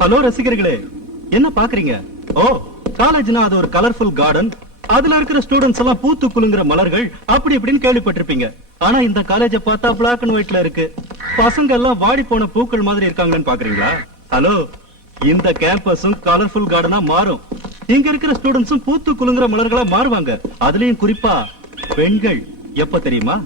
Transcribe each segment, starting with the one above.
Hello ரசிகர்களே, என்ன பாக்குறீங்க? ஓ, காலேஜ்னா அது ஒரு கலர்ஃபுல் கார்டன். அதுல இருக்கிற ஸ்டூடெண்ட்ஸ் எல்லாம் பூத்து குலுங்குற மலர்கள் அப்படி இப்படின்னு கேள்விப்பட்டிருப்பீங்க. ஆனா இந்த காலேஜ பார்த்தா பிளாக் அண்ட் ஒயிட்ல இருக்கு. பசங்க எல்லாம் வாடி போன பூக்கள் மாதிரி இருக்காங்கன்னு பாக்குறீங்களா? ஹலோ, இந்த கேம்பஸும் கலர்ஃபுல் கார்டனா மாறும். இங்க இருக்கிற ஸ்டூடெண்ட்ஸும் பூத்து குலுங்குற மலர்களா மாறுவாங்க. அதுலயும் குறிப்பா பெண்கள். எப்ப தெரியுமா?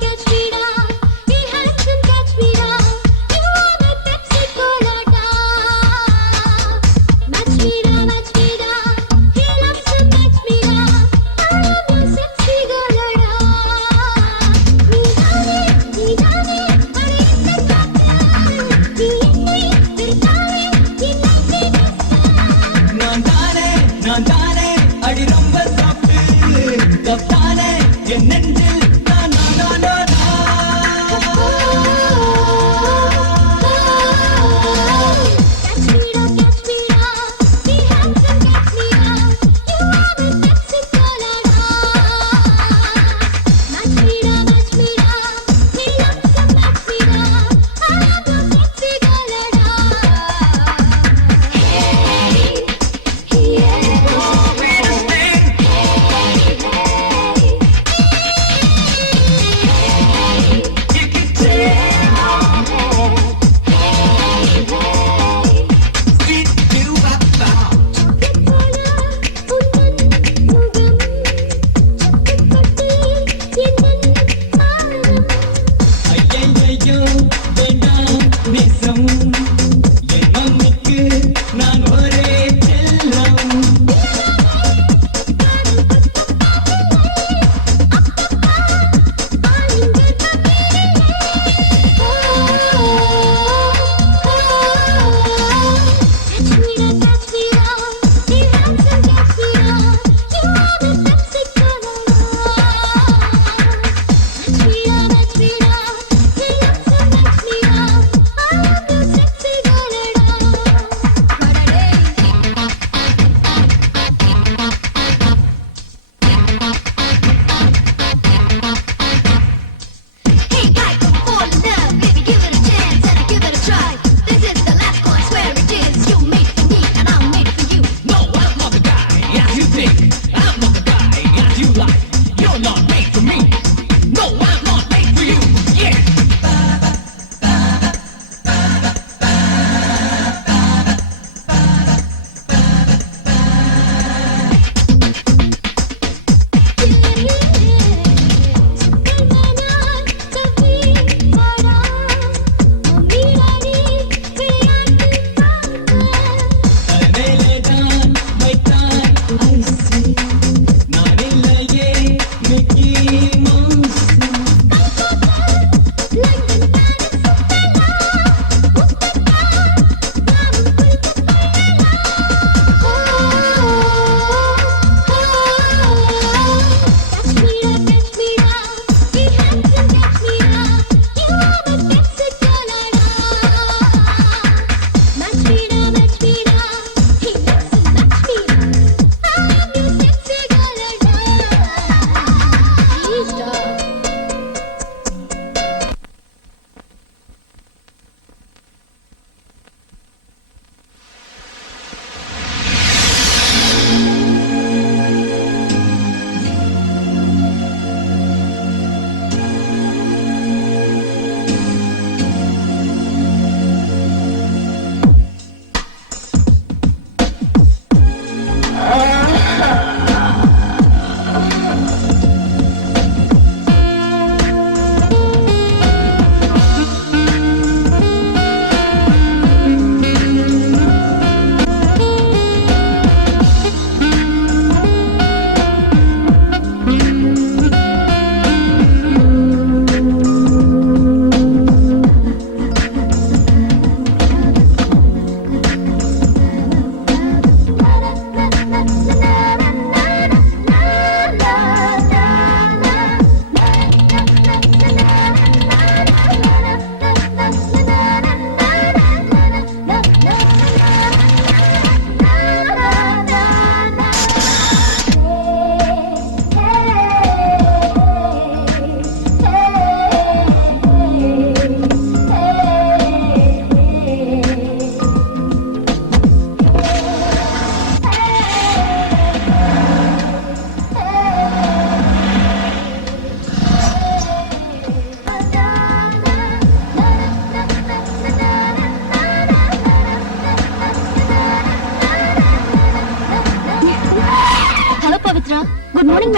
Catch me now, he has to catch me now. You are the Pepsi Cola.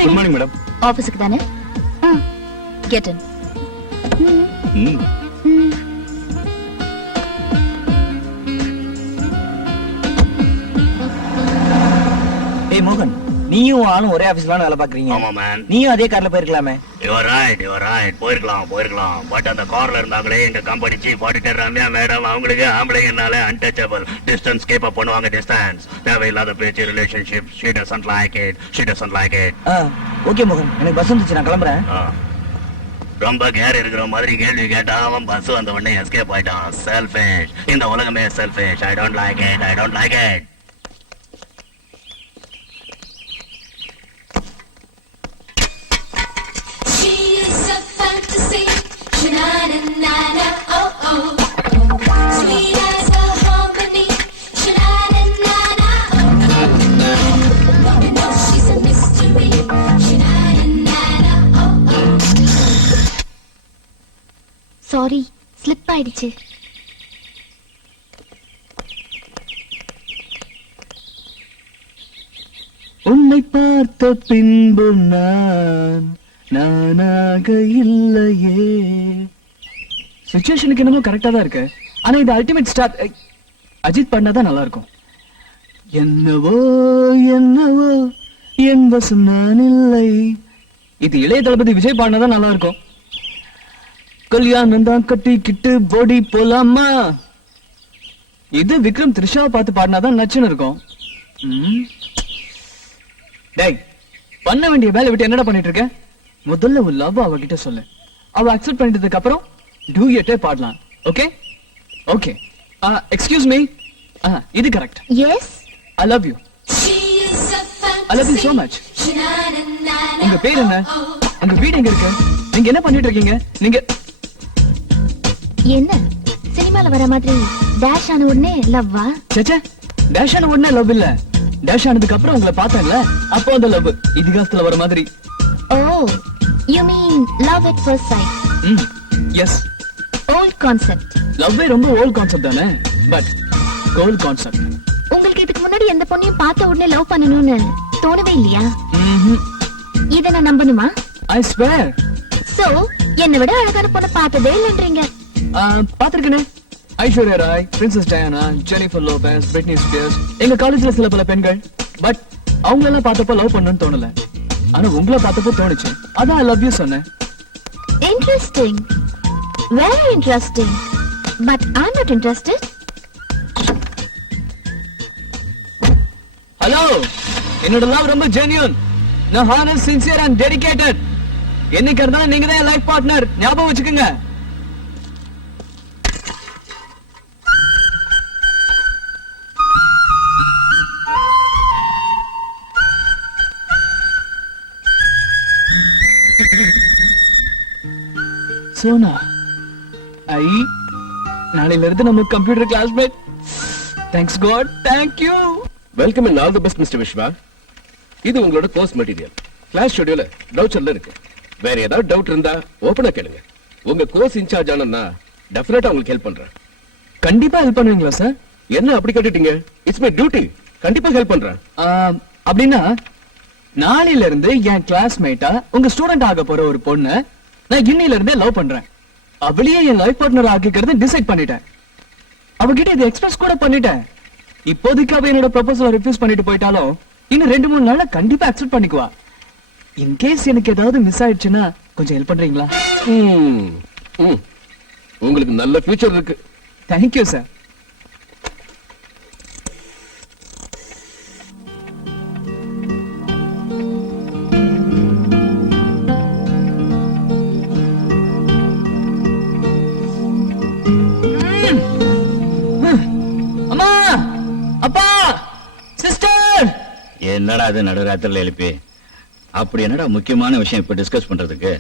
Good morning madam. ஆபீஸ்க்கு தானே? Get in. ஏய் மோகன், நீயும் ஆளும் ஒரே ஆபீஸ்ல வேலை பாக்குறீங்க. ஆமா மேன். நீயும் அதே கார்ல போயிருக்கலாமே. யூ ஆர் ரைட் போயிருக்கலாம். பட் அந்த கார்ல இருந்தாங்களே எங்க company chief auditor Ramya madam, அவங்களுக்கு ஆம்பளைங்கனால அன்டச்சபிள். டிஸ்டன்ஸ் கீப் அப் பண்ணுவாங்க, டிஸ்டன்ஸ். தேவையில்லாத பேச்சு, relationship. She doesn't like it. Okay மோகன், எனக்கு பஸ் வந்துச்சு, நான் கிளம்புறேன். ரொம்ப கேர் இருக்கிற மாதிரி கேள்வி கேட்டா அவன் பஸ் வந்த உடனே எஸ்கேப் ஆயிட்டான். செல்ஃபிஷ். இந்த உலகமே selfish. I don't like it. Sorry, slip ஆயிடுச்சு. உன்னை பார்த்த பின்பு நானாக இல்லையே. சிச்சுவேஷனுக்கு என்னமோ கரெக்டா தான் இருக்கு, ஆனா இது அல்டிமேட் ஸ்டார் அஜித் பண்ணாதான் நல்லா இருக்கும். என்னவோ என் வசம் நான் இல்லை. இது இளைய தளபதி விஜய் பாடினாதான் நல்லா இருக்கும். கல்யாணம் தான் கட்டிக்கிட்டு போடி போலாமா. இது விக்ரம் த்ரிஷாவை பார்த்து பாடினாதான் நச்சுன்னு இருக்கும். டேய், பண்ண வேண்டிய வேலை விட்டு என்னடா பண்ணிட்டு இருக்க? முதல்ல ஒரு லவ் அவகிட்ட சொல்லு. அவ அக்செப்ட் பண்ணிட்டதுக்கு அப்புறம் டூயட்டே பாடலாம். Okay okay. Excuse me. இது correct. Yes, I love you. I love you so much. உங்க பேர் என்ன? உங்க வீடு எங்க இருக்கு? நீங்க என்ன பண்ணிட்டு இருக்கீங்க? நீங்க என்ன சினிமால வர மாதிரி டேஷ் ஆன உடனே லவ்வா? சேச்சே, டேஷ் ஆன உடனே லவ் இல்ல. டேஷ் ஆனதுக்கு அப்புறம் உங்களை பார்த்தேன்ல, அப்போ அந்த லவ். இதிகாசத்துல வர மாதிரி. Oh, you mean love at first sight? Yes. Old concept. லவ்வே ரொம்ப ஓல்ட் கான்செப்ட் தானே, பட் கோல்ட் கான்செப்ட். உங்களுக்கு இதுக்கு முன்னாடி எந்த பொண்ணையும் பார்த்த உடனே லவ் பண்ணணும்னு தோணவே இல்லையா? இத நான் நம்பணுமா? I swear. சோ, என்னை விட அழகான பொண்ணை பார்த்ததே இல்லன்றீங்க? பாத்திருக்கேனே. Aishwarya Rai, princess Diana, Jennifer Lopez, Britney Spears. எங்க காலேஜ்ல சில பல பெண்கள். பட் அவங்களெல்லாம் பார்த்தப்ப லவ் பண்ணணும்னு தோணல. ஆனா உங்களை பார்த்தப்போ தோணுச்சு. அதான் ஐ லவ் யூ சொன்னேன். Interesting, very interesting. But I am not interested. Hello, என்னோட லவ் ரொம்ப ஜென்யூன். நான் ஹானஸ்ட், சின்சியர் அண்ட் டெடிகேட்டட். என்னைக்கு இருந்தாலும் நீங்க தான் லைஃப் பார்ட்னர், ஞாபகம் வச்சுக்கோங்க. சோனா, நாளையில இருந்து நம்ம computer classmate. Thanks God, thank you. Welcome and all the best mister Viswa. இது உங்களோட கோர்ஸ் மெட்டீரியல். கிளாஸ் ஷெட்யூல்ல ப்ரௌச்சர்ல இருக்கு. வேற ஏதாவது டவுட் இருந்தா ஓபனா கேளுங்க. உங்க கோர்ஸ் இன்சார்ஜ் ஆனா டெஃபினட்டா உங்களுக்கு ஹெல்ப் பண்றேன். கண்டிப்பா ஹெல்ப் பண்ணுவீங்களா சார்? என்ன அப்படி கேட்டுட்டீங்க? It's my duty. கண்டிப்பா ஹெல்ப் பண்றேன். அப்படின்னா நாளையில இருந்து என் கிளாஸ்மேட்டா உங்க ஸ்டூடெண்ட் ஆக போற ஒரு பொண்ணு நான் இன்னையில இருந்தே லவ் பண்றேன். அவளையே என் லைஃப் பார்ட்னர் ஆக்கிக்கிறது டிசைட் பண்ணிட்டேன். அவகிட்ட இதை எக்ஸ்பிரஸ் கூட பண்ணிட்டேன். இப்போதைக்கு அவ என்னோட ப்ரொபோசலை ரிஃப்யூஸ் பண்ணிட்டு போயிட்டாலும் இன்னும் 2-3 நாள்ல கண்டிப்பா அக்செப்ட் பண்ணிக்குவா. இன் கேஸ் எனக்கு ஏதாவது மிஸ் ஆயிடுச்சுன்னா கொஞ்சம் ஹெல்ப் பண்றீங்களா? உங்களுக்கு நல்ல ஃபியூச்சர் இருக்கு. Thank you sir. அம்மா, அப்பா, சிஸ்டர். என்னடா அது நடுராத்திரில எழுப்பி? அப்படி என்னடா முக்கியமான விஷயம் இப்ப டிஸ்கஸ் பண்றதுக்கு?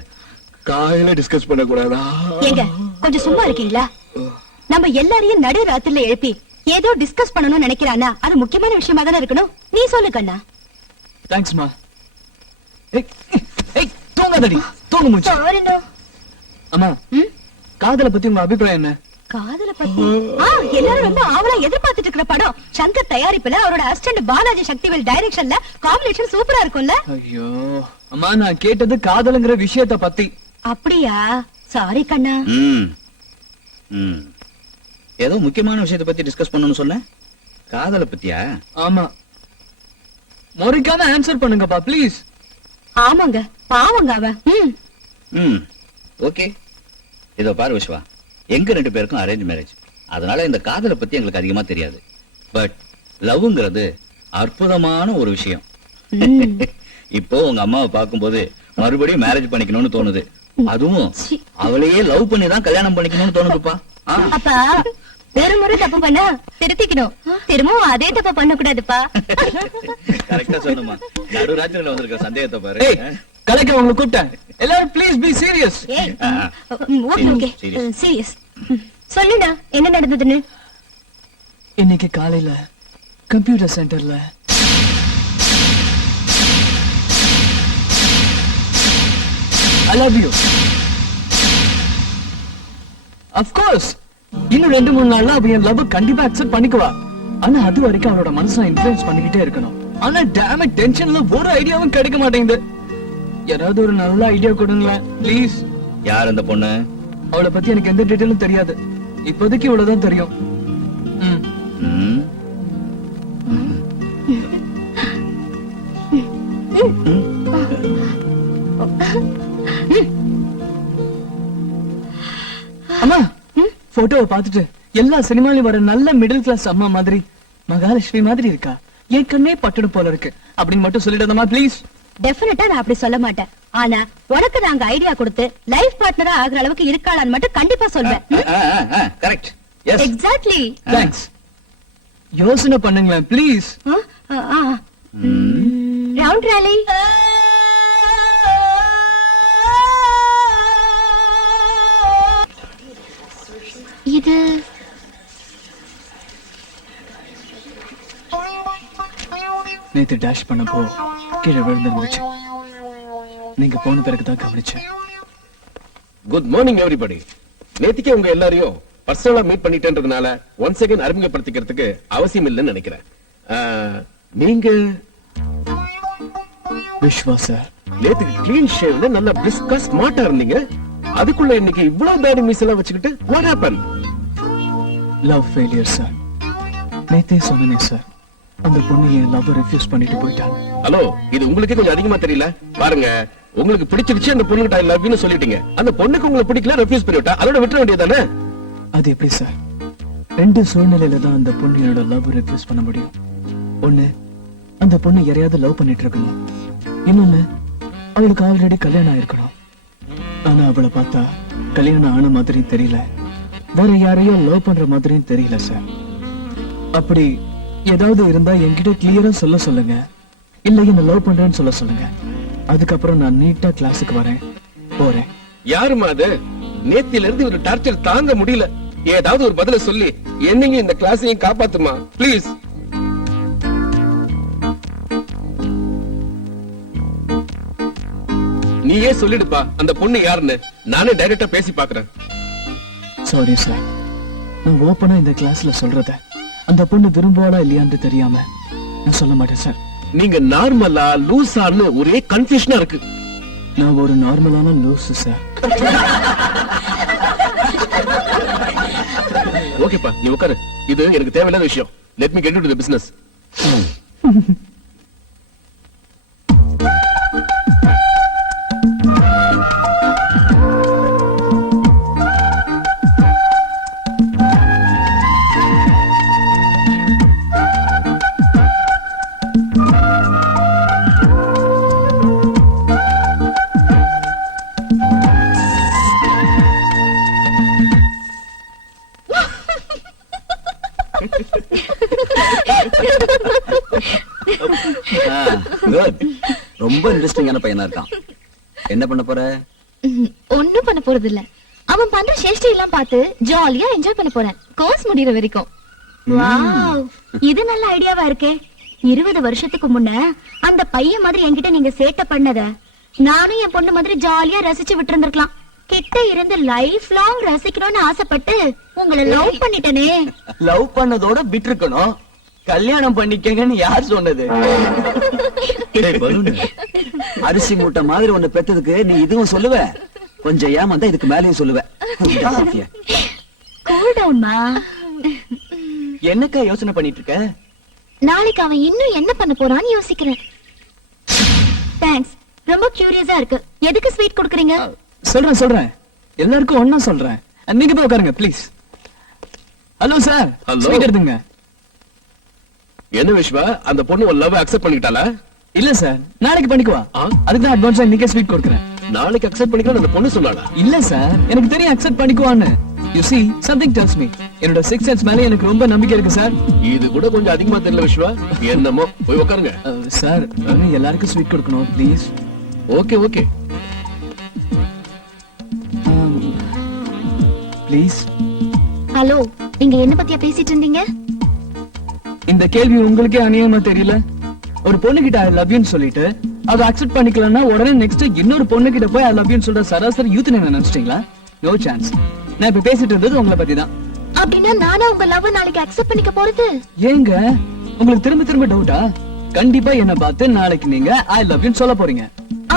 காலையில டிஸ்கஸ் பண்ண கூடாதா? ஏங்க கொஞ்சம் சும்மா இருக்கீங்களா? நம்ம எல்லாரையும் நடு ராத்திரில எழுப்பி ஏதோ டிஸ்கஸ் பண்ணணும்னு நினைக்கிறானா அது முக்கியமான விஷயமா தானே இருக்கணும். நீ சொல்லு கண்ணா. தேங்க்ஸ்மா. ஏய் தூங்காதடி, தூங்கு மூச்சு. சாரிடா. அம்மா, காதலை பத்தி உங்க அபிப்பிராயம் என்ன? காதல பத்தி எல்லாரும் ரொம்ப ஆவலா எதிர்பார்த்துட்டு இருக்கிற படம் சங்கர் தயாரிப்புல அவரோட அசிஸ்டன்ட் பாலாஜி சக்திவேல் டைரக்ஷன்ல காம்பினேஷன் சூப்பரா இருக்கும்ல. ஐயோ அம்மா, நான் கேட்டது காதலுங்கிற விஷயத்த பத்தி. அப்படியா? சாரி கண்ணா. ஏதோ முக்கியமான விஷயத்தை பத்தி டிஸ்கஸ் பண்ணணும்னு சொன்னேன். காதலை பத்தியா? ஆமா, முறைக்காம ஆன்சர் பண்ணுங்கப்பா ப்ளீஸ். ஆமாங்க, பாவங்க அவன். ஓகே, இதோ பாரு விஸ்வா, எங்க 2 பேருக்கும் அரேஞ்ச் மேரேஜ். அதனால இந்த காதலை பத்தி எங்களுக்கு அதிகமா தெரியாது. பட் லவ்ங்கிறது அற்புதமான ஒரு விஷயம். இப்போ உங்க அம்மாவை பார்க்கும்போது மறுபடியும் மேரேஜ் பண்ணிக்கணும்னு தோணுது. அதுவும் அவளையே லவ் பண்ணி தான் கல்யாணம் பண்ணிக்கணும்னு தோணுதுப்பா. அப்பா ஒரு முறை தப்பு பண்ணா திருத்திக்கணும், திரும்பவும் அதே தப்பு பண்ண கூடாதுப்பா. கரெக்டா சொன்னமா. நடு ராத்திரில வந்திருக்க சந்தேகத்தை பாரு. ஏய், கலைக்க உங்களை கூப்பிட்டேன். எல்லாரும் please be serious. Okay okay, serious. சொல்லுடா, என்ன நடந்ததுன்னு. இன்னைக்கு காலையில கம்ப்யூட்டர் சென்டர்ல I love you. Of course. இன்னும் 2-3 நாள்ல அவ என் லவ் கண்டிப்பா அக்செப்ட் பண்ணிக்குவா. ஆனா அது வரைக்கும் அவளோட மனசை இன்ஃப்ளூயன்ஸ் பண்ணிக்கிட்டே இருக்கணும். ஆனா டேமேஜ் டென்ஷன்ல ஒரு ஐடியாவும் கிடைக்க மாட்டேங்குது. யாராவது ஒரு நல்ல ஐடியா கொடுங்களேன் ப்ளீஸ். யார் அந்த பொண்ணு? அவளை பத்தி எனக்கு எந்த டீடைலும் தெரியாது. இப்போதைக்கு இவ்வளவுதான் தெரியும். அம்மா, போட்டோவை பார்த்துட்டு எல்லா சினிமாலையும் வர நல்ல மிடில் கிளாஸ் அம்மா மாதிரி மகாலட்சுமி மாதிரி இருக்கா, என் கண்ணே பட்டுடு போல இருக்கு அப்படின்னு மட்டும் சொல்லிடுதம்மா ப்ளீஸ். டெஃபினட்டா நான் அப்படி சொல்ல மாட்டேன். ஆனா உனக்கு நாங்க ஐடியா கொடுத்து லைஃப் பார்ட்னரா ஆகுற அளவுக்கு இருக்காளான்னு மட்டும் கண்டிப்பா சொல்வேன். கரெக்ட். Yes, exactly. தேங்க்ஸ். யோசனை பண்ணுங்களேன் ப்ளீஸ். ரவுண்ட் ராலி. இது நேத்து டேஷ் பண்ணப்போ கீழே விழுந்துருந்துச்சு. நீங்க போன பிறகுதான் கவனிச்சேன். Good morning everybody. நேத்திக்கே உங்க எல்லாரையும் பர்சனலா மீட் பண்ணிட்டேன்றதுனால ஒன்ஸ் அகைன் அறிமுகப்படுத்திக்கிறதுக்கு அவசியம் இல்லைன்னு நினைக்கிறேன். நீங்க விஸ்வா சார். நேத்துக்கு கிளீன் ஷேவ்ல நல்ல பிரிஸ்கா ஸ்மார்ட்டா இருந்தீங்க. அதுக்குள்ள இன்னைக்கு இவ்வளவு தாடி மீசெல்லாம் வச்சுக்கிட்டு what happened? Love failure sir. நேத்தே சொன்னேன் சார், அந்த பொண்ணு என் லவ் ரெஃப்யூஸ் பண்ணிட்டு போயிட்டான். ஹலோ, இது உங்களுக்கு கொஞ்சம் அதிகமா தெரியல. பாருங்க, உங்களுக்கு பிடிச்சிருச்சு அந்த பொண்ணுகிட்ட ஐ லவ் யூ சொல்லிட்டீங்க. அந்த பொண்ணுக்கு உங்களுக்கு பிடிக்கல, ரெஃப்யூஸ் பண்ணிவிட்டா, அதோட விட்டுற வேண்டியதானே? அது எப்படி சார்? 2 சூழ்நிலையில தான் அந்த பொண்ணு என்னோட லவ் ரெஃப்யூஸ் பண்ண முடியும். ஒண்ணு, அந்த பொண்ணு யாரையாவது லவ் பண்ணிட்டு இருக்கணும். இன்னொன்னு, அவளுக்கு ஆல்ரெடி கல்யாணம் ஆயிருக்கணும். ஆனா அவளை பார்த்தா கல்யாணம் ஆன மாதிரி தெரியல, வேற யாரையோ லவ் பண்ற மாதிரியும் தெரியல சார். அப்படி ஏதாவது இருந்தா என்கிட்ட கிளியரா சொல்ல சொல்லுங்க, இல்ல என்ன லவ் பண்றேன்னு சொல்ல சொல்லுங்க. அதுக்கப்புறம் நான் நீட்டா கிளாஸுக்கு வரேன், போறேன். யாருமா அது? நேத்தில இருந்து ஒரு டார்ச்சர் தாங்க முடியல. ஏதாவது ஒரு பதில சொல்லி என்னங்க இந்த கிளாஸையும் காப்பாத்துமா ப்ளீஸ். நீயே சொல்லிடுப்பா அந்த பொண்ணு யாருன்னு. நானே டைரக்டா பேசி பாக்குறேன். சாரி சார், நான் ஓப்பனா இந்த கிளாஸ்ல சொல்றத அந்த பொண்ணு விரும்புவாளா இல்லையான்னு தெரியாம நான் சொல்ல மாட்டேன் சார். நீங்க நார்மலா லூசான்னு ஒரே கன்ஃபியூஷனா இருக்கு. நான் ஒரு நார்மலான லூசு சார். ஓகேப்பா, நீ உட்காரு. இது எனக்கு தேவையில்லாத விஷயம். Let me get into the business. ரொம்ப இன்ட்ரெஸ்டிங்கான பையனா இருக்கான். என்ன பண்ண போற? ஒண்ணும் பண்ண போறது இல்ல. அவன் பண்ற சேஷ்டை எல்லாம் பார்த்து ஜாலியா என்ஜாய் பண்ண போறேன், கோர்ஸ் முடியற வரைக்கும். வாவ், இது நல்ல ஐடியாவா இருக்கே. 20 வருஷத்துக்கு முன்ன அந்த பையன் மாதிரி என்கிட்ட நீங்க சேட்டை பண்ணத நானும் என் பொண்ணு மாதிரி ஜாலியா ரசிச்சு விட்டு இருந்திருக்கலாம். கிட்ட இருந்து லைஃப் லாங் ரசிக்கணும்னு ஆசைப்பட்டு உங்களை லவ் பண்ணிட்டனே. லவ் பண்ணதோட விட்டுருக்கணும். கல்யாணம் பண்ணிக்கங்கன்னு யார் சொன்னது? டேய் பலூனு, அரிசி மூட்டை மாதிரி ஒண்ணு பெத்ததுக்கு நீ இதுவும் சொல்லுவ, கொஞ்சம் ஏமாந்தா இதுக்கு மேலயும் சொல்லுவ. கூல் டவுன்மா. என்னக்கா யோசனை பண்ணிட்டு இருக்க? நாளைக்கு அவன் இன்னும் என்ன பண்ண போறான்னு யோசிக்கிறேன். தேங்க்ஸ், ரொம்ப கியூரியஸா இருக்கு. எதுக்கு ஸ்வீட் கொடுக்குறீங்க? சொல்றேன் எல்லாருக்கும் ஒண்ணா சொல்றேன். நீங்க போய் உட்காருங்க please. Hello sir. Hello. Sweet எடுத்துங்க. என்ன விஸ்வா, அந்த பொண்ணு ஒரு லவ் அக்செப்ட் பண்ணிட்டாளா? இல்ல சார், நாளைக்கு பண்ணிக்குவா. ஆ? அதுக்கு தான் அட்வான்ஸா இன்னைக்கே ஸ்வீட் கொடுக்குறேன். நாளைக்கு அக்செப்ட் பண்ணிக்கலாம் அந்த பொண்ணு சொன்னாளா? இல்ல சார், எனக்கு தெரியும் accept பண்ணிக்குவான்னு. You see, something tells me. என்னோட 6 சென்ஸ் மேல எனக்கு ரொம்ப நம்பிக்கை இருக்கு சார். இது கூட கொஞ்சம் அதிகமா தெரியல விஸ்வா. என்னமோ போய் உட்காருங்க. சார், இன்னும் எல்லாருக்கும் ஸ்வீட் கொடுக்கணும் please. Okay okay. Please. Hello, நீங்க என்ன பத்தியா பேசிட்டு இருந்தீங்க? இந்த கேள்வி உங்களுக்கே அநியாயமா தெரியல? ஒரு பொண்ணு கிட்ட ஐ லவ் யூன்னு சொல்லிட்டு அதை அக்செப்ட் பண்ணிக்கலன்னா உடனே நெக்ஸ்ட் இன்னொரு பொண்ணு கிட்ட போய் ஐ லவ் யூன்னு சொல்ற சராசரி யூத் என்ன நினைச்சிட்டீங்களா? No chance. நான் இப்ப பேசிட்டு இருந்தது உங்களை பத்தி தான். அப்படின்னா நானா உங்க லவ் நாளைக்கு அக்செப்ட் பண்ணிக்க போறது? ஏங்க உங்களுக்கு திரும்ப திரும்ப டவுட்டா? கண்டிப்பா என்ன பார்த்து நாளைக்கு நீங்க ஐ லவ் யூன்னு சொல்ல போறீங்க.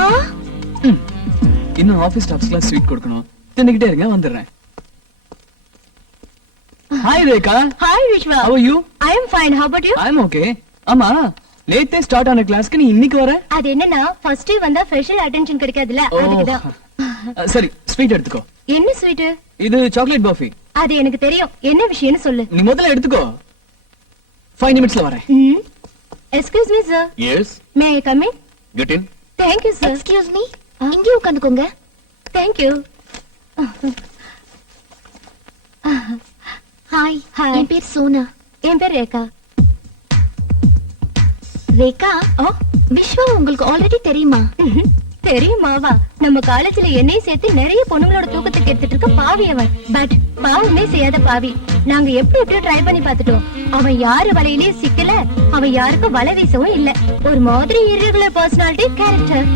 ஆ, இன்னும் ஆபீஸ் ஸ்டாஃப்ஸ்க்குலாம் ஸ்வீட் கொடுக்கணும். தின்னுக்கிட்டே இருங்க, வந்துடுறேன். Hi Rekha. Hi Viswa. How are you? I am fine. How about you? I'm okay. ஆமா, லேட்டே ஸ்டார்ட் ஆன கிளாஸ்க்கு நீ இன்னைக்கு வர? அது என்னன்னா ஃபர்ஸ்ட் டே வந்தா ஸ்பெஷல் அட்டென்ஷன் கிடைக்காதுல, அதுக்கு தான். சரி, ஸ்வீட் எடுத்துக்கோ. என்ன ஸ்வீட்? இது சாக்லேட் பர்ஃபி. அது எனக்கு தெரியும். என்ன விஷயம்னு சொல்லு. நீ முதல்ல எடுத்துக்கோ. 5 நிமிட்ஸ்ல வரேன். Excuse me sir. Yes, may I come in? Get in. Thank you sir. Excuse me, இங்கே உட்காந்துக்கோங்க. Thank you. ஹாய். Hi. என் பேர் சோனா. என் பேர் ரேகா. ரேகா, ஓ, விஸ்வா உங்களுக்கு ஆல்ரெடி தெரியுமா? தெரியுமாவா? நம்ம காலேஜ்ல என்னையும் சேர்த்து நிறைய பொண்ணுங்களோட தூக்கத்துக்கு எடுத்துட்டு இருக்க பாவி அவன். பட் பாவமே செய்யாத பாவி. நாங்க எப்படி ட்ரை பண்ணி பார்த்துட்டோம். அவன் யாரு வலையிலயும் சிக்கல, அவன் யாருக்கும் வலை வீசவும் இல்ல. ஒரு மாதிரி irregular personality character.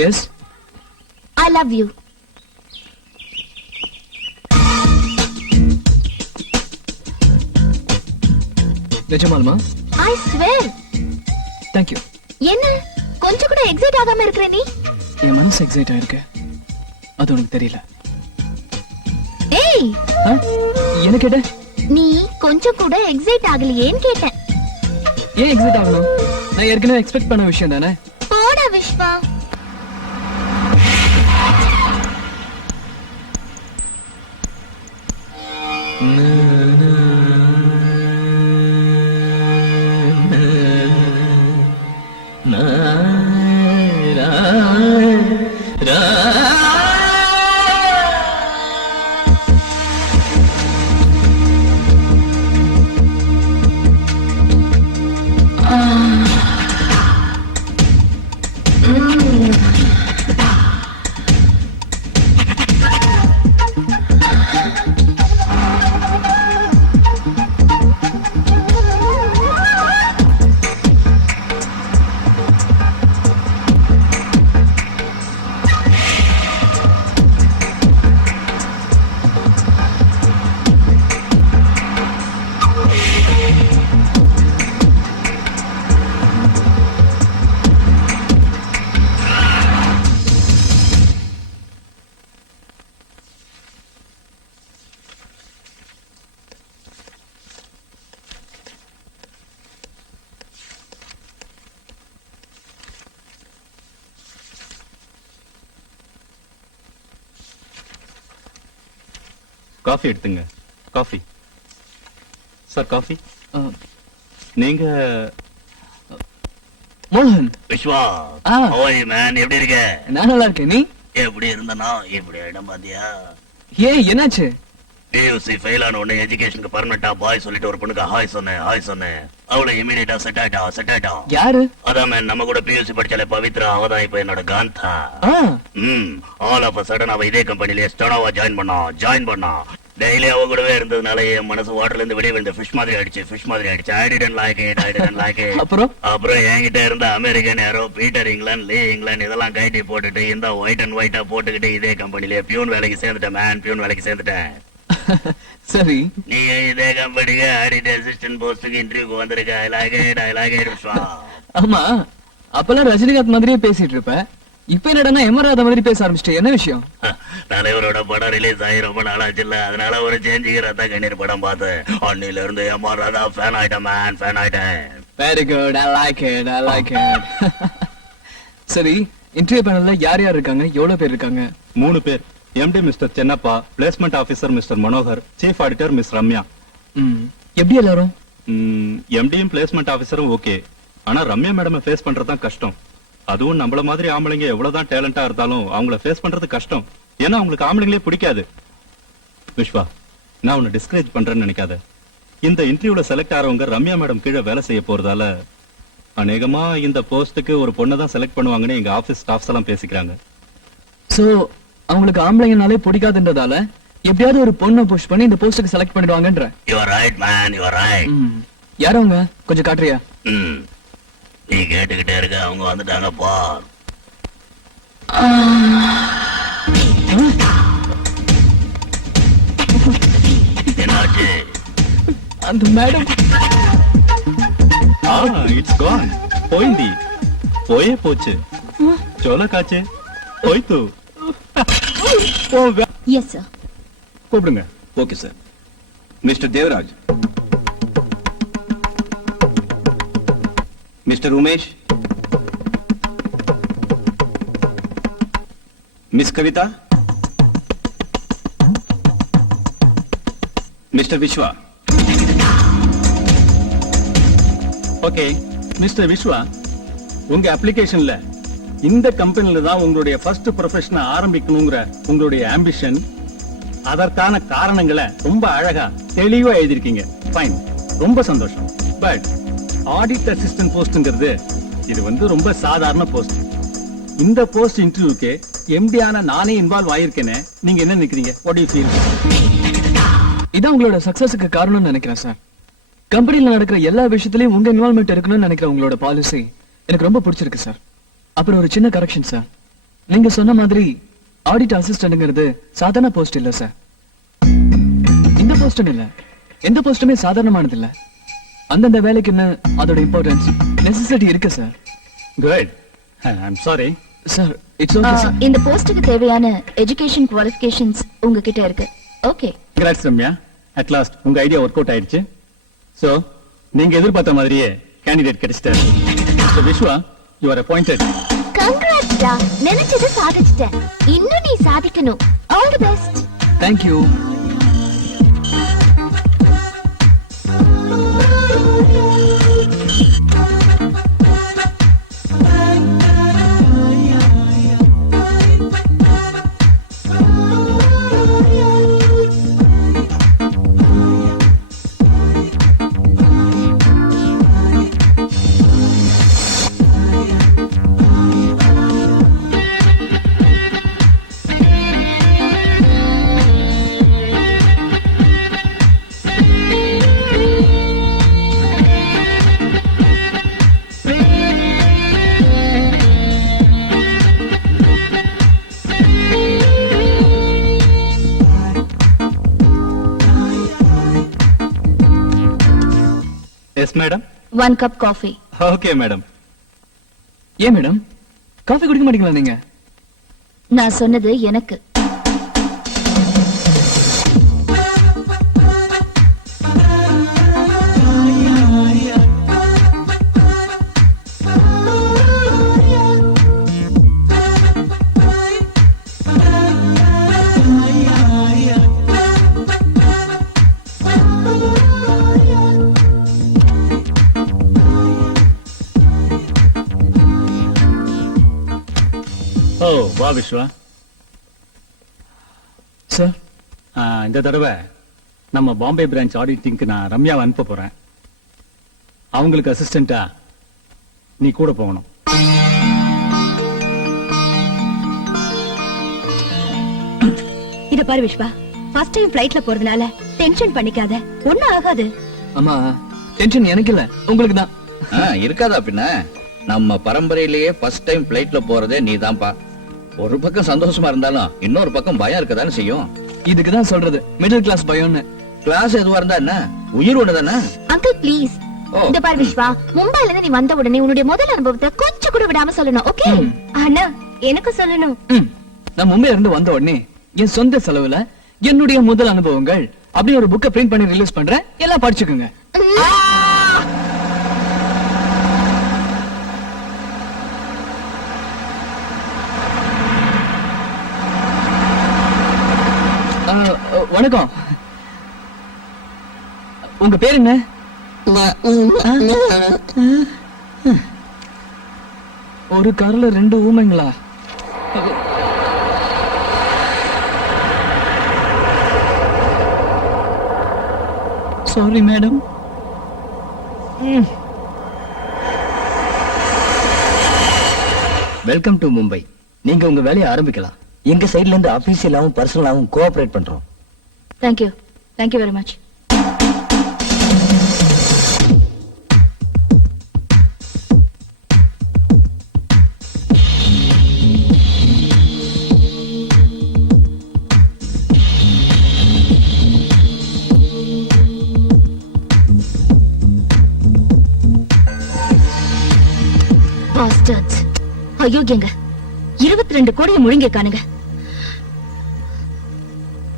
Yes. I love you. நிஜமாலுமா? I swear. Thank you. என்ன கொஞ்சம் கூட எக்ஸைட் ஆகாம இருக்கிற நீ? என் மனசு எக்ஸைட் ஆயிருக்கு. அது உனக்கு தெரியல. ஏய், என்ன கேட்ட? நீ கொஞ்சம் கூட எக்ஸைட் ஆகலையேன்னு கேட்டேன். ஏன் எக்ஸைட் ஆகணும்? நான் ஏற்கனவே எக்ஸ்பெக்ட் பண்ண விஷயம் தானே. போடா விஸ்வா. காஃபி எடுத்துங்க. காஃபி. Sir coffee. நீங்க மோகன். விஸ்வா ஆ. ஓய் மேன் எப்படி இருக்க? நான் நல்லா இருக்கேன். நீ எப்படி இருந்தனா இப்படி இடம் பாத்தியா? ஏன் என்னாச்சு? பியூசி ஃபெயில் ஆன உடனே எஜுகேஷனுக்கு பர்மனண்டா பாய் சொல்லிட்டு ஒரு பொண்ணுக்கு ஹாய் சொன்னேன். அவளை இமீடியட்டா செட் ஆயிட்டா. யாரு? அதான் மேன் நம்ம கூட பியூசி படிச்சாலே பவித்ரா, அவதான் இப்ப என்னோட காந்தா. ஆ, ஆல் ஆஃப் சடன் அவ இதே கம்பெனிலே ஸ்டோனாவா ஜாயின் பண்ணா. டெய்லி அவ கூடவே இருந்ததுனால என் மனசு வாட்டர்ல இருந்து வெளியே விழுந்த ஃபிஷ் மாதிரி ஆயிடுச்சு. I didn't like it. அப்புறம் என்கிட்ட இருந்த அமெரிக்கன் ஏரோ, பீட்டர் இங்கிலாந்து, லீ இங்கிலாந்து இதெல்லாம் கைட்டி போட்டுட்டு இந்த ஒயிட் அண்ட் ஒயிட்டா போட்டுக்கிட்டு இதே கம்பெனிலே பியூன் வேலைக்கு சேர்ந்துட்டேன். சரி. நீ இதே கம்பெனிக்கு ஆடிட் அசிஸ்டன்ட் போஸ்டுக்கு இன்டர்வியூக்கு வந்திருக்க. I like it Vishwa. ஆமா, அப்பெல்லாம் ரஜினிகாந்த் மாதிரியே பேசிட்டு இருப்ப. இப்ப என்னடா எமராத மாதிரி பேச ஆரம்பிச்சிட்ட. என்ன விஷயம்? தலைவரோட படம் ரிலீஸ் ஆகி ரொம்ப நாளாச்சுல்ல, அதனால ஒரு சேஞ்சுக்கு ரத்த கண்ணீர் படம் பார்த்தேன். அன்னில இருந்து எமராதா ஃபேன் ஆயிட்டேன். Very good. I like it. சரி, இன்டர்வியூ பேனல்ல யார் இருக்காங்க? எவ்வளவு பேர் இருக்காங்க? 3 பேர். Empty mister Chennappa, placement officer mister Manohar, chief auditor miss Ramya. எப்படி எல்லாரும்? எம்டியும் பிளேஸ்மெண்ட் ஆபீசரும் ஓகே. ஆனா ரம்யா மேடம் ஃபேஸ் பண்றதுதான் கஷ்டம். அதுவும் நம்மள மாதிரி ஆம்பளைங்க எவ்வளவுதான் டேலண்டா இருந்தாலும் அவங்கள ஃபேஸ் பண்றது கஷ்டம். ஏன்னா அவங்களுக்கு ஆம்பளைங்களே பிடிக்காது. விஸ்வா, நான் உன்னை டிஸ்கரேஜ் பண்றேன்னு நினைக்காத. இந்த இன்டர்வியூல செலக்ட் ஆறவங்க ரம்யா மேடம் கீழே வேலை செய்ய போறதால அநேகமா இந்த போஸ்டுக்கு ஒரு பொண்ணை தான் செலக்ட் பண்ணுவாங்கன்னு எங்க ஆபீஸ் ஸ்டாஃப்ஸ் எல்லாம் பேசிக்கிறாங்க. சோ அவங்களுக்கு ஆம்பளைங்கனாலே பிடிக்காதுன்றதால எப்படியாவது ஒரு பொண்ணை புஷ் பண்ணி இந்த போஸ்டுக்கு select பண்ணிடுவாங்கன்ற. You are right man, you are right. யார் அவங்க? கொஞ்சம் காட்டுறியா? நீ கேட்டுக்கிட்டே இருக்க, அவங்க வந்துட்டாங்க பார். என்னாச்சு? அந்த மேடம். இட்ஸ் கான். போயிந்தி போயே போச்சு. சோல காச்சு போய்த்து. Yes sir. கூப்பிடுங்க. Okay sir. Mister Devaraj, mister Umesh, miss Kavitha, mister Vishwa. Okay mister Vishwa, உங்க அப்ளிகேஷன்ல இந்த கம்பெனில தான் உங்களுடைய ஃபர்ஸ்ட் ப்ரொஃபஷனை ஆரம்பிக்கணுங்கிற உங்களுடைய ஆம்பிஷன், அதற்கான காரணங்களை ரொம்ப அழகா தெளிவா எழுதிருக்கீங்க. ஃபைன், ரொம்ப சந்தோஷம். பட் ஆடிட் அசிஸ்டன்ட் போஸ்ட்ங்கிறது இது ரொம்ப சாதாரண போஸ்ட். இந்த போஸ்ட் இன்டர்வியூக்கு எம்டியான நானே இன்வால்வ் ஆயிருக்கேனே, நீங்க என்ன நினைக்கிறீங்க? What to you feel? இதான் உங்களோட சக்சஸுக்கு காரணம்னு நினைக்கிறேன் சார். கம்பெனில நடக்கிற எல்லா விஷயத்திலயும் உங்க இன்வால்வ்மெண்ட் இருக்கணும்னு நினைக்கிற உங்களோட பாலிசி எனக்கு ரொம்ப பிடிச்சிருக்கு சார். அப்புறம் ஒரு சின்ன கரெக்ஷன் சார். நீங்க சொன்ன மாதிரி ஆடிட் அசிஸ்டன்ட்ங்கிறது சாதாரண போஸ்ட் இல்ல சார். இந்த போஸ்ட் இல்ல, எந்த போஸ்டுமே சாதாரணமானது இல்ல. அந்தந்த வேலைக்குன்னு அதோட இம்பார்ட்டன்ஸ், நெசசிட்டி இருக்கு sir. Good. I am sorry sir. It's okay sir. இந்த போஸ்டுக்கு தேவையான எஜுகேஷன் குவாலிஃபிகேஷன்ஸ் உங்ககிட்ட இருக்கு. Okay. Congrats Ramya, at last உங்க ஐடியா ஒர்க் அவுட் ஆயிடுச்சு. சோ நீங்க எதிர்பார்த்த மாதிரியே கேண்டிடேட் கிடைச்சிட்டாரு. Mister Vishwa, you are appointed. Congrats டா, நினைச்சது சாதிச்சிட்ட. இன்னும் நீ சாதிக்கணும். All the best. Thank you. Yes madam. 1 cup coffee. Okay madam. ஏன் மேடம் காஃபி குடிக்க மாட்டீங்களா நீங்க? நான் சொன்னது எனக்கு. வா விஸ்வா. சார் இந்த தடவை நம்ம பாம்பே பிரான்ச் ஆடிட்டிங்க்கு நான் ரம்யாவை அனுப்ப போறேன். அவங்களுக்கு அசிஸ்டண்டா நீ கூட போகணும். இத பாரு விஸ்வா, ஃபர்ஸ்ட் டைம் ஃளைட்ல போறதுனால டென்ஷன் பண்ணிக்காத, ஒண்ணும் ஆகாது. அம்மா டென்ஷன் எனக்கு இல்ல, உங்களுக்கு தான். இருக்காதா பின்ன? நம்ம பரம்பரையிலேயே ஃபர்ஸ்ட் டைம் பிளைட்ல போறதே நீதான்ப்பா. ஒரு பக்கம் சந்தோஷமா இருந்தாலும் இன்னொரு பக்கம் பயம் இருக்கதானே செய்யும். இதுக்கு தான் சொல்றது மிடில் கிளாஸ் பயம்னு. கிளாஸ் எதுவா இருந்தா என்ன, உயிர் ஒண்ணுதானே. Uncle please. ஓ. இந்த பாரு விஸ்வா, மும்பைல இருந்து நீ வந்த உடனே உன்னுடைய முதல் அனுபவத்தை கொஞ்சம் கூட விடாம சொல்லணும். ஓகே? அண்ணா எனக்கு சொல்லணும். நான் மும்பைல இருந்து வந்த உடனே என் சொந்த செலவுல என்னுடைய முதல் அனுபவங்கள் அப்படி ஒரு புக்கை பிரிண்ட் பண்ணி ரிலீஸ் பண்றேன், எல்லாம் படிச்சுக்குங்க. வணக்கம், உங்க பேர் என்ன? ஒரு கார்ல 2 ஊமைங்களா? Sorry madam. Welcome to Mumbai. நீங்க உங்க வேலையை ஆரம்பிக்கலாம். எங்க சைடுல இருந்து ஆபீஷியலாவும் பர்சனலாவும் கோஆபரேட் பண்றோம். Thank you. Thank you very much. Bastards. அயோக்கியங்க, 22 கோடியை முழுங்கிருக்கானுங்க.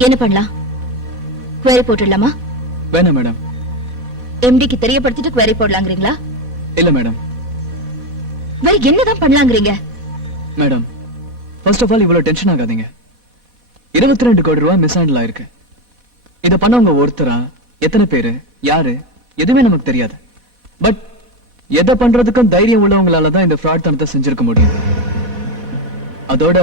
என்ன பண்ணலாம்? query போட்டுடலாமா? வேணாம் மேடம். எம்டிக்கு தெரியப்படுத்திட்டு query போடலாங்கிறீங்களா? இல்ல மேடம். வேற என்னதான் பண்ணலாங்கிறீங்க? மேடம், ஃபர்ஸ்ட் ஆஃப் ஆல் இவ்வளவு டென்ஷன் ஆகாதீங்க. 22 கோடி ரூபாய் மிஸ் ஹேண்டில் ஆயிருக்கு. இத பண்ணவங்க ஒருத்தரா, எத்தனை பேரு, யாரு, எதுவுமே நமக்கு தெரியாது. பட் எதை பண்றதுக்கும் தைரியம் உள்ளவங்களால தான் இந்த ஃப்ராட் தனத்தை செஞ்சிருக்க முடியும். அதோட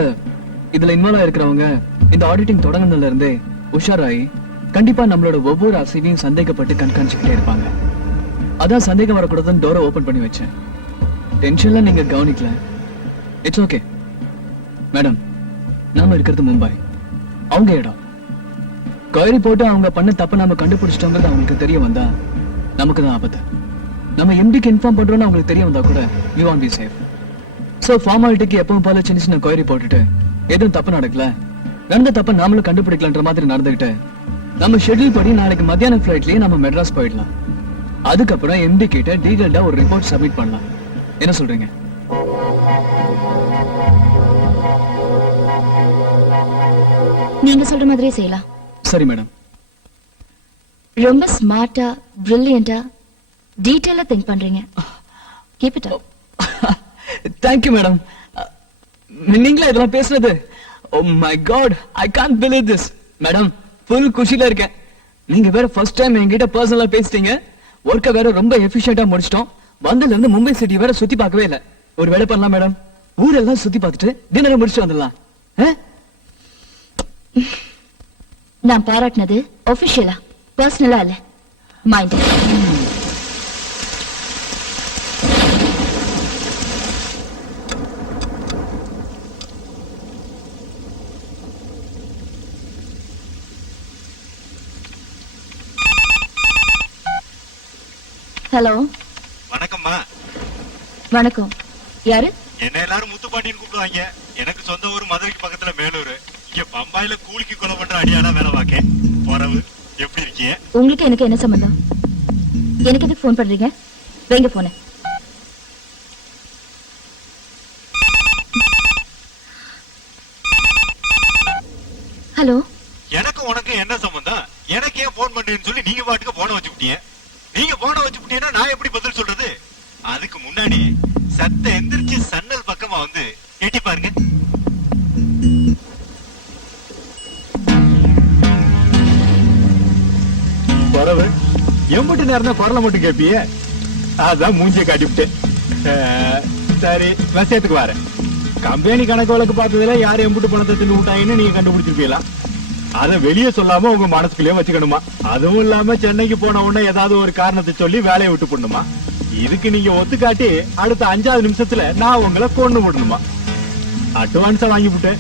இதுல இன்வால்வ் இருக்கிறவங்க இந்த ஆடிட்டிங் தொடங்கினதுல இருந்தே உஷாராயி கண்டிப்பா நம்மளோட ஒவ்வொரு அசைவையும் சந்தேகப்பட்டு கண்காணிச்சுக்கிட்டே இருப்பாங்க. அதான் சந்தேகம் வரக்கூடாதுன்னு டோரை ஓபன் பண்ணி வச்சேன். டென்ஷன்ல நீங்க கவனிக்கல. It's okay madam. நாம இருக்கிறது மும்பை, அவங்க இடம். கொயரி போட்டு அவங்க பண்ண தப்ப நாம கண்டுபிடிச்சிட்டோங்கிறது அவங்களுக்கு தெரிய வந்தா நமக்கு தான் ஆபத்து. நம்ம எம்டிக்கு இன்ஃபார்ம் பண்றோம்னு அவங்களுக்கு தெரிய வந்தா கூட we want be safe. So ஃபார்மாலிட்டிக்கு எப்பவும் போல சின்ன சின்ன கொயரி போட்டுட்டு எதுவும் தப்பு நடக்கல, நடந்த தப்ப நாமளும் கண்டுபிடிக்கலன்ற மாதிரி நடந்துகிட்டு நம்ம ஷெட்யூல் படி நாளைக்கு மத்தியான ஃபிளைட்லயே நம்ம மெட்ராஸ் போயிடலாம். அதுக்கப்புறம் எம்டி கிட்ட டீடைல்டா ஒரு ரிப்போர்ட் சப்மிட் பண்ணலாம். என்ன சொல்றீங்க? நீங்க சொல்ற மாதிரியே செய்யலாம். சரி மேடம். ரொம்ப ஸ்மார்ட்டா, பிரில்லியண்டா, டீடைலா திங்க் பண்றீங்க. Keep it up. Thank you madam. நீங்களே இதெல்லாம் பேசுறது? Oh my god, I can't believe this. Madam, full குஷில இருக்கேன். நீங்க வேற ஃபர்ஸ்ட் டைம் என்கிட்ட பர்சனலா பேசிட்டீங்க. ஒர்க்க வேற ரொம்ப எஃபிஷியன்ட்டா முடிச்சிட்டோம். வந்ததுல இருந்து மும்பை சிட்டி வேற சுத்தி பார்க்கவே இல்ல. ஒரு வேலை பண்ணலாம் மேடம், ஊரெல்லாம் சுத்தி பார்த்துட்டு டின்னரை முடிச்சுட்டு வந்துடலாம். நான் பாராட்டினது ஆபீஷியலா, பர்சனலா இல்ல. மைண்ட். ஹலோ. வணக்கம்மா. வணக்கம். யாரு? என்ன எல்லாரும் முத்துப்பாண்டின்னு கூப்பிடுவாங்க. எனக்கு சொந்த ஊர் மதுரைக்கு பக்கத்துல மேலூர். இங்க பம்பாயில கூலிக்கு கொலை பண்ற அடியாளா வேலை பார்க்க போறவு. எப்படி இருக்கீங்க? உங்களுக்கு எனக்கு என்ன சம்பந்தம்? எனக்கு எதுக்கு போன் பண்றீங்க? வைங்க போன. ஹலோ. எனக்கு உனக்கு என்ன சம்பந்தம்? எனக்கு ஏன் போன் பண்றேன்னு சொல்லி நீங்க பாட்டுக்கு போன வச்சுட்டீங்க. நீங்க போன வச்சுட்டீங்கன்னா நான் எப்படி பதில் சொல்றது? அதுக்கு முன்னாடி சத்த எந்திரிச்சு சன்னல் பக்கமா வந்து எட்டி பாருங்க. பரவு எம்பிட்டு நேரம் தான் குரலை மட்டும் கேட்பிய? அதான் மூஞ்சிய காட்டிவிட்டேன். சரி, விஷயத்துக்கு வரேன். கம்பெனி கணக்கு வழக்கு பார்த்ததுல யார் எம்புட்டு பணத்தை தின்னு விட்டாங்கன்னு நீங்க கண்டுபிடிச்சிருப்பீங்களா? அத வெளியே சொல்லாம உங்க மனசுக்குள்ளேயே வச்சுக்கணுமா? அதுவும் இல்லாம சென்னைக்கு போன உடனே ஏதாவது ஒரு காரணத்தை சொல்லி வேலையை விட்டு போடணுமா? இதுக்கு நீங்க ஒத்துக்காட்டி அடுத்த 5வது நிமிஷத்துல நான் உங்களை கொண்டு விடணுமா? அட்வான்ஸா வாங்கி விட்டேன்.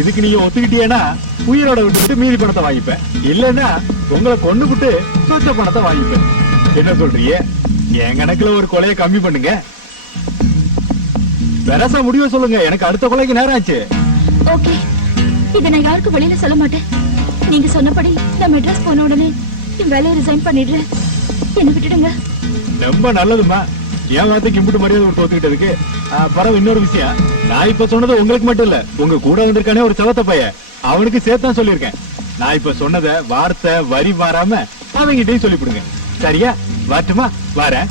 இதுக்கு நீங்க ஒத்துக்கிட்டீங்கன்னா உயிரோட விட்டுட்டு மீதி பணத்தை வாங்கிப்பேன். இல்லன்னா உங்களை கொண்டு விட்டு சொச்ச பணத்தை வாங்கிப்பேன். என்ன சொல்றீங்க? என் கணக்குல ஒரு கொலையை கம்மி பண்ணுங்க. பெருசா முடிவை சொல்லுங்க. எனக்கு அடுத்த கொலைக்கு நேரம் ஆச்சு. ஓகே, இதை நான் யாருக்கும் வெளியில சொல்ல மாட்டேன். நீங்க சொன்னபடி நான் மெட்ராஸ் போன உடனே என் வேலையை ரிசைன் பண்ணிடுறேன். என்ன விட்டுடுங்க. ரொம்ப நல்லதுமா. என் வார்த்தைக்கு இம்புட்டு மரியாதை கொடுத்து ஒத்துக்கிட்டதுக்கு. பரவ இன்னொரு விஷயம், நான் இப்ப சொன்னது உங்களுக்கு மட்டும் இல்ல, உங்க கூட வந்திருக்கானே ஒரு சவத்த பையன், அவனுக்கு சேர்த்தான் சொல்லியிருக்கேன். நான் இப்ப சொன்னத வார்த்தை வரி மாறாம அவங்கிட்டையும் சொல்லிவிடுங்க. சரியா? வரட்டுமா? வரேன்.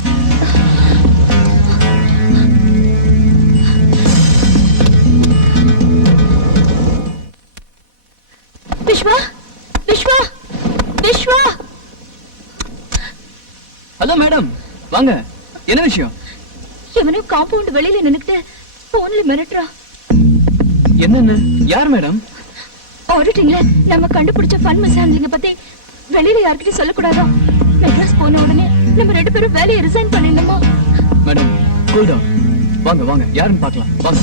விஸ்வா, விஸ்வா, விஸ்வா. ஹலோ மேடம், வாங்க. என்ன விஷயம்? எவனோ காம்பவுண்ட் வெளியில நின்னுக்கிட்டு போன்ல மிரட்டுறா. என்னன்னு? யார் மேடம்? ஆடிட்டிங்ல நம்ம கண்டுபிடிச்ச ஃபண்ட் மிஸ் ஹேண்ட்லிங்க பத்தி வெளியில யார்கிட்டயும் சொல்லக்கூடாதா? மெட்ராஸ் போன உடனே நம்ம 2 பேரும் வேலையை ரிசைன் பண்ணிடணுமா? Madam, cool down. வாங்க வாங்க, யாருன்னு பார்க்கலாம். வாங்க.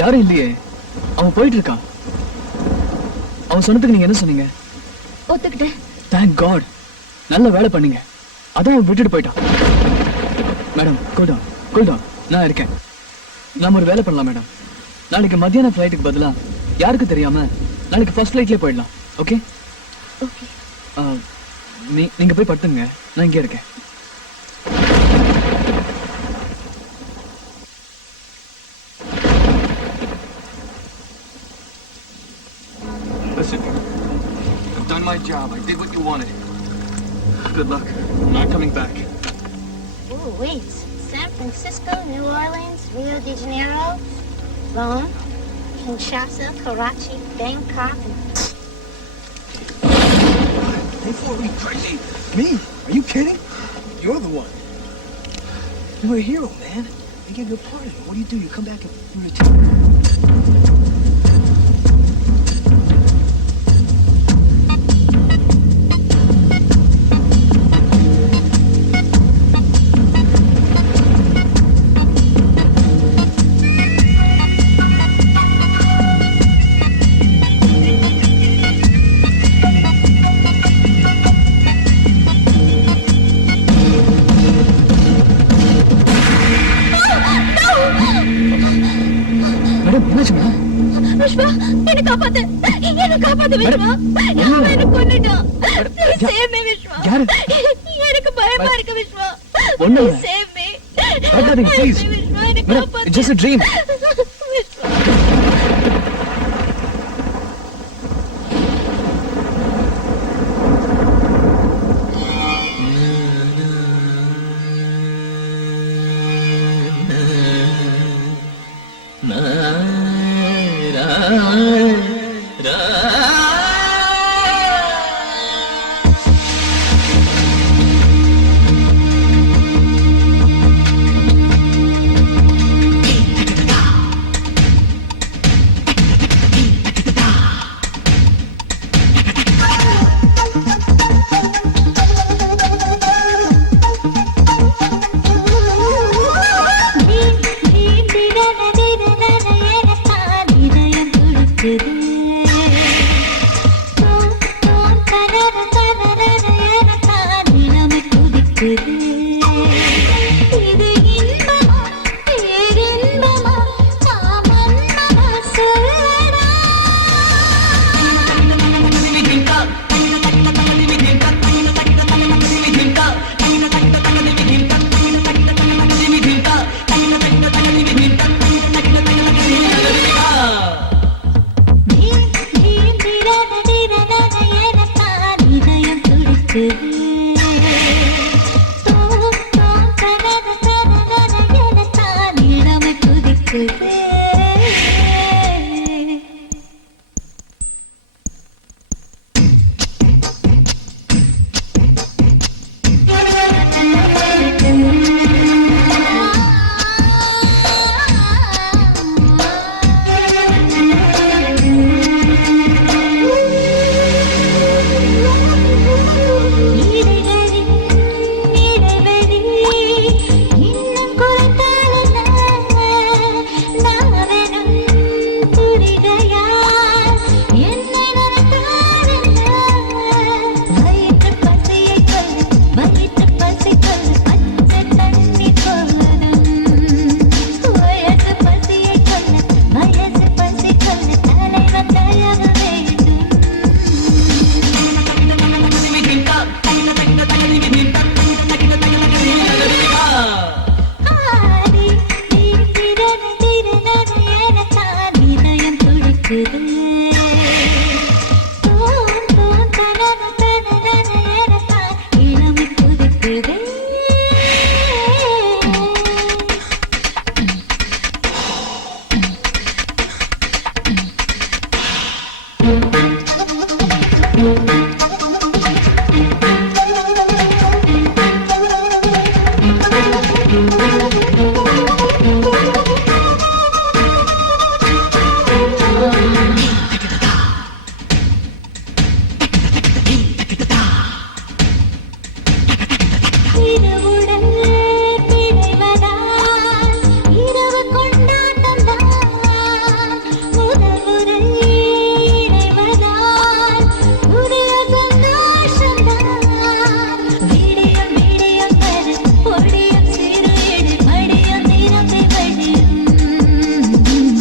யாரும் இல்லையே, அவன் போயிட்டு இருக்கான். அவன் சொன்னதுக்கு நீங்க என்ன சொன்னீங்க? ஒத்துக்கிட்டேன். தேங்க் காட், நல்ல வேலை பண்ணீங்க. அதான் அவன் விட்டுட்டு போயிட்டான். Madam, cool down, cool down. நான் இருக்கேன். நாம ஒரு வேலை பண்ணலாம் மேடம். நாளைக்கு மத்தியான ஃபிளைட்டுக்கு பதிலா யாருக்கு தெரியாம நாளைக்கு ஃபர்ஸ்ட் ஃபிளைட்லயே போயிடலாம். ஓகே? ஓகே. நீங்க போய் படுத்துங்க, நான் இங்கே இருக்கேன். Listen, I've done my job. I did what you wanted. Good luck. I'm not coming back. Oh, wait. San Francisco, New Orleans, Rio de Janeiro, Rome, Kinshasa, Karachi, Bangkok, and... Are you crazy? Me? Are you kidding? You're the one. You're a hero, man. They gave you a party. What do? You come back and you return. Vishwa, என்ன காப்பாத்து. என்ன காப்பாத்து விஸ்வா. அவன் என்ன கொன்னுட்டான். Please save me Vishwa. எனக்கு பயமா இருக்கு Vishwa. Please save me. Please. Vishwa, என்ன காப்பாத்து. It's just a dream. Vishwa. குதிக்குது தோன் தோன் தனன தனன எனத்தான் இளமை குதிக்குது இரவுடன் பிணைவதால் இரவு கொண்டாட்டம்தான் முதல் முறை இணைவதால் புதிய சந்தோஷம்தான் விடியம் விடியம் வரு பொடியும் சிறுவிடு மடியும் நிரம்பி வழியும்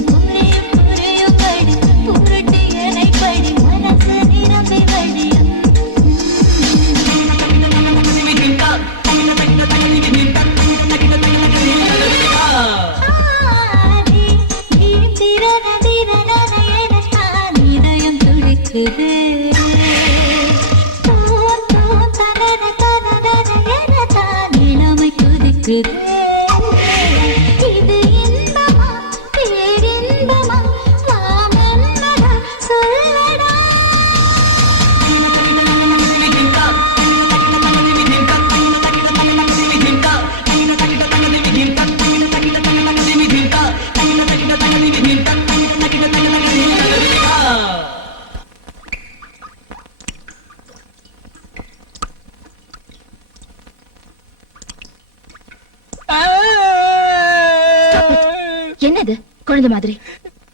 புரியும் புரியும் படி புரட்டி எனை படி மனசு நிரம்பி வழியும் ஆதி நீ திரன திரன எனத்தான் இதயம் துடிக்குது தோன் தோன் தனன தனன எனத்தான் இளமை குதிக்குது இது இன்பமா பேரின்பமா வாமன்னதா சொல்லடா என்னது குழந்தை மாதிரி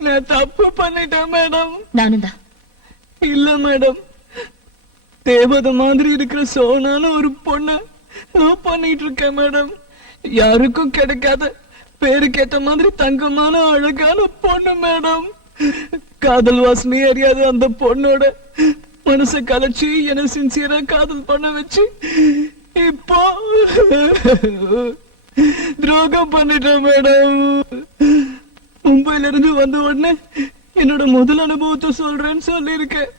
நான் தப்பு பண்ணிட்டேன் மேடம். நானும் தான் இல்ல மேடம், தேவதை மாதிரி இருக்கிற சோனான ஒரு பொண்ண லவ் பண்ணிட்டு இருக்கேன் மேடம். யாருக்கும் கிடைக்காத பேருக்கேத்த மாதிரி தங்கமான அழகான பொண்ணு மேடம். காதல் வாசனை அறியாத அந்த பொண்ணோட மனசை கலைச்சு என்ன சின்சியரா காதல் பண்ண வச்சு இப்போ துரோகம் பண்ணிட்டேன் மேடம். மும்பைல இருந்து வந்த உடனே என்னோட முதல் அனுபவத்தை சொல்றேன்னு சொல்லியிருக்கேன்.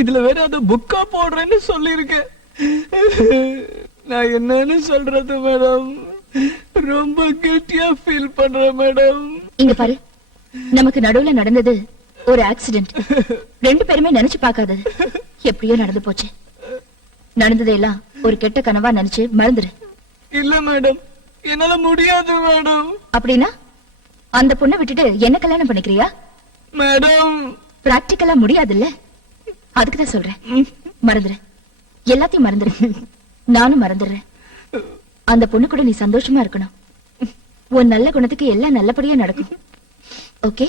இதுல வேற அத புக்கா போடுறேன்னு சொல்லியிருக்கேன். நான் என்னன்னு சொல்றது மேடம், ரொம்ப கில்ட்டியா ஃபீல் பண்றேன் மேடம். இங்க பாரு, நமக்கு நடுவுல நடந்தது ஒரு ஆக்சிடென்ட். ரெண்டு பேருமே நினைச்சு பார்க்காதது எப்படியோ நடந்து போச்சு. நடந்ததெல்லாம் ஒரு கெட்ட கனவா நினைச்சு மறந்துரு. இல்ல மேடம், என்னால முடியாது மேடம். அப்படின்னா அந்த பொண்ணை விட்டுட்டு என்ன கல்யாணம் பண்ணிக்கிறியா? மேடம் பிராக்டிக்கலா முடியாதுல்ல, அதுக்குதான் சொல்றேன். மறந்துரு, எல்லாத்தையும் மறந்துரு. நானும் மறந்துடுறேன். அந்த பொண்ணு கூட நீ சந்தோஷமா இருக்கணும். உன் நல்ல குணத்துக்கு எல்லாம் நல்லபடியா நடக்கும். Okay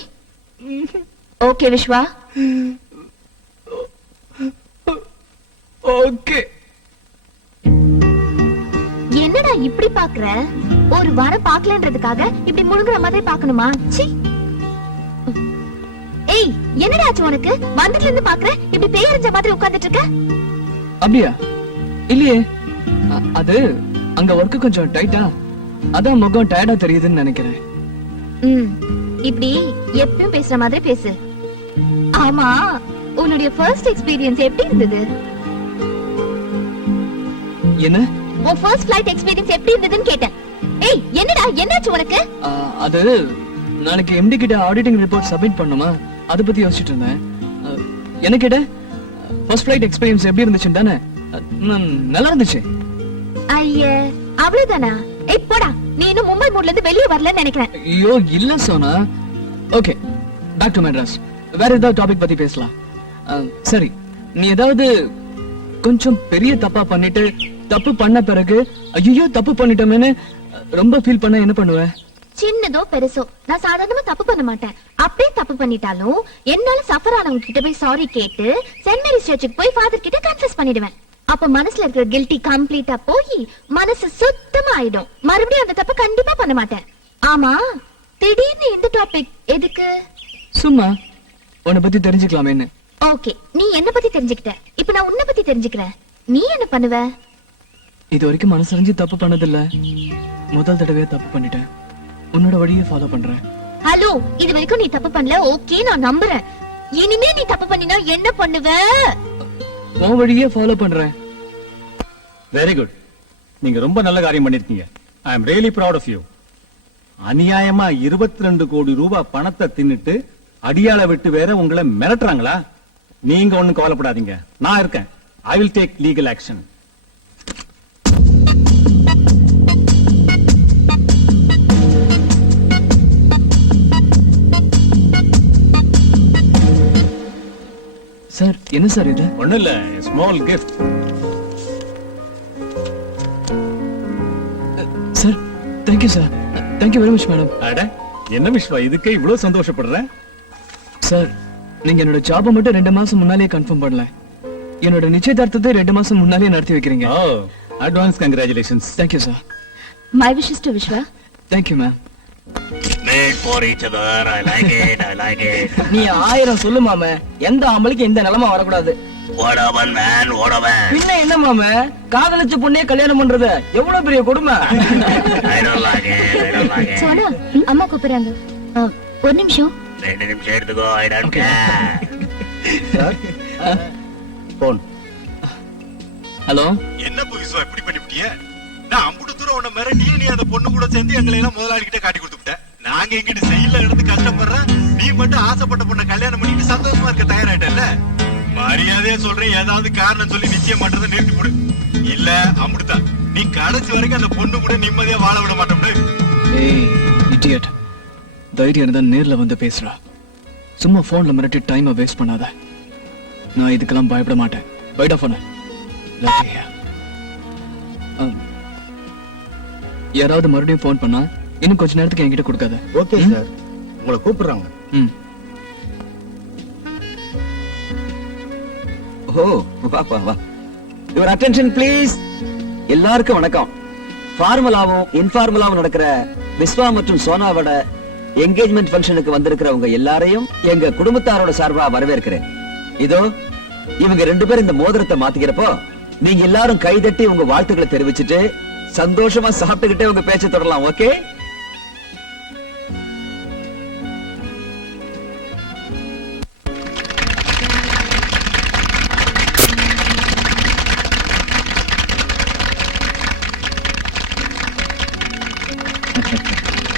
okay Viswa. ஓகே. என்னடா இப்படி பாக்குற? ஒரு வாரம் பாக்கலன்றதுக்காக இப்படி முழுங்குற மாதிரி பாக்கணுமா? சீ. ஏய், என்னடா ஆச்சு உனக்கு? வந்ததுல இருந்து பாக்குற இப்படி பேயறிஞ்ச மாதிரி உட்கார்ந்துட்டு இருக்க. அப்படியா? இல்லையே, அது அங்க ஒர்க் கொஞ்சம் டைட்டா, அதான் முகம் டயர்டா தெரியுதுன்னு நினைக்கிறேன். இப்படி எப்பவும் பேசுற மாதிரி பேசு. ஆமா, உன்னுடைய ஃபர்ஸ்ட் எக்ஸ்பீரியன்ஸ் எப்படி இருந்தது? என்ன? உன் ஃபர்ஸ்ட் ஃளைட் எக்ஸ்பீரியன்ஸ் எப்படி இருந்ததுன்னு கேட்டேன். ஏய், என்னடா என்னாச்சு உனக்கு? அது நாளைக்கு எம்டி கிட்ட ஆடிட்டிங் ரிப்போர்ட் சப்மிட் பண்ணுமா, அத பத்தி யோசிச்சுட்டு இருந்தேன். என்ன கேட்ட? ஃபர்ஸ்ட் ஃளைட் எக்ஸ்பீரியன்ஸ் எப்படி இருந்துச்சு தானே? நல்லா இருந்துச்சு. ஐயே, அவ்வளவுதானா? ஏய் போடா, நீ இன்னும் மும்பை மூட்ல இருந்து வெளியே வரலன்னு நினைக்கிறேன். ஐயோ இல்ல Sona. Okay, back to Madras. வேற ஏதாவது டாபிக் பத்தி பேசலாம். சரி, நீ ஏதாவது கொஞ்சம் பெரிய தப்பா பண்ணிட்டு தப்பு பண்ண பிறகு ஐயோ தப்பு பண்ணிட்டோமேன்னு ரொம்ப ஃபீல் பண்ண என்ன பண்ணுவ? சின்னதோ பெருசோ நான் சாதாரணமா தப்பு பண்ண மாட்டேன். அப்படியே தப்பு பண்ணிட்டாலும் என்னால சஃபர் ஆனவங்க கிட்ட போய் சாரி கேட்டு சென்ட் மேரிஸ் சர்ச்சுக்கு போய் ஃபாதர் கிட்ட கன்ஃபஸ் பண்ணிடுவேன். அப்ப மனசுல இருக்கிற கில்ட்டி கம்ப்ளீட்டா போய் மனசு சுத்தமா ஆயிடும். மறுபடியும் அந்த தப்பு கண்டிப்பா பண்ண மாட்டேன். ஆமா, திடீர்னு இந்த டாபிக் எதுக்கு? சும்மா உன்னை பத்தி தெரிஞ்சுக்கலாமேன்னு. ஓகே, நீ என்ன பத்தி தெரிஞ்சுக்கிட்ட, இப்ப நான் உன்னை பத்தி தெரிஞ்சுக்கிறேன். நீ என்ன பண்ணுவ? இது வரைக்கும் மனசறிஞ்சு தப்பு பண்ணதில்ல, முதல் தடவையா தப்பு பண்ணிட்டேன். உன்னோட வழியை ஃபாலோ பண்றேன். ஹலோ, இது வரைக்கும் நீ தப்பு பண்ணல, ஓகே நான் நம்புறேன். இனிமே நீ தப்பு பண்ணினா என்ன பண்ணுவ? உன் வழியே ஃபாலோ பண்றேன். Very good. நீங்க ரொம்ப நல்ல காரியம் பண்ணிருக்கீங்க. I am really proud of you. அநியாயமா 22 கோடி ரூபாய் பணத்தை தின்னுட்டு அடியாள விட்டு வேற உங்களை மிரட்டுறாங்களா? நீங்க ஒண்ணும் கவலைப்படாதீங்க, நான் இருக்கேன். I will take legal action. Sir என்ன சார் இது? ஒண்ணும் இல்ல, small gift. Sir thank you sir, thank you very much madam. அட என்ன விஸ்வா, இதுக்கே இவ்வளவு சந்தோஷப்படுற? சார் நீங்க என்னோட ஜாபை மட்டும் 2 மாசம் முன்னாலேயே கன்ஃபார்ம் பண்ணல. என்னோட நிச்சயதார்த்தத்தை 2 மாசம் முன்னாலேயே நடத்தி வைக்கிறீங்க. Oh, advance congratulations. Thank you sir. My wishes to Vishwa. Thank you ma'am. Made for each other. I like it. I like it. நீ 1000 சொல்லு மாமே, எந்த ஆம்பளைக்கு இந்த நிலைமை வரக்கூடாது. What a one man. What a man. பின்ன என்ன மாமே, காதலிச்ச பொண்ணே கல்யாணம் பண்றது எவ்வளவு பெரிய கொடுமை. I don't like it. I don't like it. Sona அம்மா கூப்பிடுறாங்க. ஒரு நிமிஷம். 2 நிமிஷம் எடுத்துக்கோ. I don't care. Phone. Hello. என்ன புதுசா இப்படி பண்ணிவிட்டிய? நான் அம்புட்டு தூரம் உன்னை மிரட்டியே நீ அந்த பொண்ணு கூட சேர்ந்து எங்களை எல்லாம் முதலாளிகிட்ட காட்டி கொடுத்துட்ட. நாங்க எங்கிட்ட செயல இருந்து கஷ்டப்படுறேன், நீ மட்டும் ஆசைப்பட்ட பொண்ணை கல்யாணம் பண்ணிட்டு சந்தோஷமா இருக்க தயாராயிட்டல. மரியாதையா சொல்றேன், ஏதாவது காரணம் சொல்லி நிச்சயம் பண்றதை நிறுத்தி போடு. இல்ல அம்புட்டுதான், நீ கடைசி வரைக்கும் அந்த பொண்ணு கூட நிம்மதியா வாழ விட மாட்டோம்னு. ஏய் இடியட், தைரியம் இருந்தா நேர்ல வந்து பேசுறா. சும்மா போன்ல மிரட்டி டைமை வேஸ்ட் பண்ணாத. நான் இதுக்கெல்லாம் பயப்பட மாட்டேன். பைட் ஆஃப் பண்ண. யாராவது மறுபடியும் போன் பண்ணா இன்னும் கொஞ்ச நேரத்துக்கு என்கிட்ட கொடுக்காத. ஓகே சார், உங்களை கூப்பிடுறாங்க. ஓ வா வா வா. Your attention please. எல்லாருக்கும் வணக்கம். ஃபார்மலாவும் இன்ஃபார்மலாவும் நடக்கிற விஸ்வா மற்றும் சோனாவோட என்கேஜ்மெண்ட் ஃபங்க்ஷனுக்கு வந்திருக்கிறவங்க எல்லாரையும் எங்க குடும்பத்தாரோட சார்பா வரவேற்கிறேன். இதோ இவங்க 2 பேரும் இந்த மோதிரத்தை மாத்திக்கிறப்போ நீங்க எல்லாரும் கைதட்டி உங்க வாழ்த்துக்களை தெரிவிச்சுட்டு சந்தோஷமா சாப்பிட்டுக்கிட்டே உங்க பேச்சை தொடரலாம். Okay?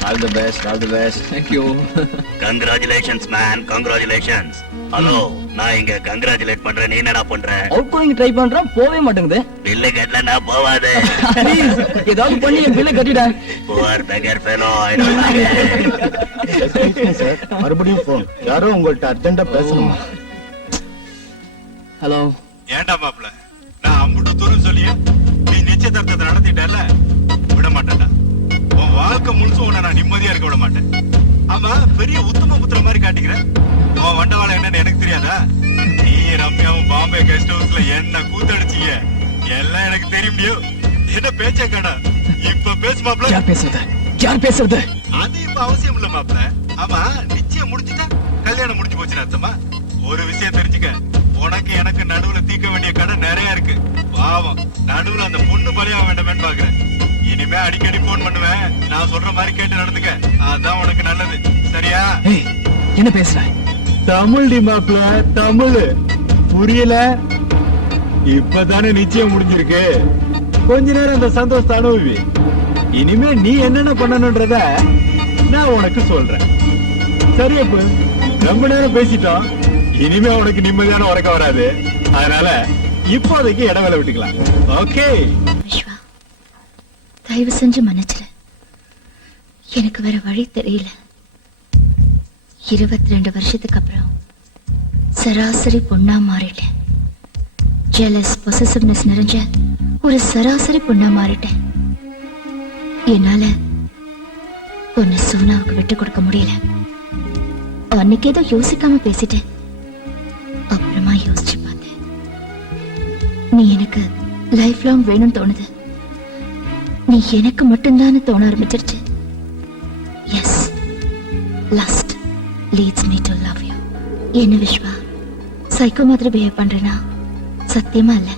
All the best, all the best. Thank you. Congratulations man. Congratulations. Hello, நான் இங்க கங்க்ராச்சுலேட் பண்றேன். நீ என்னடா பண்ற? அவுட் கோயிங் ட்ரை பண்றேன், போவே மாட்டேங்குது. பில்லு கட்டலனா போவாது. ப்ளீஸ் ஏதாவது பண்ணி என் பில்லை கட்டிடா. Poor beggar fellow. I don't like it. Sir மறுபடியும் போன். யாரோ உங்கள்ட்ட அர்ஜென்ட்டா பேசணுமா? ஹலோ. ஏன்டா மாப்ள, நான் அம்புட்டு தூரம் சொல்லியே நீ நிச்சயதார்த்தத்தை நடத்திட்டல, விட மாட்டேன்டா. உன் வாழ்க்கை முழுசும் உன்னை நான் நிம்மதியா இருக்க விட மாட்டேன். ஆமா, பெரிய உத்தம புத்திர மாதிரி காட்டிக்கிற. உன் வண்டவாளம் என்னன்னு எனக்கு தெரியாதா? நீ ரம்யாவும் பாம்பே கெஸ்ட் ஹவுஸ்ல என்ன கூத்தடிச்சீங்க எல்லாம் எனக்கு தெரியும். என்ன பேச்சே கடா, இப்ப பேசு மாப்ள. யார் பேசுறது? யார் பேசுறது? அது இப்ப அவசியம் இல்ல மாப்ள. ஆமா, நிச்சயம் முடிச்சுட்டா கல்யாணம் முடிஞ்சு போச்சுன்னு அர்த்தமா? ஒரு விஷயம் தெரிஞ்சுக்க, உனக்கு எனக்கு நடுவுல தீர்க்க வேண்டிய கடை நிறைய இருக்கு. பாவம், நடுவுல அந்த பொண்ணு பலியாக வேண்டாமேன்னு பாக்குறேன். இனிமே அடிக்கடி போன் பண்ணுவேன். நான் சொல்ற மாதிரி கேட்டு நடந்துக்க, அதான் உனக்கு நல்லது. சரியா? ஏய் என்ன பேசுற? தமிழ் டி மாப்ள, தமிழ் புரியல. இப்பதானே நிச்சயம் முடிஞ்சிருக்கு. கொஞ்ச நேரம் அந்த சந்தோஷத்தை அனுபவி. இனிமே நீ என்னென்ன பண்ணணும்ன்றத நான் உனக்கு சொல்றேன். சரியா? ரொம்ப நேரம் பேசிட்டோம். இனிமே உனக்கு நிம்மதியான உறக்கம் வராது. அதனால இப்போதைக்கு இடவேளை விட்டுக்கலாம். ஓகே? விஸ்வா, தயவு செஞ்சு மன்னிச்சிரு. எனக்கு வேற வழி தெரியல. 22 வருஷத்துக்கு அப்புறம் சராசரி பொண்ணா மாறிட்டேன். ஜெலஸ் பொசசிவ்னஸ் நிறைஞ்ச ஒரு சராசரி பொண்ணா மாறிட்டேன். என்னால உன்னை சோனாவுக்கு விட்டு கொடுக்க முடியல. அன்னைக்கு ஏதோ யோசிக்காம பேசிட்டேன். அப்புறமா யோசிச்சு பார்த்தேன். நீ எனக்கு லைஃப் லாங் வேணும்னு தோணுது. நீ எனக்கு மட்டும்தான் தோண ஆரம்பிச்சிருச்சு. Yes, lust leads me to love you. என்ன விஸ்வா, சைக்கோ மாதிரி பிஹேவ் பண்றேனா? சத்தியமா இல்ல,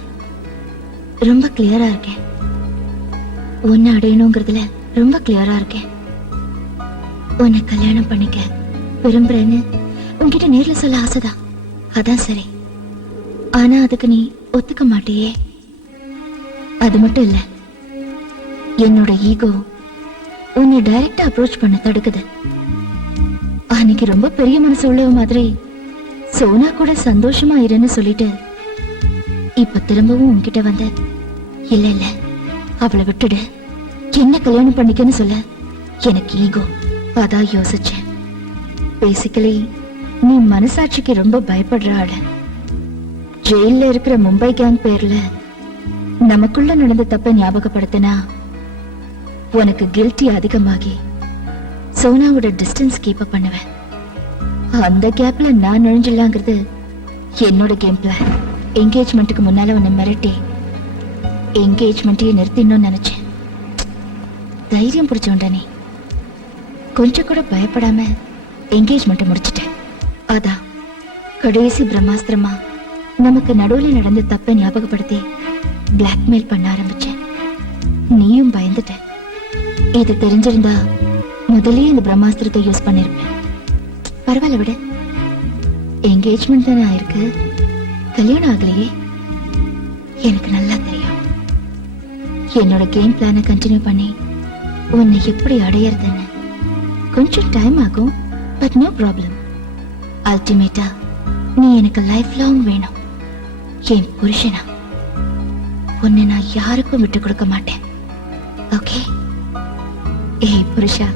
ரொம்ப கிளியரா இருக்கேன். உன்னை அடையணுங்கிறதுல ரொம்ப கிளியரா இருக்கேன். உன்னை கல்யாணம் பண்ணிக்க விரும்புறேன்னு உன்கிட்ட நேர்ல சொல்ல ஆசைதான். அதான் சரி. ஆனா அதுக்கு நீ ஒத்துக்க மாட்டியே. அது மட்டும் இல்ல, என்னோட ஈகோ உன்னை டைரக்டா அப்ரோச் பண்ண தடுக்குது. அன்னைக்கு ரொம்ப பெரிய மனசு உள்ளவ மாதிரி சோனா கூட சந்தோஷமா இருன்னு சொல்லிட்டு இப்ப திரும்பவும் உன்கிட்ட வந்த. இல்ல இல்ல, அவளை விட்டுடு, என்ன கல்யாணம் பண்ணிக்கன்னு சொல்ல எனக்கு ஈகோ. அதான் யோசிச்சேன். பேசிக்கலி நீ மனசாட்சிக்கு ரொம்ப பயப்படுற ஆளு. ஜெயில இருக்கிற மும்பை கேங் பேர்ல நமக்குள்ள நடந்த தப்ப ஞாபகப்படுத்தினா உனக்கு கில்ட்டி அதிகமாகி சோனாவோட டிஸ்டன்ஸ் கீப் பண்ணுவேன். அந்த கேப்ல நான் நுழைஞ்சிடலாங்கிறது என்னோட கேம் பிளான். என்கேஜ்மெண்ட்டுக்கு முன்னால உன்னை மிரட்டி என்கேஜ்மெண்ட்டையே நிறுத்திடணும்னு நினைச்சேன். தைரியம் பிடிச்சோண்ட நீ கொஞ்சம் கூட பயப்படாம என்கேஜ்மெண்ட்டை முடிச்சிட்டேன். அதான் கடைசி பிரம்மாஸ்திரமா நமக்கு நடுவுல நடந்த தப்பை ஞாபகப்படுத்தி பிளாக்மெயில் பண்ண ஆரம்பிச்சேன். நீயும் பயந்துட்ட. இது தெரிஞ்சிருந்தா முதலே இந்த பிரம்மாஸ்திரத்தை யூஸ் பண்ணிருப்பேன். பரவாயில்ல விட, என்கேஜ்மெண்ட் தானே ஆயிருக்கு, கல்யாணம் ஆகலையே. எனக்கு நல்லா தெரியும் என்னோட கேம் பிளானை கண்டினியூ பண்ணி உன்னை எப்படி அடையறதுன்னு. கொஞ்சம் டைம் ஆகும், பட் நோ ப்ராப்ளம். அல்டிமேட்டா நீ எனக்கு லைஃப் லாங் வேணும். என் புருஷனா உன்னை நான் யாருக்கும் விட்டு கொடுக்க மாட்டேன். ஓகே? ஏய் புருஷா,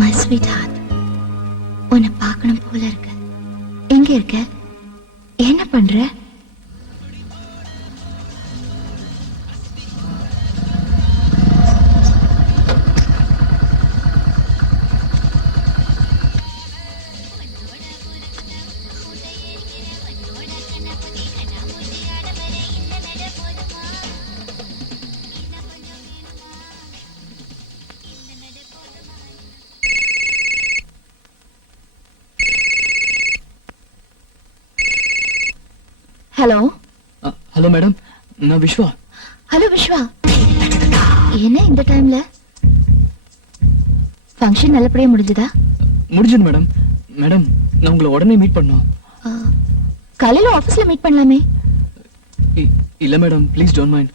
மை ஸ்வீட் ஹார்ட், உன்னை பார்க்கணும் போல இருக்கு. எங்க இருக்க? என்ன பண்ற? ஹலோ. ஹலோ மேடம், நான் விஸ்வா. ஹலோ விஸ்வா, என்ன இந்த டைம்ல? ஃபங்க்ஷன் நல்லபடியா முடிஞ்சதா? முடிஞ்சது மேடம். மேடம், நான் உங்களை உடனே மீட் பண்ணோம். காலையில ஆபீஸ்ல மீட் பண்ணலாமே. இல்ல மேடம், ப்ளீஸ் டோன்ட் மைண்ட்.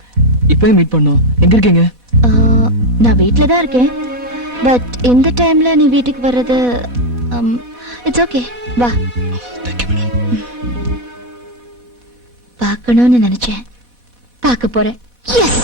இப்பவே மீட் பண்ணோம். எங்க இருக்கீங்க? நான் வீட்ல தான் இருக்கேன். பட் இந்த டைம்ல நீ வீட்டுக்கு வர்றது இட்ஸ் ஓகே. வா. பார்க்கணும்னு நினைச்சேன், பார்க்க போறேன். எஸ்.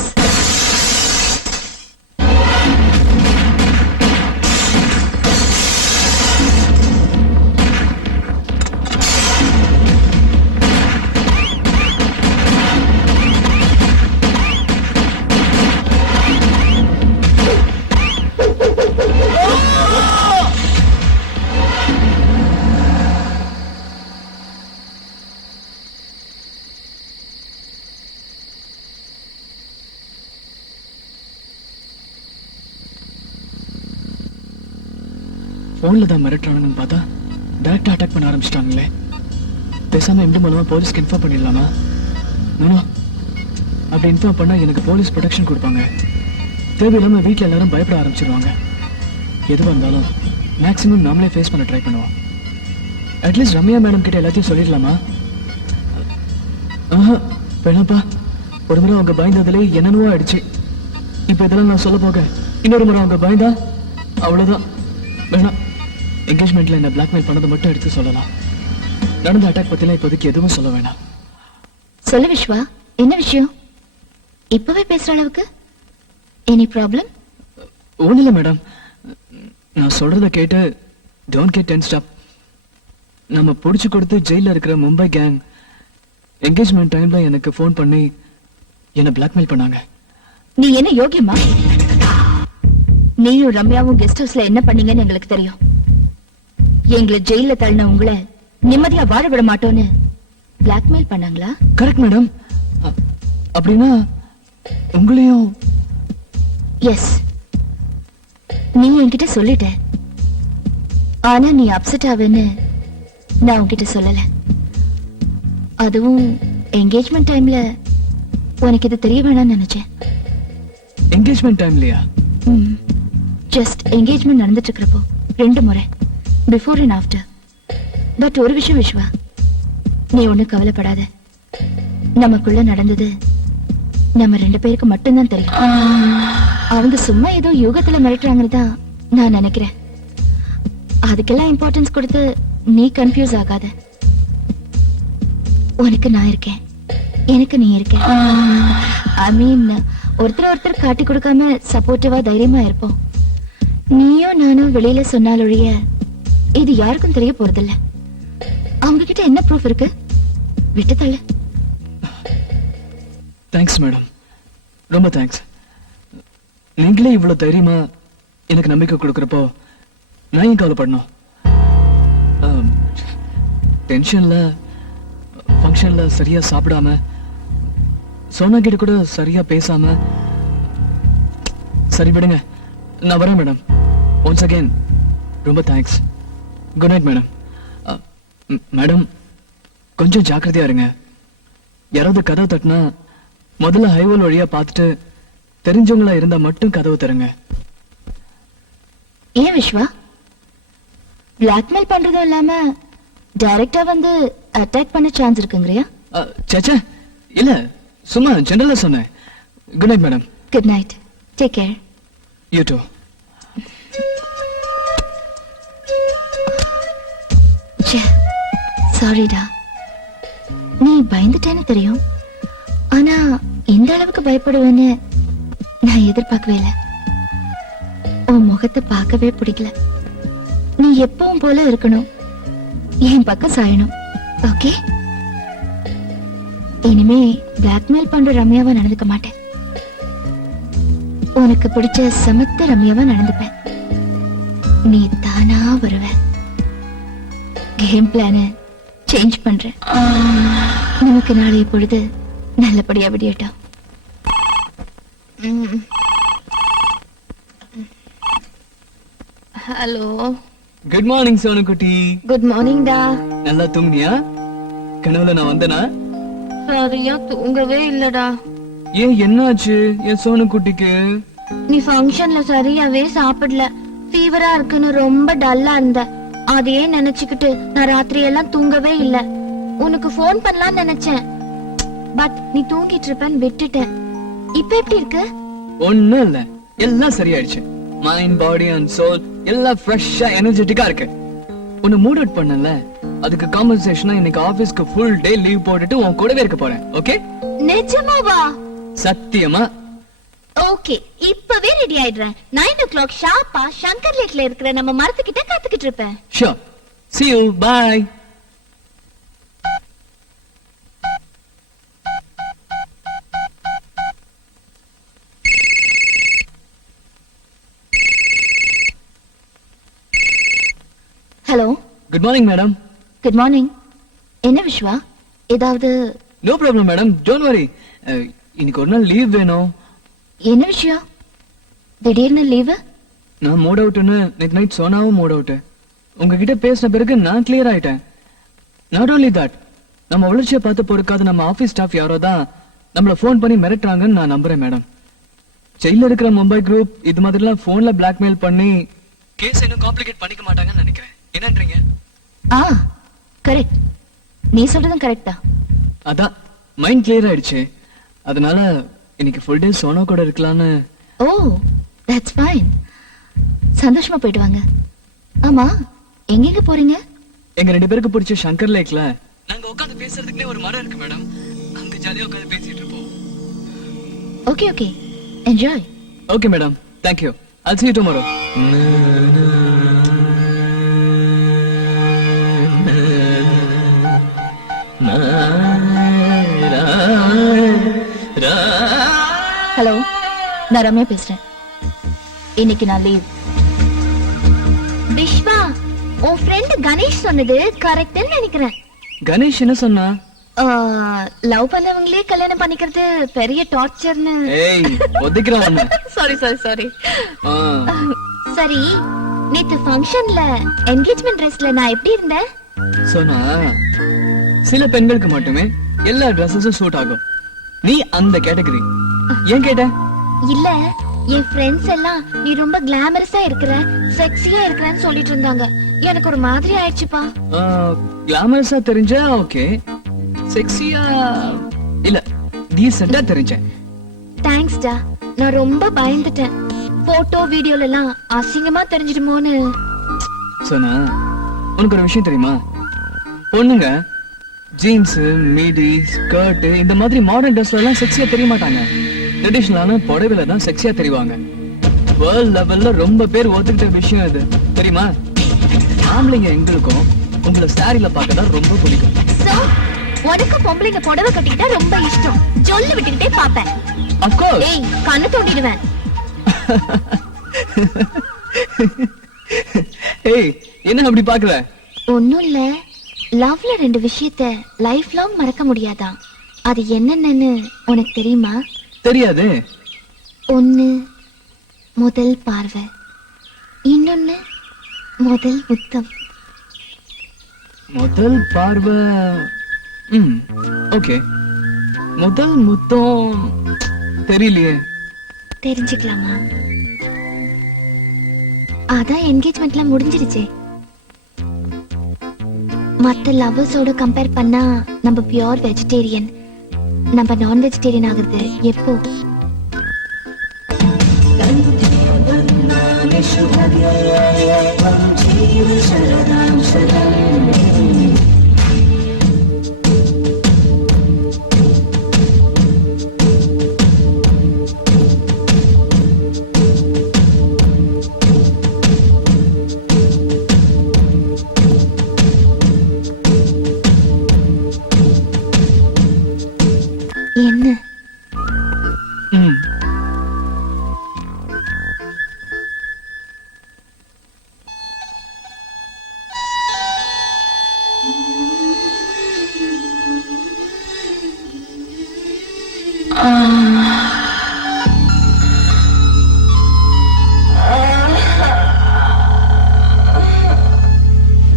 போன்ல தான் மிரட்டுறானுன்னு பார்த்தா டைரக்டா அட்டாக் பண்ண ஆரம்பிச்சிட்டாங்களே. பேசாம எப்படி மூலமா போலீஸ்க்கு இன்ஃபார்ம் பண்ணிடலாமா? நோ, அப்படி இன்ஃபார்ம் பண்ணா எனக்கு போலீஸ் ப்ரொடெக்ஷன் கொடுப்பாங்க. தேவையில்லாம வீட்டுல எல்லாரும் பயப்பட ஆரம்பிச்சிருவாங்க. எதுவா இருந்தாலும் மேக்ஸிமம் நாமளே ஃபேஸ் பண்ண ட்ரை பண்ணுவோம். அட்லீஸ்ட் ரம்யா மேடம் கிட்ட எல்லாத்தையும் சொல்லிடலாமா? வேணாப்பா, ஒரு முறை அவங்க பயந்ததுல என்னென்னவோ ஆயிடுச்சு. இப்ப இதெல்லாம் நான் சொல்ல போக இன்னொரு முறை அவங்க பயந்தா அவ்வளவுதான். வேணாம், என்கேஜ்மெண்ட்ல என்ன பிளாக்மெயில் பண்ணதை மட்டும் எடுத்து சொல்லலாம். நடந்த அட்டாக் பத்திலாம் இப்போதைக்கு எதுவும் சொல்ல வேணாம். சொல்லு விஸ்வா, என்ன விஷயம்? இப்பவே பேசுற அளவுக்கு எனி ப்ராப்ளம்? ஒன்றும் இல்லை மேடம், நான் சொல்றத கேட்டு டோன்ட் கெட் டென்ஸ்ட் அப். நம்ம பிடிச்சு கொடுத்து ஜெயில இருக்கிற மும்பை கேங் என்கேஜ்மெண்ட் டைம்ல எனக்கு ஃபோன் பண்ணி என்ன பிளாக்மெயில் பண்ணாங்க. நீ என்ன யோகியமா? நீயும் ரம்யாவும் கெஸ்ட் ஹவுஸ்ல என்ன பண்ணீங்கன்னு எங்களுக்கு தெரியும். எங்களை ஜெயில தள்ளின உங்களை நிம்மதியா வாழ விட மாட்டோன்னு பிளாக்மெயில் பண்ணாங்களா? Correct madam. அப்படின்னா உங்களையும்? எஸ், நீ என்கிட்ட சொல்லிட்ட. ஆனா நீ அப்செட் ஆவேன்னு நான் உன்கிட்ட சொல்லல. அதுவும் என்கேஜ்மெண்ட் டைம்ல உனக்கு இது தெரிய வேணாம்னு நினைச்சேன். என்கேஜ்மெண்ட் டைம்லயா? ஜஸ்ட் என்கேஜ்மெண்ட் நடந்துட்டு இருக்கிறப்போ 2 முறை, பிஃபோர் அண்ட் ஆஃப்டர். பட் ஒரு விஷயம் விஸ்வா, நீ ஒண்ணும் கவலைப்படாத. நமக்குள்ள நடந்தது நம்ம 2 பேருக்கு மட்டும்தான் தெரியும். அவங்க சும்மா ஏதோ யோகத்துல மிரட்டுறாங்கன்னு தான் நான் நினைக்கிறேன். அதுக்கெல்லாம் இம்பார்ட்டன்ஸ் கொடுத்து நீ கன்ஃபியூஸ் ஆகாத. உனக்கு நான் இருக்கேன், எனக்கு நீ இருக்க. ஐ மீன், ஒருத்தர் காட்டி கொடுக்காம சப்போர்ட்டிவா தைரியமா இருப்போம். நீயும் நானும் வெளியில சொன்னாலொழிய இது யாருக்கும் தெரிய போறதில்ல. அவங்க கிட்ட என்ன ப்ரூஃப் இருக்கு? விட்டு தள்ளு. தேங்க்ஸ் மேடம், ரொம்ப தேங்க்ஸ். நீங்களே இவ்வளவு தைரியமா எனக்கு நம்பிக்கை கொடுக்கறப்போ நான் ஏன் கவலைப்படணும்? டென்ஷன்ல ஃபங்க்ஷன்ல சரியா சாப்பிடாம, சோனா கிட்ட கூட சரியா பேசாம. சரி விடுங்க, நான் வரேன் மேடம். ஒன்ஸ் அகைன் ரொம்ப thanks. Good night madam. Madam, கொஞ்சம் ஜாக்கிரதையா இருங்க. யாராவது கதவு தட்டினா முதல்ல ஹைவேல் வழியா பார்த்துட்டு தெரிஞ்சவங்களா இருந்தா மட்டும் கதவு தருங்க. ஏன் விஸ்வா, பிளாக்மெயில் பண்றதும் இல்லாம டைரக்டா வந்து அட்டாக் பண்ண சான்ஸ் இருக்குங்கறியா? சேச்சே இல்ல, சும்மா ஜெனரலா சொன்னேன். Good night madam. Good night, take care. You too. சாரிடா, நீ பயந்துட்டேன்னு தெரியும். ஆனா இந்த அளவுக்கு பயப்படுவேன்னு நான் எதிர்பார்க்கவே இல்லை. உன் முகத்தை பார்க்கவே பிடிக்கல. நீ எப்பவும் போல இருக்கணும், என் பக்கம் சாயணும். ஓகே? இனிமே பிளாக்மெயில் பண்ற ரம்யாவா நடந்துக்க மாட்டேன். உனக்கு பிடிச்ச சமத்த ரம்யாவா நடந்துப்பேன். நீ தானா வருவ. கேம் பிளான சேஞ்ச் பண்றேன். நமக்கு நாளைய பொழுது நல்லபடியா விடியட்டும். ஹலோ. குட் மார்னிங் சோனு குட்டி. குட் மார்னிங் டா. நல்லா தூங்குனியா? கனவுல நான் வந்தனா? சரியா தூங்கவே இல்லடா. ஏன், என்னாச்சு என் சோனு குட்டிக்கு? நீ ஃபங்க்ஷன்ல சரியாவே சாப்பிடல. ஃபீவரா இருக்குன்னு ரொம்ப டல்லா இருந்த. அதையே நினைச்சுக்கிட்டு நான் ராத்திரி எல்லாம் தூங்கவே இல்ல. உனக்கு ஃபோன் பண்ணலாம்னு நினைச்சேன், பட் நீ தூங்கிட்டு இருப்பேன்னு விட்டுட்டேன். இப்ப எப்படி இருக்கு? ஒண்ணும் இல்ல, எல்லாம் சரியாயிடுச்சு. மைண்ட், பாடி அண்ட் சோல் எல்லாம் ஃப்ரெஷ்ஷா எனர்ஜெட்டிக்கா இருக்கு. உன்னை மூட் அவுட் பண்ணல, அதுக்கு காம்பன்சேஷனா இன்னைக்கு ஆபீஸ்க்கு ஃபுல் டே லீவ் போட்டுட்டு உன் கூடவே இருக்க போறேன். ஓகே? நிஜமாவா? சத்தியமா. ஓகே, இப்பவே ரெடி ஆயிடுறேன். 9 o'clock ஷார்ப்பா சங்கர் லேக்ல இருக்கிற நம்ம மரத்துக்கிட்ட காத்துக்கிட்டு இருப்பேன். Sure. See you. Bye. Hello. Good morning madam. Good morning. என்ன விஸ்வா, ஏதாவது? No problem madam, don't worry. இன்னைக்கு ஒரு நாள் லீவ் வேணும். என்ன விஷயம்? திடீர்னு லீவு? நான் மூட் அவுட்னு நேத்து நைட் சோனாவும் மூட் அவுட். உங்ககிட்ட பேசின பிறகு நான் கிளியர் ஆயிட்டேன். நாட் ஓன்லி தட், நம்ம வளர்ச்சியை பார்த்து பொறுக்காத நம்ம ஆபீஸ் ஸ்டாஃப் யாரோ தான் நம்மள ஃபோன் பண்ணி மிரட்டுறாங்கன்னு நான் நம்புறேன் மேடம். ஜெயில இருக்கிற மும்பை குரூப் இது மாதிரிலாம் போன்ல பிளாக்மெயில் பண்ணி கேஸ் இன்னும் காம்ப்ளிகேட் பண்ணிக்க மாட்டாங்கன்னு நினைக்கிறேன். என்னன்றீங்க? கரெக்ட், நீ சொல்றதும் கரெக்ட் தான். அதான் மைண்ட் கிளியர் ஆயிடுச்சு. அதனால இன்னைக்கு ஃபுல் டே சோனா கூட இருக்கலாம்னு. ஓ, தட்ஸ் ஃபைன். சந்தோஷமா போயிட்டு வாங்க. ஆமா, எங்க போறீங்க? எங்க 2 பேருக்கு பிடிச்ச சங்கர் லேக்ல நாங்க உட்கார்ந்து பேசுறதுக்குனே ஒரு மரம் இருக்கு மேடம். அங்க ஜாலியா உட்கார்ந்து பேசிட்டு இருப்போம். Okay okay, enjoy. Okay madam, thank you. I'll see you tomorrow. Hello, நான் ரம்யா பேசுறேன். இன்னைக்கு நான் லீவ். விஸ்வா, உன் ஃப்ரெண்ட் கணேஷ் சொன்னது கரெக்ட்னு நினைக்கிறேன். கணேஷ் என்ன சொன்னா? லவ் பண்ணவங்களே கல்யாணம் பண்ணிக்கிறது பெரிய டார்ச்சர்னு. ஏய், ஒதுக்குறானே. Sorry sorry sorry. சரி, நேத்து ஃபங்க்ஷன்ல என்கேஜ்மென்ட் ட்ரெஸ்ல நான் எப்படி இருந்தேன்? சொன்னா சில பெண்களுக்கு மட்டுமே எல்லா ட்ரெஸ்ஸஸும் சூட் ஆகும். நீ அந்த கேட்டகரி. ஏன் கேட்ட? இல்ல, என் ஃப்ரெண்ட்ஸ் எல்லாம் நீ ரொம்ப கிளாமரஸா இருக்கிற, செக்ஸியா இருக்கிறன்னு சொல்லிட்டு இருந்தாங்க. எனக்கு ஒரு மாதிரி ஆயிடுச்சுப்பா. கிளாமரஸா தெரிஞ்சா ஓகே, செக்ஸியா இல்ல டீசெண்டா தெரிஞ்சேன். தேங்க்ஸ்டா. நான் ரொம்ப பயந்துட்டேன். போட்டோ வீடியோல எல்லாம் அசிங்கமா தெரிஞ்சிடுமோன்னு. சோனா, உனக்கு ஒரு விஷயம் தெரியுமா? பொண்ணுங்க ஜீன்ஸ், மீடி, ஸ்கர்ட் இந்த மாதிரி மாடர்ன் ட்ரெஸ்ல எல்லாம் செக்ஸியா தெரிய மாட்டாங்க. ட்ரெடிஷனலான புடவையில தான் செக்ஸியா தெரிவாங்க. வேர்ல்ட் லெவல்ல ரொம்ப பேர் ஒத்துக்கிட்ட விஷயம் இது தெரியுமா? ஆம்பளைங்க எங்களுக்கும் உங்களை சாரில பார்க்க தான் ரொம்ப பிடிக்கும். So, உனக்கு பொம்பளைங்க புடவை கட்டிக்கிட்டா ரொம்ப இஷ்டம். சொல்லு விட்டுக்கிட்டே பாப்பேன். Of course. ஏய், கண்ணு தோண்டிடுவேன். ஏய், என்ன அப்படி பாக்குற? ஒண்ணும் இல்ல. லவ்ல 2 விஷயத்த லைஃப் லாங் மறக்க முடியாதான். அது என்னன்னு உனக்கு தெரியுமா? தெரியாது. ஒன்னு முதல் பார்வை, இன்னொன்னு முதல் முத்தம். முதல் பார்வை. ஓகே. முதல் முத்தம் தெரியலையே. தெரிஞ்சுக்கலாமா? அதான் என்கேஜ்மெண்ட்ல முடிஞ்சிருச்சே. மத்த லவ்வர்ஸோட கம்பேர் பண்ணா நம்ம பியூர் வெஜிடேரியன். நம்ம நான் வெஜிடேரியன் ஆகுறது எப்போ? என்ன?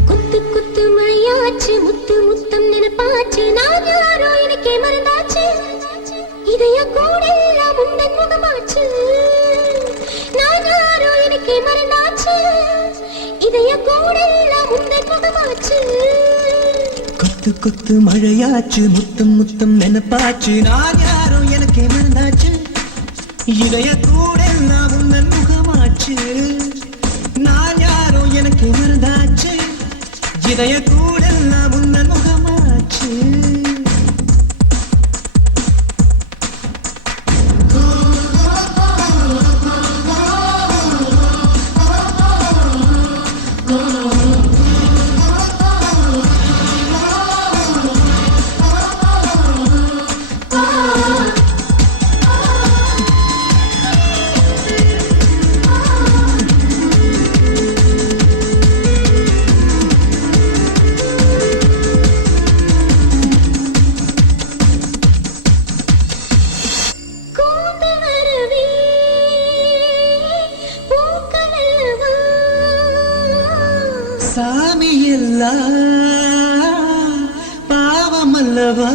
குத்து குத்து மழையாச்சு, முத்து முத்தம் நினைப்பாச்சு, நான் யாரோ எனக்கே மறந்தாச்சு, இதய கூடெல்லாம் உந்தன் முகமாச்சு, நான் யாரோ எனக்கே மறந்தாச்சு, இதய கூடெல்லாம் உந்தன் முகமாச்சு. குத்து குத்து மழையாச்சு, முத்தம் முத்தம் நினைப்பாச்சு, நான் யாரோ எனக்கே மறந்தாச்சு, இதய கூடெல்லாம் உந்தன் முகமாச்சு, நான் யாரோ எனக்கே மறந்தாச்சு, இதய கூடெல்லாம் உந்தன் முகமாச்சு. சாமி எல்லாம் பாவமல்லவா,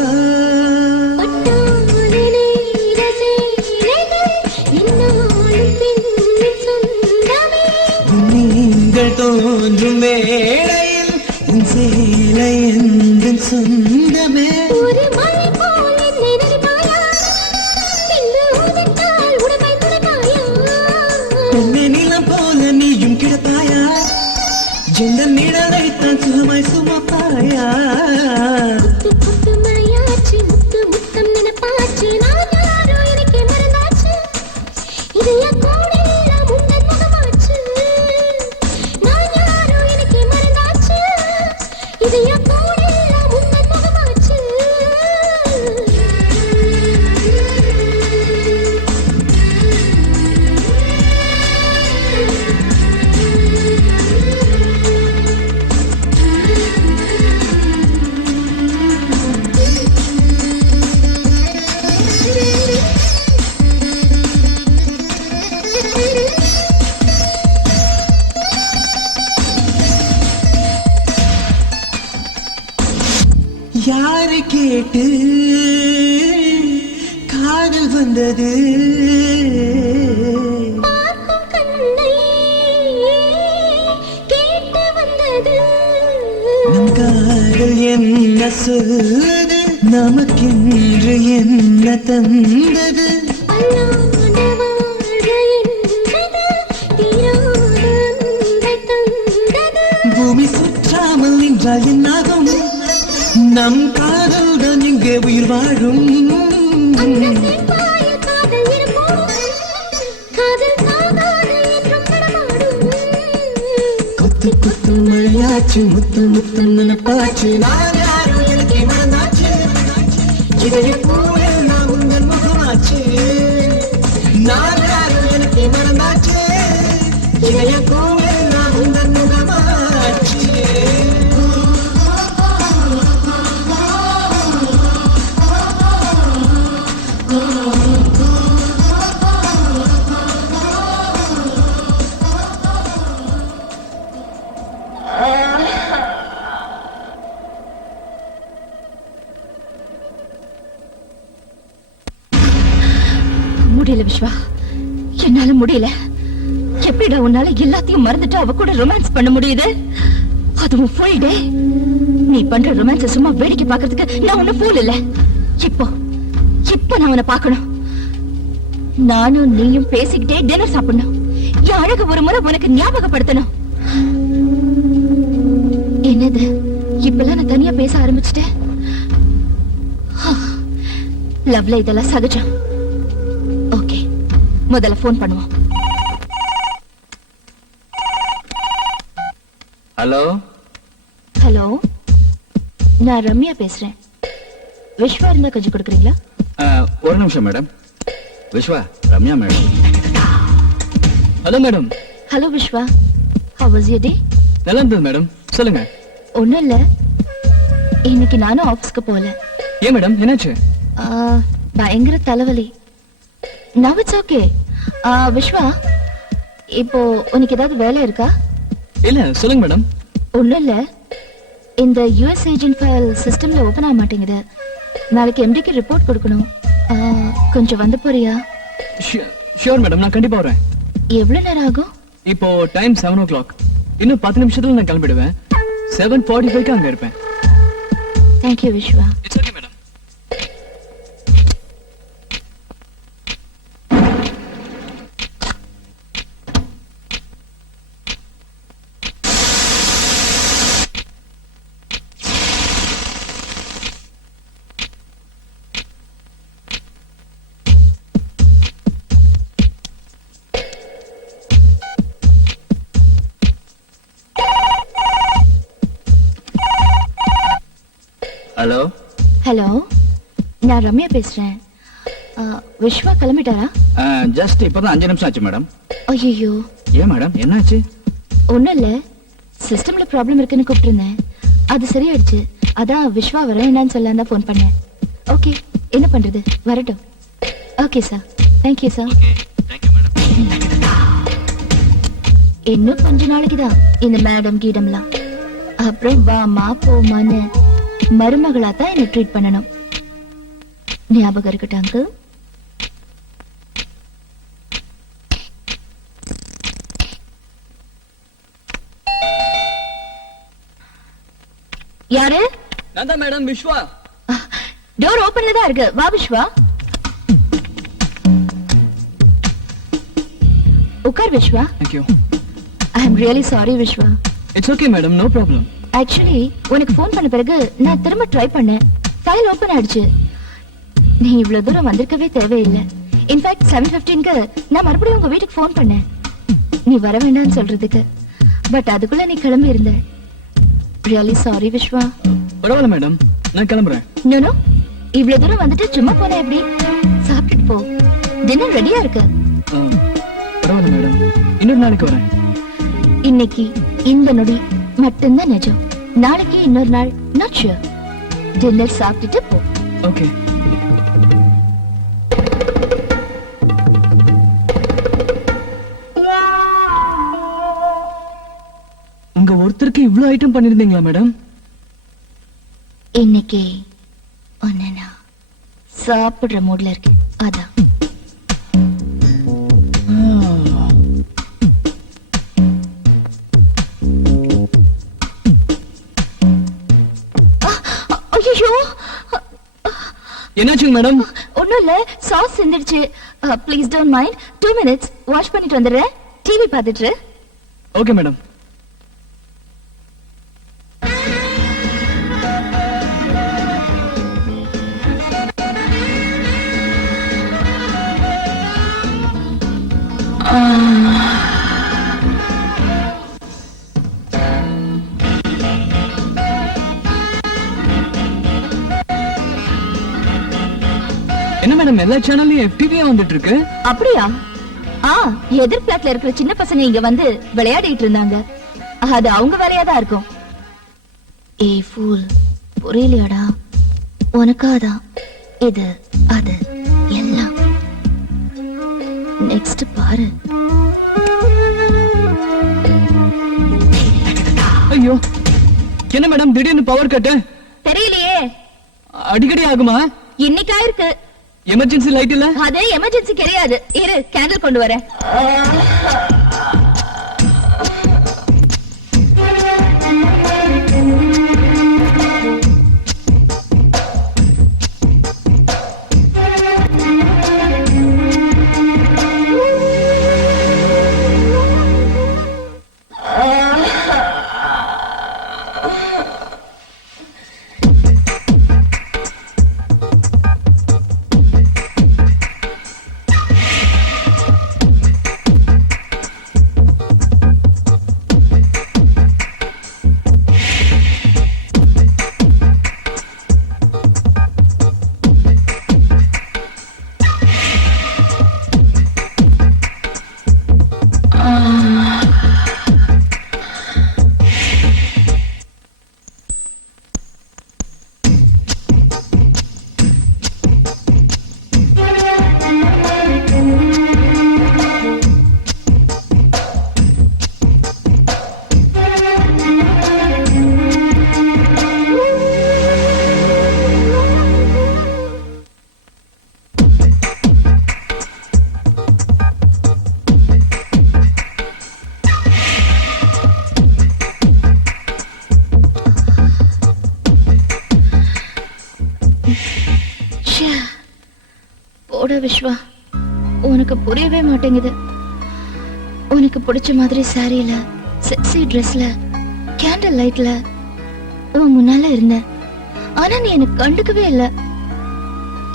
நீங்கள் தோன்றும் வேளையில் உன் சேலை எந்த சொந்தமே, பெண்ணை நிலம் போல நீயும் கிடப்பாயா, எந்த நிழலைத்தான் சுகமாய் சுமப்பாயா. குத்து குத்து மழையாச்சு, முத்து முத்தம் நினைப்பாச்சு, நான் யாரோ எனக்கே மறந்தாச்சு, இதய கூடெல்லாம் உந்தன் முகமாச்சு, நான் யாரோ எனக்கே மறந்தாச்சு, இதய கூடெல்லாம் உந்தன் முகமாச்சு. யாரை கேட்டு காதல் வந்தது, பார்க்கும் கண்ணை கேட்டு வந்தது, நம் காதல் என்ன சொல்லுது, நமக்கென்று என்ன தந்தது பூமி சுற்றாமல் நின்றால் என்னாகும் நம் காதல்தான் இங்கே உயிர் வாழும் குத்து குத்து மழையாச்சு முத்து முத்து நினைப்பாச்சு நான் யாரும் எனக்கு மறந்தாச்சு இதைய போல நான் உங்கள் முகமாச்சு நான் யாரும் எனக்கு மறந்தாச்சு இதைய போல நான் உங்கள் முகமாச்சு முடியல விஸ்வா, என்னால முடியல. எப்படிடா உன்னால எல்லாத்தையும் மறந்துட்டு அவ கூட ரொமான்ஸ் பண்ண முடியுது? அதுவும் ஃபுல் டே. நீ பண்ற ரொமான்ஸ் சும்மா வேடிக்கை பார்க்கிறதுக்கு நான் ஒன்னும் ஃபூல் இல்ல. இப்போ நான் உன்னை பார்க்கணும். நானும் நீயும் பேசிக்கிட்டே டின்னர் சாப்பிடணும். என் அழகு ஒரு முறை உனக்கு ஞாபகப்படுத்தணும். என்னது இப்பெல்லாம் நான் தனியா பேச ஆரம்பிச்சிட்டேன்? லவ்ல இதெல்லாம் சகஜம். ஓகே, முதல்ல போன் பண்ணுவோம். ஹலோ ஹலோ, நான் ரம்யா பேசுறேன். விஸ்வா இருந்தா கொஞ்சம் கொடுக்குறீங்களா? ஒரு நிமிஷம் madam. Viswa, Ramya madam. Hello madam. Hello Viswa, how was your day? நல்லா இருந்தது மேடம், சொல்லுங்க. ஒண்ணும் இல்ல, இன்னைக்கு நானும் ஆபீஸ்க்கு போகல. ஏன் மேடம், என்னாச்சு? பயங்கர தலைவலி. Now it's okay. விஸ்வா, இப்போ உனக்கு ஏதாவது வேலை இருக்கா? இல்ல, சொல்லுங்க மேடம். ஒண்ணும் இல்ல, இந்த US ஏஜென்ட் ஃபைல் சிஸ்டம்ல ஓபன் ஆக மாட்டேங்குது. நாளைக்கு MDக்கு ரிப்போர்ட் கொடுக்கணும். கொஞ்சம் வந்து போறியா? ஷியோர் மேடம், நான் கண்டிப்பா வரேன். எவ்வளவு நேரம் ஆகும்? இப்போ டைம் 7 o'clock. இன்னும் 10 நிமிஷத்துல நான் கிளம்பிடுவேன். 7:45க்கு அங்க இருப்பேன். Thank you Viswa. It's okay madam. Hello hello, நான் ரம்யா பேசுறேன். விஸ்வா கிளம்பிட்டாரா? ஜஸ்ட் இப்பதான் 5 நிமிஷம் ஆச்சு மேடம். ஐயோ, ஏன் மேடம், என்னாச்சு? ஒண்ணும் இல்ல, சிஸ்டம்ல ப்ராப்ளம் இருக்குன்னு கூப்பிட்டிருந்தேன். அது சரியாயிடுச்சு. அதான் விஸ்வா வரேன் என்னன்னு சொல்லலாம் தான் ஃபோன் பண்ணேன். ஓகே, என்ன பண்றது, வரட்டும். Okay sir, thank you sir. இன்னும் கொஞ்ச நாளைக்கு தான் இந்த மேடம் கீடம்லாம். அப்புறம் வாமா போமான்னு மருமகளா தான் என்ன ட்ரீட் பண்ணணும். ஞாபகம் இருக்கட்டும் அங்கிள். யாரு? நான் தான் மேடம், விஸ்வா. டோர் ஓபன்ல தான் இருக்கு. வா விஸ்வா, உட்கார் Viswa. Thank you. I am really sorry Viswa. It's okay madam, no problem. Actually உனக்கு ஃபோன் பண்ண பிறகு நான் திரும்ப ட்ரை பண்ணேன். ஃபைல் ஓபன் ஆயிடுச்சு. நீ இவ்வளவு தூரம் வந்திருக்கவே தேவையில்லை. இன்ஃபேக்ட் 7:15க்கு நான் மறுபடியும் உங்க வீட்டுக்கு ஃபோன் பண்ணேன், நீ வர வேண்டாம்னு சொல்றதுக்கு. பட் அதுக்குள்ள நீ கிளம்பி இருந்த. Really sorry Viswa. பரவாயில்ல மேடம், நான் கிளம்புறேன். நோ, இவ்வளவு தூரம் வந்துட்டு சும்மா போன எப்படி? சாப்பிட்டுட்டு போ, டின்னர் ரெடியா இருக்கு. பரவாயில்ல மேடம், இன்னொரு நாளைக்கு வரேன். இன்னைக்கு இந்த நொடி மட்டும்தான் நிஜம். நாளைக்கு இன்னொரு நாள் நாட் ஷூர். டின்னர் சாப்பிட்டுட்டு போ. ஓகே. உங்க ஒருத்தருக்கு இவ்ளோ ஐட்டம் பண்ணிருந்தீங்களா மேடம்? இன்னைக்கு ஒன்னு நான் சாப்பிடுற மூட்ல இருக்கேன், அதான். ஐயோ, என்னாச்சுங்க மேடம்? ஒண்ணும் இல்ல, சாஸ் சிந்திடுச்சு. Please don't mind. 2 minutes wash பண்ணிட்டு வந்துடுறேன். டிவி பார்த்துட்டு. Okay madam. என்ன மேடம் எல்லா சேனல்லையும் FTV வந்துட்டு இருக்கு? அப்படியா? எதிர் பிளாட்ல இருக்கிற சின்ன பசங்க இங்க வந்து விளையாடிட்டு இருந்தாங்க. அது அவங்க வேலையாதான் இருக்கும். ஏய் ஃபூல், புரியலையாடா? உனக்காதான் இது அது எல்லாம். நெக்ஸ்ட் பாரு. ஐயோ, என்ன மேடம் திடீர்னு பவர் கட்? தெரியலையே. அடிக்கடி ஆகுமா? இன்னைக்கா இருக்கு. எமர்ஜென்சி லைட் இல்ல? அது எமர்ஜென்சி கிடையாது. இரு, கேண்டில் கொண்டு வரேன். போட விஸ்வா, உனக்கு புரியவே மாட்டேங்குது. உனக்கு பிடிச்ச மாதிரி சாரியில, செக்ஸி ட்ரெஸ்ல, கேண்டில் லைட்ல உன் முன்னால இருந்தேன். ஆனா நீ எனக்கு கண்டுக்கவே இல்ல.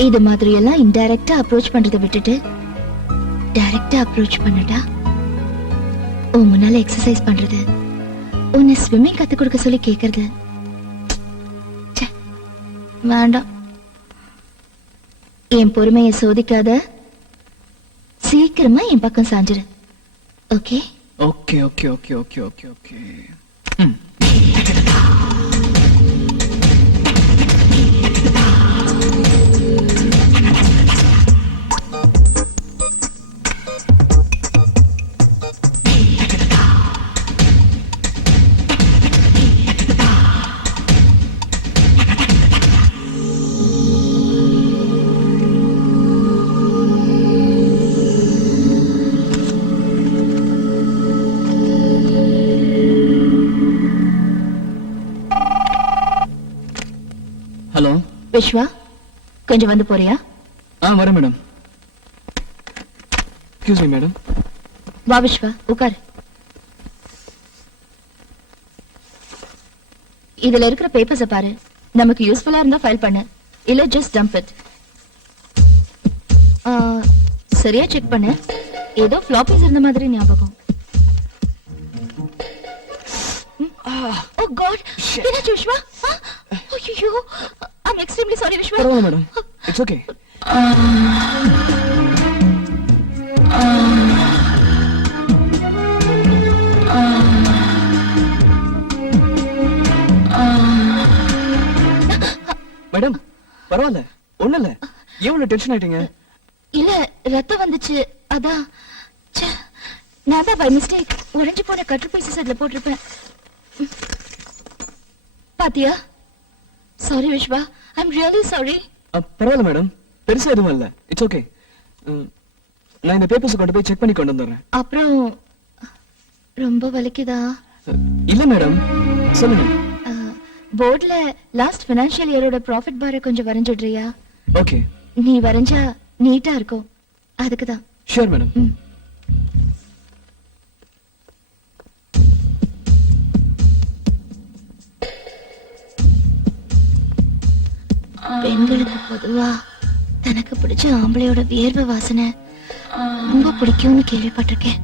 இது மாதிரி எல்லாம் இன்டைரக்டா அப்ரோச் பண்றதை விட்டுட்டு டைரக்டா அப்ரோச் பண்ணடா. உன் முன்னால எக்ஸசைஸ் பண்றது, உன்னை ஸ்விம்மிங் கத்து கொடுக்க சொல்லி கேக்குறது, வேண்டாம். என் பொறுமையை சோதிக்காத. சீக்கிரமா என் பக்கம் சாஞ்சிரு. Okay? Okay okay okay okay okay okay. Hello Vishwa, கொஞ்சம் வந்து போறியா? வரேன் மேடம். Excuse me madam. வா விஸ்வா, உட்காரு. இதுல இருக்கிற பேப்பர்ஸ பாரு. நமக்கு யூஸ்ஃபுல்லா இருந்தா ஃபைல் பண்ணு, இல்ல ஜஸ்ட் டம்ப் இட். சரியா செக் பண்ணு. ஏதோ ஃப்ளாப்பீஸ் இருந்த மாதிரி ஞாபகம். ஓ காட், என்னாச்சு விஸ்வா? ஐயோ, ஐ அம் எக்ஸ்ட்ரீம்லி சாரி விஸ்வா. பரவாயில்லை மேடம், இட்ஸ் ஓகே. மேடம் பரவாயில்ல, ஒண்ணு இல்ல. ஏன் டென்ஷன் ஆயிட்டீங்க? இல்ல, ரத்தம் வந்துச்சு, அதான். நான் தான் பை மிஸ்டேக் உடைஞ்சு போன கட்டர் பீசஸ் அதுல போட்டிருப்பேன். பாத்தியா? Sorry Viswa, I am really sorry. பரவாயில்ல மேடம், பெருசா எதுவும் இல்ல. It's okay. நான் இந்த பேப்பர்ஸ் கொண்டு போய் செக் பண்ணி கொண்டு வந்துடுறேன். அப்புறம் ரொம்ப வலிக்குதா? இல்ல மேடம், சொல்லுங்க. போர்ட்ல லாஸ்ட் ஃபைனான்ஷியல் இயரோட ப்ராஃபிட் பாரை கொஞ்சம் வரைஞ்சிடுறியா? ஓகே நீ வரைஞ்சா நீட்டா இருக்கும் அதுக்குதான். Sure madam. பெண்களுக்கு பொதுவா தனக்கு பிடிச்ச ஆம்பளையோட வியர்வை வாசனை ரொம்ப பிடிக்கும்னு கேள்விப்பட்டிருக்கேன்.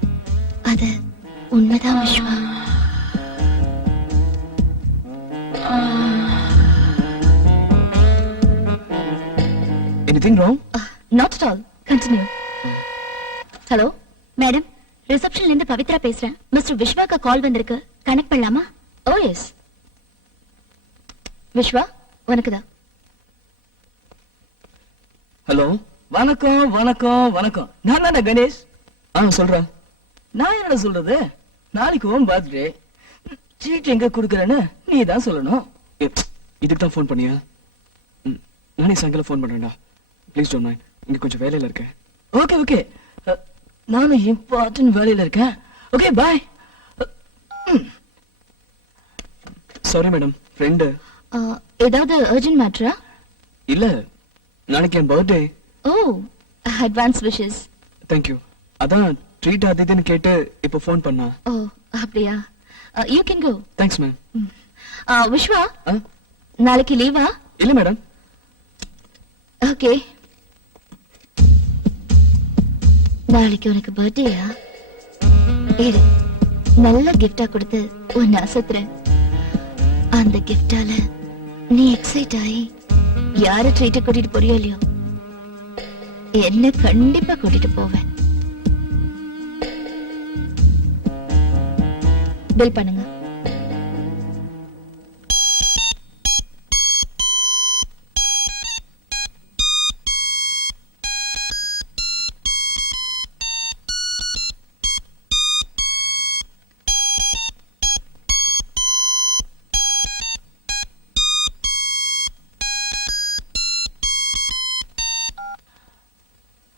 அது உண்மைதான் Vishwa. Anything wrong? Not at all. Continue. Hello madam, ரிசப்ஷன்ல இருந்து பவித்ரா பேசுறேன். மிஸ்டர் விஸ்வாக்கு கால் வந்திருக்கு, கனெக்ட் பண்ணலாமா? Oh yes. விஸ்வா, உனக்குதான். ஹலோ. வணக்கம் வணக்கம் வணக்கம். நான் தானே கணேஷ். சொல்றேன். நான் என்ன சொல்றது, நாளைக்கு உன் பர்த்டே. சீட் எங்க குடுக்கறேன்னு நீ தான் சொல்லணும். இதுக்கு தான் ஃபோன் பண்ணியா? நானே சாயங்காலம் ஃபோன் பண்றேன்டா. Please don't mind. இங்க கொஞ்சம் வேலையில இருக்கேன். Okay okay. நானும் இம்பார்ட்டன்ட் வேலையில இருக்கேன். Okay bye. Sorry madam, friend. ஏதாவது அர்ஜென்ட் மேட்டரா? இல்ல, நாளைக்கு என் பர்த்டே. ஓ, அட்வான்ஸ் விஷஸ். தேங்க்யூ. அதான் ட்ரீட் அது இதுன்னு கேட்டு இப்போ ஃபோன் பண்ணா. ஓ அப்படியா? You can go. Thanks ma'am. Viswa, நாளைக்கு லீவா? இல்ல மேடம். ஓகே. நாளைக்கு உனக்கு பர்த்டேயா? ஏறு, நல்ல கிஃப்டா கொடுத்து உன்னை அசத்துறேன். அந்த கிஃப்டால நீ எக்ஸைட் ஆகி யார ட்ரீட் கூட்டிட்டு போறியோ இல்லையோ, என்ன கண்டிப்பா கூட்டிட்டு போவேன். பில் பண்ணுங்க.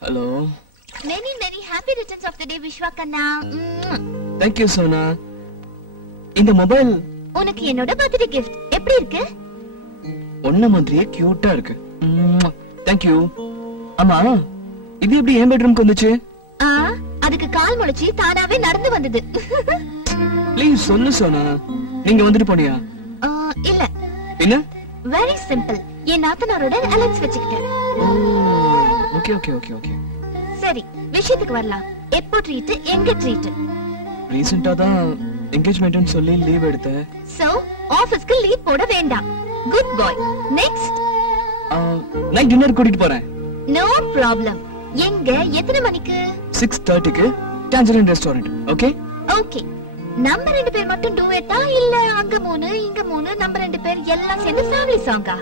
Hello. Many many happy returns of the day, Viswa கண்ணா. தேங்க்யூ சோனா. இந்த மொபைல் உனக்கு என்னோட பர்த்டே கிஃப்ட். எப்படி இருக்கு? ஒன்ன மாதிரியே கியூட்டா இருக்கு. தேங்க்யூ. ஆமா, இது எப்படி என் பெட்ரூம்க்கு வந்துச்சு? அதுக்கு கால் முளைச்சி தானாவே நடந்து வந்தது. ப்ளீஸ் சொல்லு சோனா. நீங்க வந்துட்டு போனியா? இல்ல. என்ன? Very simple. என் நாத்தனாரோட அலைன்ஸ் வச்சுக்கிட்டேன். Okay okay okay okay. சரி, விஷயத்துக்கு வரலாம். எப்போ ட்ரீட், எங்க ட்ரீட்? ரீசெண்டா தான் என்கேஜ்மென்ட்னு சொல்லி லீவ் எடுத்தேன். சோ ஆபீஸ்க்கு லீவ் போட வேண்டாம். Good bye. Next. Night dinner கூட்டிட்டு போறேன். No problem. எங்க, எத்தனை மணிக்கு? 6:30க்கு டான்ஜரின் ரெஸ்டாரண்ட். Okay okay. நம்ம ரெண்டு பேர் மட்டும் டூயட்டா இல்ல அங்க மூணு இங்க மூணு நம்ம ரெண்டு பேர் எல்லாம் சேர்ந்து ஃபேமிலி சாங்கா?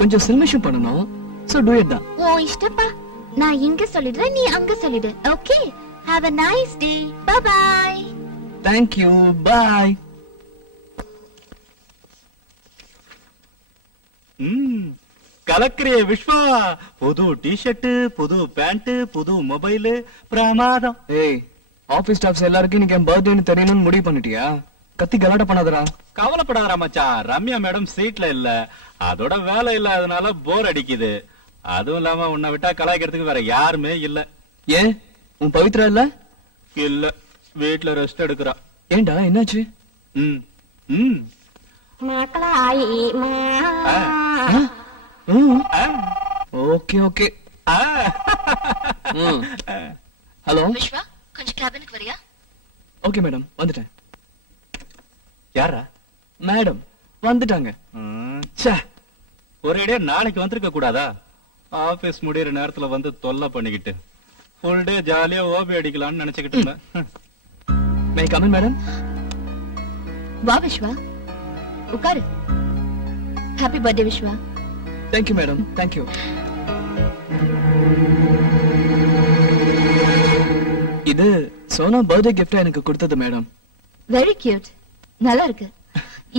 கொஞ்சம் சில்மிஷம் பண்ணனும். சோ டூயட் தான். ஓ இஷ்டப்பா. நான் இங்க சொல்லிடுறேன், நீ அங்க சொல்லிடு. Okay. Have a nice day. Bye bye. Thank you. Bye. கலக்கிறிய விஸ்வா. புது டி-ஷர்ட், புது பேண்ட், புது மொபைல், பிரமாதம். ஏய், ஆபீஸ் ஸ்டாஃப்ஸ் எல்லாருக்கும் இன்னைக்கு என் பர்த்டேன்னு தெரியணும்னு முடிவு பண்ணிட்டியா? கத்தி கலாட்ட பண்ணாதடா. கவலைப்படாதடா மச்சான். ரம்யா மேடம் சீட்ல இல்ல, அதோட வேலை இல்லாதனால போர் அடிக்குது. அதுவும் இல்லாம உன்னை விட்டா கலாய்க்கிறதுக்கு வேற யாருமே இல்ல. ஏன், உன் பவித்ரா இல்ல? இல்ல, வீட்ல ரெஸ்ட் எடுக்கிறா. ஏண்டா, என்னாச்சு? Okay okay. ஹலோ விஸ்வா, கொஞ்சம் கேபினுக்கு வரியா? ஓகே மேடம், வந்துட்டேன். யாரா? மேடம் வந்துட்டாங்க. ஒரேடியா நாளைக்கு வந்திருக்க கூடாதா? ஆபீஸ் முடியற நேரத்துல வந்து தொல்லை பண்ணிக்கிட்டு ஃபுல் டே ஜாலியா ஓபி அடிக்கலாம்னு நினைச்சுக்கிட்டு இருந்தேன். May I come in madam? வா விஸ்வா, உட்காரு. Happy birthday Viswa. Thank you madam, thank you. இது சோனா பர்த்டே கிஃப்ட் எனக்கு கொடுத்தது மேடம். Very cute. நல்லா இருக்கு.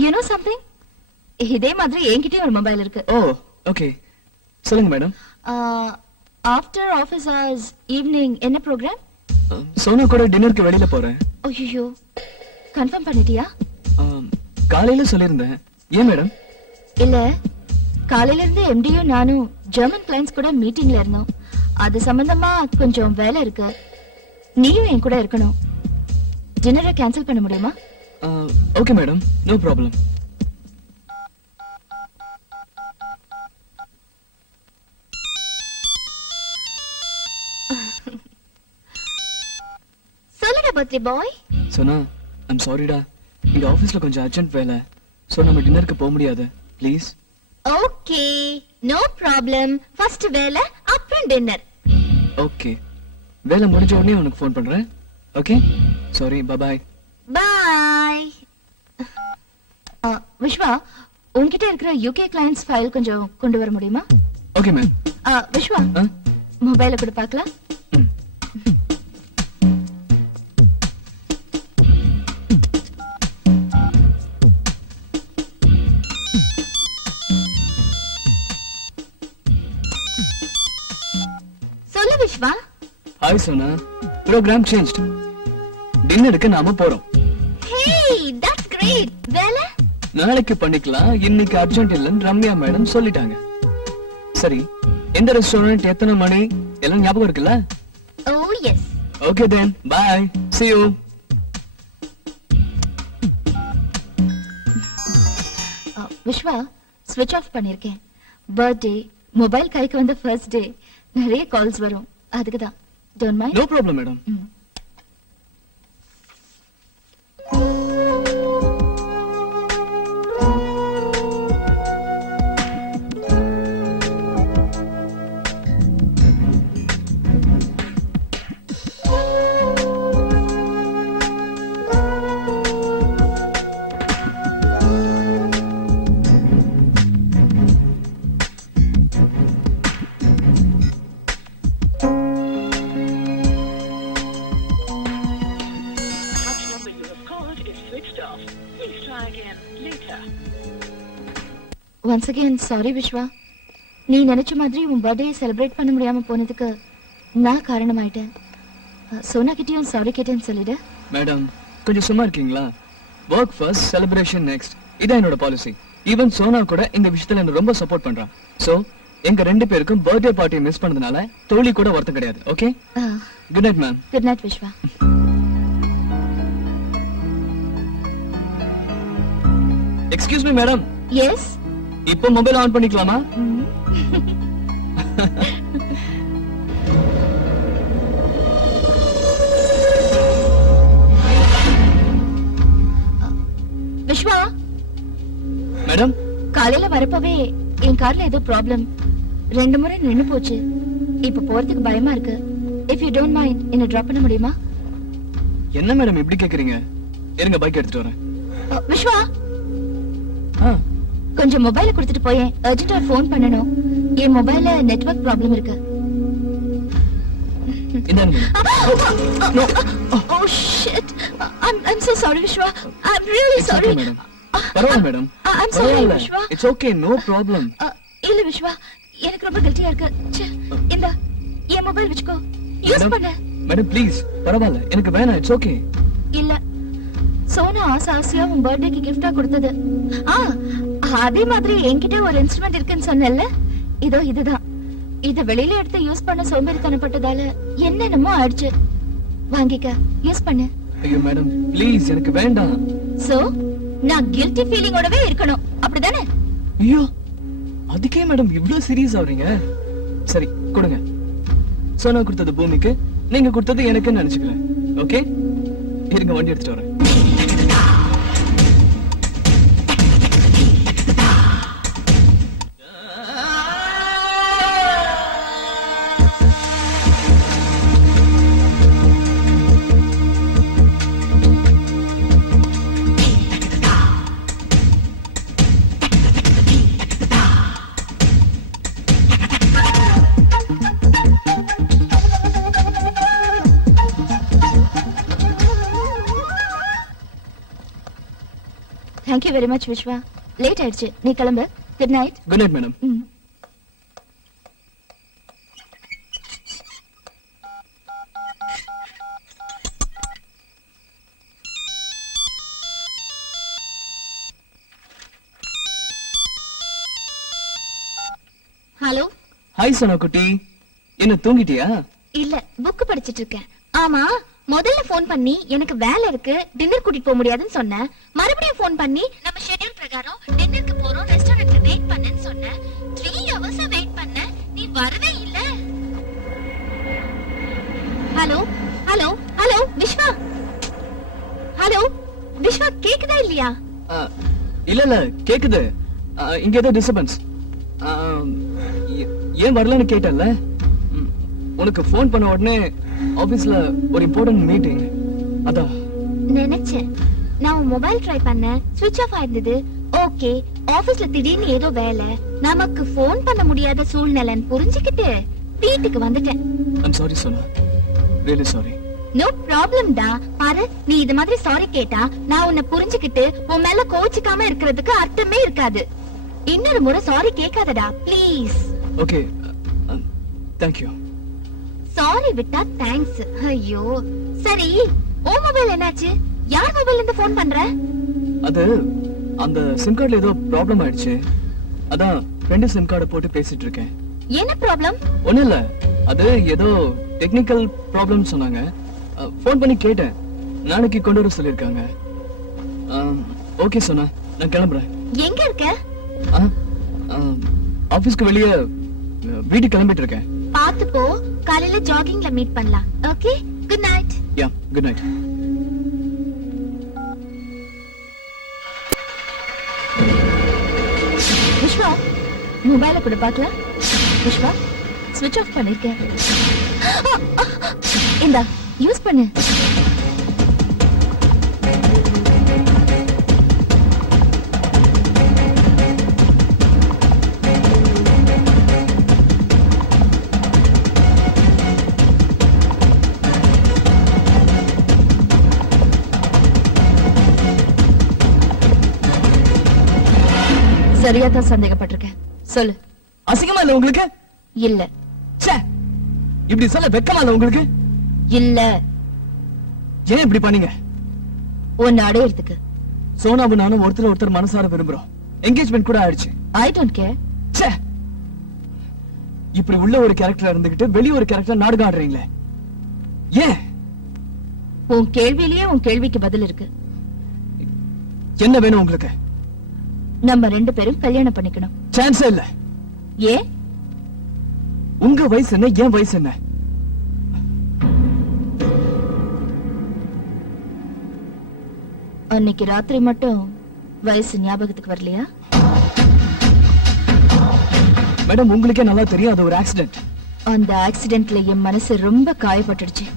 யூ நோ சம்திங், இதே மாதிரி என்கிட்டயும் ஒரு மொபைல் இருக்கு. ஓ ஓகே, சொல்லுங்க madam. After office hours evening என்ன ப்ரோக்ராம்? சோனா கூட டின்னருக்கு வெளியில போறேன். ஐயோ, கன்ஃபார்ம் பண்ணிட்டியா? காலையில சொல்லிருந்தேன். ஏன் மேடம்? இல்ல, காலையில இருந்து எம்டியும் நானும் ஜெர்மன் கிளைண்ட்ஸ் கூட மீட்டிங்ல இருந்தோம். அது சம்பந்தமா கொஞ்சம் வேலை இருக்கு. நீயும் என் கூட இருக்கணும். டின்னரை கேன்சல் பண்ண முடியுமா? Okay madam, no problem. சொல்லுடா பர்த்டே பாய். சோனா, ஐம் சாரிடா. இந்த ஆபீஸ்ல கொஞ்சம் அர்ஜென்ட் வேலை. சோ நம்ம டின்னருக்கு போக முடியாது. Please. Okay, no problem. First வேலை, அப்புறம் டின்னர். ஓகே, வேலை முடிஞ்ச உடனே உனக்கு ஃபோன் பண்றேன். Okay, sorry, bye. Bye. Vishwa, உன்கிட்ட இருக்கிற யூகே கிளைண்ட்ஸ் ஃபைல் கொஞ்சம் கொண்டு வர முடியுமா? Okay ma'am. விஸ்வா, மொபைல கூட பார்க்கலாம். சொல்லு Viswa. Hi Sona, program changed. டின்னருக்கு நாம போறோம். Hey, that's great. வேலை நாளைக்கு பண்ணிக்கலாம், இன்னைக்கு அர்ஜென்ட் இல்லன்னு ரம்யா மேடம் சொல்லிட்டாங்க. சரி, எந்த ரெஸ்டாரண்ட், எத்தனை மணி எல்லாம் ஞாபகம் இருக்குல்ல? Oh yes. Okay then, bye. See you. Vishwa, ஸ்விட்ச் ஆஃப் பண்ணிருக்கேன். பர்த்டே, மொபைல் கைக்கு வந்த ஃபர்ஸ்ட் டே, நிறைய கால்ஸ் வரும். அதுக்கு தான். Don't mind? No problem, madam. Once again, sorry Vishwa. நீ நினைச்ச மாதிரி உன் பர்த்டே செலிப்ரேட் பண்ண முடியாம போனதுக்கு நான் காரணமாயிட்டேன். சோனா கிட்டயும் சாரி கேட்டேன்னு சொல்லிடு. மேடம், கொஞ்சம் சும்மா இருக்கீங்களா? Work first, celebration next. இதான் என்னோட பாலிசி. ஈவன் சோனா கூட இந்த விஷயத்துல என்ன ரொம்ப சப்போர்ட் பண்றான். சோ எங்க ரெண்டு பேருக்கும் பர்த்டே பார்ட்டியை மிஸ் பண்ணதுனால தோழி கூட வருத்தம் கிடையாது. Okay, good night ma'am. Good night Viswa. Excuse me madam. Yes. இப்போ மொபைல் ஆன் பண்ணிக்கலாமா? விஸ்வா. மேடம், காலையில வரப்பவே என் கார்ல ஏதோ ப்ராப்ளம். 2 முறை நின்னு போச்சு. இப்ப போறதுக்கு பயமா இருக்கு. இஃப் யூ டோன்ட் மைண்ட் என்ன டிராப் பண்ண முடியுமா? என்ன மேடம் இப்படி கேக்குறீங்க? இருங்க, பைக் எடுத்துட்டு வரேன். விஸ்வா, கொஞ்சம் மொபைல கொடுத்துட்டு போயேன். அர்ஜென்ட்டா ஃபோன் பண்ணனும். என் மொபைல்ல நெட்வொர்க் ப்ராப்ளம் இருக்கு. இந்தாங்க. No. Oh shit. I'm so sorry Vishwa. I'm really sorry. பரவாயில்லை madam. I'm sorry Vishwa. It's okay, no problem. இல்ல விஷ்வா, எனக்கு ரொம்ப கில்ட்டியா இருக்கு. இந்த என் மொபைல் வெச்சுக்கோ. யூஸ் பண்ணு. மேடம் ப்ளீஸ், பரவாயில்லை, எனக்கு வேணாம். It's okay. இல்ல, சோனா ஆசையா உன் பர்த்டேக்கு கிஃப்டா கொடுத்தது. அதே மாதிரி என்கிட்ட ஒரு இன்ஸ்ட்ருமெண்ட் இருக்குன்னு சொன்னேன்ல, இதோ இதுதான். இது வெளியில எடுத்து யூஸ் பண்ண சோம்பேறித்தனப்பட்டதால என்னென்னமோ ஆயிடுச்சு. வாங்கிக்க, யூஸ் பண்ணு. ஐயோ மேடம் ப்ளீஸ், எனக்கு வேண்டாம். சோ நான் கில்ட்டி ஃபீலிங்கோடவே இருக்கணும், அப்படிதானே? ஐயோ, அதுக்கே மேடம் இவ்ளோ சீரியஸ் ஆவறீங்க? சரி கொடுங்க. சோனா கொடுத்தது பூமிக்கு, நீங்க கொடுத்தது எனக்குன்னு நினைச்சுக்கிறேன். ஓகே, இருங்க வண்டி எடுத்துட்டு வரேன். Thank you very much Vishwa. Late ஆயிடுச்சு, நீ கிளம்பு. Good night. Good night madam. Hello. Hi Sona குட்டி, என்ன தூங்கிட்டியா? இல்ல, புக் படிச்சிட்டு இருக்கேன். ஆமா, முதல்ல போன் பண்ணி எனக்கு வேலை இருக்கு, டின்னர் கூட்டிட்டு போக முடியாதுன்னு சொன்னேன். மறுபடியும் போன் பண்ணி நம்ம ஷெட்யூல் பிரகாரம் டின்னருக்கு போறோம், ரெஸ்டாரண்ட்ல வெயிட் பண்ணுன்னு சொன்னேன். 3 hours வெயிட் பண்ண, நீ வரவே இல்ல. Hello hello hello Viswa, hello Viswa, கேக்குதா இல்லையா? இல்ல கேக்குது. இங்க ஏதோ டிஸ்டர்பன்ஸ். ஏன் வரலன்னு கேட்டல. உனக்கு போன் பண்ண உடனே ஆபீஸ்ல ஒரு இம்பார்ட்டன்ட் மீட்டிங், அதான் நினைச்சேன். நான் உன் மொபைல் ட்ரை பண்ணேன், ஸ்விட்ச் ஆஃப் ஆயிருந்தது. ஓகே, ஆபீஸ்ல திடீர்னு ஏதோ வேலை, நமக்கு போன் பண்ண முடியாத சூழ்நிலைன்னு புரிஞ்சுக்கிட்டு வீட்டுக்கு வந்துட்டேன். I'm sorry Sona, really sorry. No problem டா. பாரு, நீ இது மாதிரி சாரி கேட்டா நான் உன்னை புரிஞ்சுக்கிட்டு உன் மேல கோச்சிக்காம இருக்கிறதுக்கு அர்த்தமே இருக்காது. இன்னொரு முறை சாரி கேட்காதடா please. Okay, thank you. Sorry விட்டா தேங்க்ஸ். ஐயோ, சரி, ஓ மொபைல் என்னாச்சு? யார் மொபைல்ல இருந்து போன் பண்ற? அது அந்த சிம் கார்டுல ஏதோ ப்ராப்ளம் ஆயிடுச்சு, அதான் 2 சிம் கார்டை போட்டு பேசிட்டு இருக்கேன். என்ன ப்ராப்ளம்? ஒண்ணும் இல்ல, அது ஏதோ டெக்னிக்கல் ப்ராப்ளம் சொன்னாங்க. ஃபோன் பண்ணி கேட்டேன், நாளைக்கு கொண்டு வர சொல்லிருக்காங்க. ஓகே சொன்னா, நான் கிளம்புறேன். எங்க இருக்க? ஆபீஸ்க்கு வெளியே வீட்டுக்கு கிளம்பிட்டு இருக்கேன். பாத்து போ, காலையில ஜாகிங்ல மீட் பண்ணலாம். Okay, good night. Yeah, good night. Vishwa, மொபைல கூட பார்க்கலாம். விஸ்வா, ஸ்விட்ச் ஆஃப் பண்ணிருக்கேன். இந்தா, யூஸ் பண்ணு. சரியா தான் சந்தேகப்பட்டிருக்கேன். சொல்லு. அசிங்கமா இல்ல உங்களுக்கு? இல்ல. ச்சே, இப்படி சொல்ல வெக்கமா இல்ல உங்களுக்கு? இல்ல. ஏன் இப்படி பண்ணீங்க? உன்னை அடையறதுக்கு. சோனாவும் நானும் ஒருத்தர் மனசார விரும்புறோம். என்கேஜ்மெண்ட் கூட ஆயிடுச்சு. I don't care. ச்சே, இப்படி உள்ள ஒரு கேரக்டர் இருந்துகிட்டு வெளிய ஒரு கேரக்டர் நாடகம் ஆடுறீங்களே, ஏன்? உன் கேள்வியிலேயே உன் கேள்விக்கு பதில் இருக்கு. என்ன வேணும் உங்களுக்கு? நம்ம 2 பேரும் கல்யாணம் பண்ணிக்கணும். சான்ஸே இல்ல. ஏன்? உங்க வயசு என்ன, என் வயசு என்ன? அன்னைக்கு ராத்திரி மட்டும் வயசு ஞாபகத்துக்கு வரலையா? மேடம், உங்களுக்கே நல்லா தெரியும் அது ஒரு ஆக்சிடென்ட். அந்த ஆக்சிடென்ட்ல என் மனசு ரொம்ப காயப்பட்டுடுச்சு.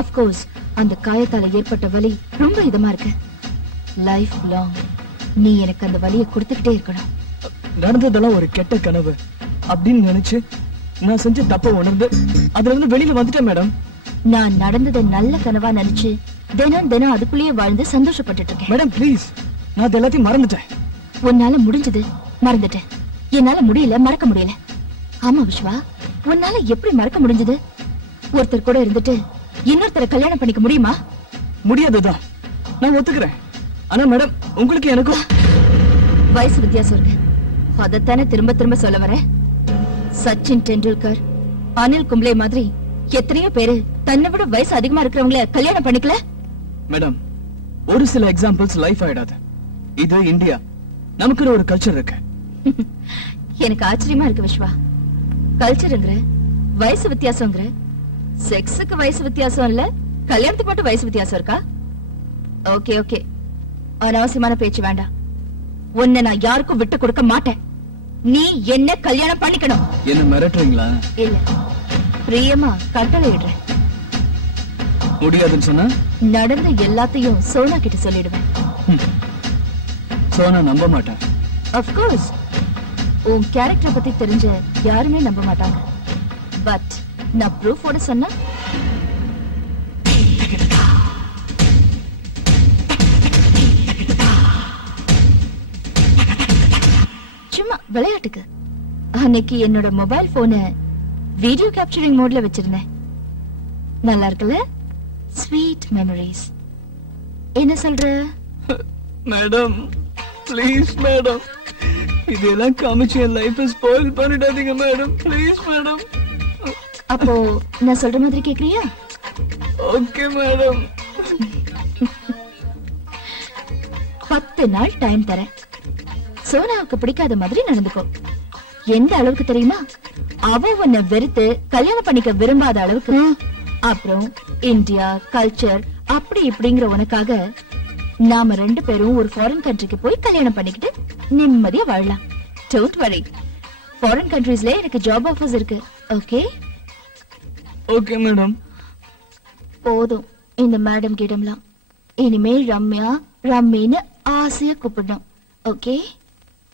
ஆஃப் கோர்ஸ், அந்த காயத்தால ஏற்பட்ட வலி ரொம்ப இதமா இருக்கு. லைஃப் லாங் நீ எனக்கு அந்த வலியை கொடுத்துக்கிட்டே இருக்கணும். நடந்ததெல்லாம் ஒரு கெட்ட கனவு அப்படின்னு நினைச்சு நான் செஞ்ச தப்ப உணர்ந்து அதுல இருந்து வெளியில வந்துட்டேன் மேடம். நான் நடந்ததை நல்ல கனவா நினைச்சு தினம் அதுக்குள்ளேயே வாழ்ந்து சந்தோஷப்பட்டுட்டு இருக்கேன். மேடம் ப்ளீஸ், நான் அது எல்லாத்தையும் மறந்துட்டேன். உன்னால முடிஞ்சது, மறந்துட்டேன். என்னால முடியல, மறக்க முடியல. ஆமா விஸ்வா, உன்னால எப்படி மறக்க முடிஞ்சது? ஒருத்தர் கூட இருந்துட்டு இன்னொருத்தரை கல்யாணம் பண்ணிக்க முடியுமா? முடியாதுதான், நான் ஒத்துக்கிறேன். ஆனா மேடம், உங்களுக்கு எனக்கும் வயசு வித்தியாசம் இருக்கு. அதைத்தானே திரும்ப திரும்ப சொல்ல வர. சச்சின் டெண்டுல்கர், அனில் கும்ப்ளே மாதிரி எத்தனையோ பேரு தன்னை விட வயசு அதிகமா இருக்கிறவங்கள கல்யாணம் பண்ணிக்கல. மேடம், ஒரு சில எக்ஸாம்பிள்ஸ் லைஃப் ஆயிடாது. இது இந்தியா, நமக்கு ஒரு கல்ச்சர் இருக்கு. எனக்கு ஆச்சரியமா இருக்கு விஸ்வா. கல்ச்சருங்கிற, வயசு வித்தியாசங்கிற, செக்ஸுக்கு வயசு வித்தியாசம் இல்ல, கல்யாணத்துக்கு மட்டும் வயசு வித்தியாசம் இருக்கா? ஓகே ஓகே, அனாவசியமான பேச்சு வேண்டாம். உன்னை நான் யாருக்கும் விட்டு கொடுக்க மாட்டேன். நீ என்ன கல்யாணம் பண்ணிக்கணும். என்ன மிரட்டுறீங்களா? இல்ல, பிரியமா கட்டளை இடுறேன். முடியாதுன்னு சொன்னா நடந்த எல்லாத்தையும் சோனா கிட்ட சொல்லிடுவேன். சோனா நம்ப மாட்டேன். ஆஃப் கோர்ஸ், உன் கேரக்டர் பத்தி தெரிஞ்ச யாருமே நம்ப மாட்டாங்க. பட் நான் ப்ரூஃபோட சொன்னா சும்மா விளையாட்டுக்கு. அன்னைக்கு என்னோட மொபைல் போனை வீடியோ கேப்சரிங் மோட்ல வச்சிருந்தேன். நல்லா இருக்குல்ல? Sweet memories. என்ன சொல்ற? மேடம் ப்ளீஸ் மேடம், இதெல்லாம் காமிச்சு என் லைஃப் ஸ்பாயில் பண்ணிடாதீங்க மேடம், ப்ளீஸ் மேடம். அப்போ நான் சொல்ற மாதிரி கேக்குறியா? Okay madam. 10 நாள் டைம் தரேன். சோனாவுக்கு பிடிக்காத மாதிரி நடந்துக்கோ. எந்த அளவுக்கு தெரியுமா? அவ உன்னை வெறுத்து கல்யாணம் பண்ணிக்க விரும்பாத அளவுக்கு. அப்புறம் இந்தியா கல்ச்சர் அப்படி இப்படிங்கிற உனக்காக நாம 2 பேரும் ஒரு ஃபாரின் கண்ட்ரிக்கு போய் கல்யாணம் பண்ணிக்கிட்டு நிம்மதியா வாழலாம். டோன்ட் வரி, ஃபாரின் கண்ட்ரீஸ்ல எனக்கு ஜாப் ஆஃபர்ஸ் இருக்கு. Okay okay madam. போதும் இந்த மேடம் கிடம்லாம். இனிமே ரம்யா ரம்மின்னு ஆசையா கூப்பிடணும். Okay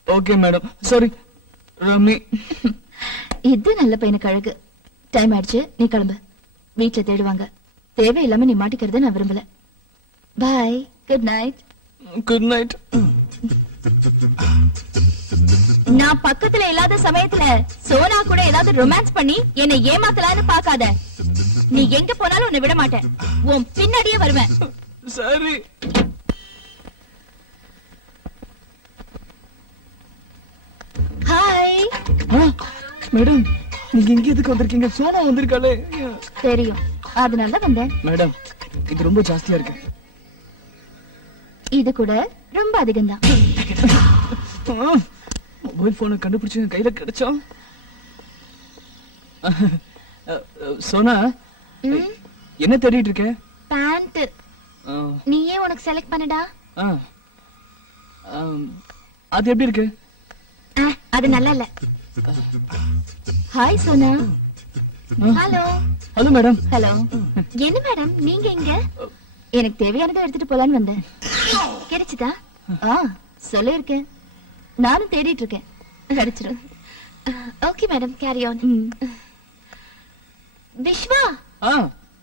okay madam. Sorry rummy. இது நல்ல பையனுக்கு அழகு. டைம் ஆயிடுச்சு, நீ கிளம்பு. வீட்டுல தேடுவாங்க. தேவையில்லாம நீ மாட்டிக்கிறத நான் விரும்பல. Bye, good night. Good night. நான் பக்கத்துல இல்லாத சமயத்துல சோனா கூட ஏதாவது ரொமான்ஸ் பண்ணி என்னை ஏமாத்தலான்னு பாக்காத. நீ எங்க போனாலும் உன்னை விட மாட்டேன். உன் பின்னாடியே வருவேன். சரி. ஹாய். மேடம் நீங்க இங்க எதுக்கு வந்திருக்கீங்க? சோனா வந்திருக்காளே. தெரியும், அதனால வந்தேன். மேடம் இது ரொம்ப ஜாஸ்தியா இருக்கு. இது கூட ரொம்ப அதிகம்தான். மொபைல் போனை கண்டுபிடிச்சு என் கையில கிடைச்சா. சோனா என்ன தேடிட்டு இருக்க? பேண்ட். நீயே உனக்கு செலக்ட் பண்ணுடா. அது எப்படி இருக்கு? அது நல்லா இல்ல. Hi Sona. Hello. Hello madam. Hello. என்ன மேடம் நீங்க எங்க? எனக்கு தேவையானதை எடுத்துட்டு போலான்னு வந்தேன். கிடைச்சதா? சொல்லிருக்கேன். நானும் தேடிட்டு இருக்கேன். கிடைச்சிரும். Okay madam, carry on. Viswa,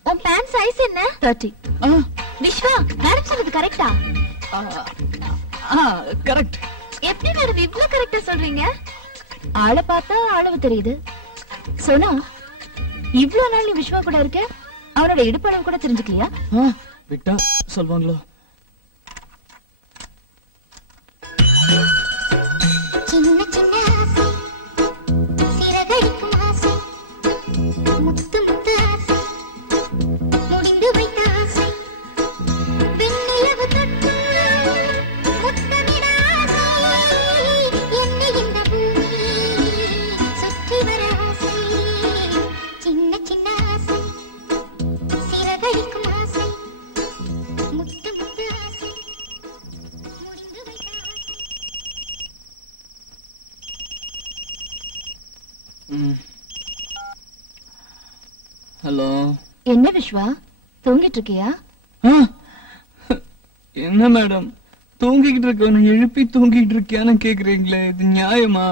உன் பேண்ட் சைஸ் என்ன? 30. விஸ்வா, மேடம் சொன்னது கரெக்டா? கரெக்ட். எப்படி மேடம் இவ்ளோ கரெக்டா சொல்றீங்க? ஆளை பார்த்தா அளவு தெரியுது. சோனா, இவ்ளோ நாள் நீ விஸ்வா கூட இருக்க, அவனோட இடுப்பளவு கூட தெரிஞ்சுக்கலையா? விட்டா சொல்வாங்களோ? சின்ன சின்ன ஆசை, சிறகடிக்கும் ஆசை, முத்து முத்து ஆசை, முடிந்து வைத்த ஆசை, வெண்ணிலவு தொட்டு முத்தமிட ஆசை, என்னை இந்த பூமி சுற்றி வர ஆசை. சின்ன சின்ன ஆசை, சிறகடிக்கும் ஆசை, முத்து முத்து ஆசை, முடிந்து வைத்த ஆசை. ஹலோ. என்ன விஸ்வா, தூங்கிட்டு இருக்கியா? என்ன மேடம் தூங்கிக்கிட்டு இருக்கவன எழுப்பி தூங்கிட்டு இருக்கியான்னு கேக்குறீங்களே, இது நியாயமா?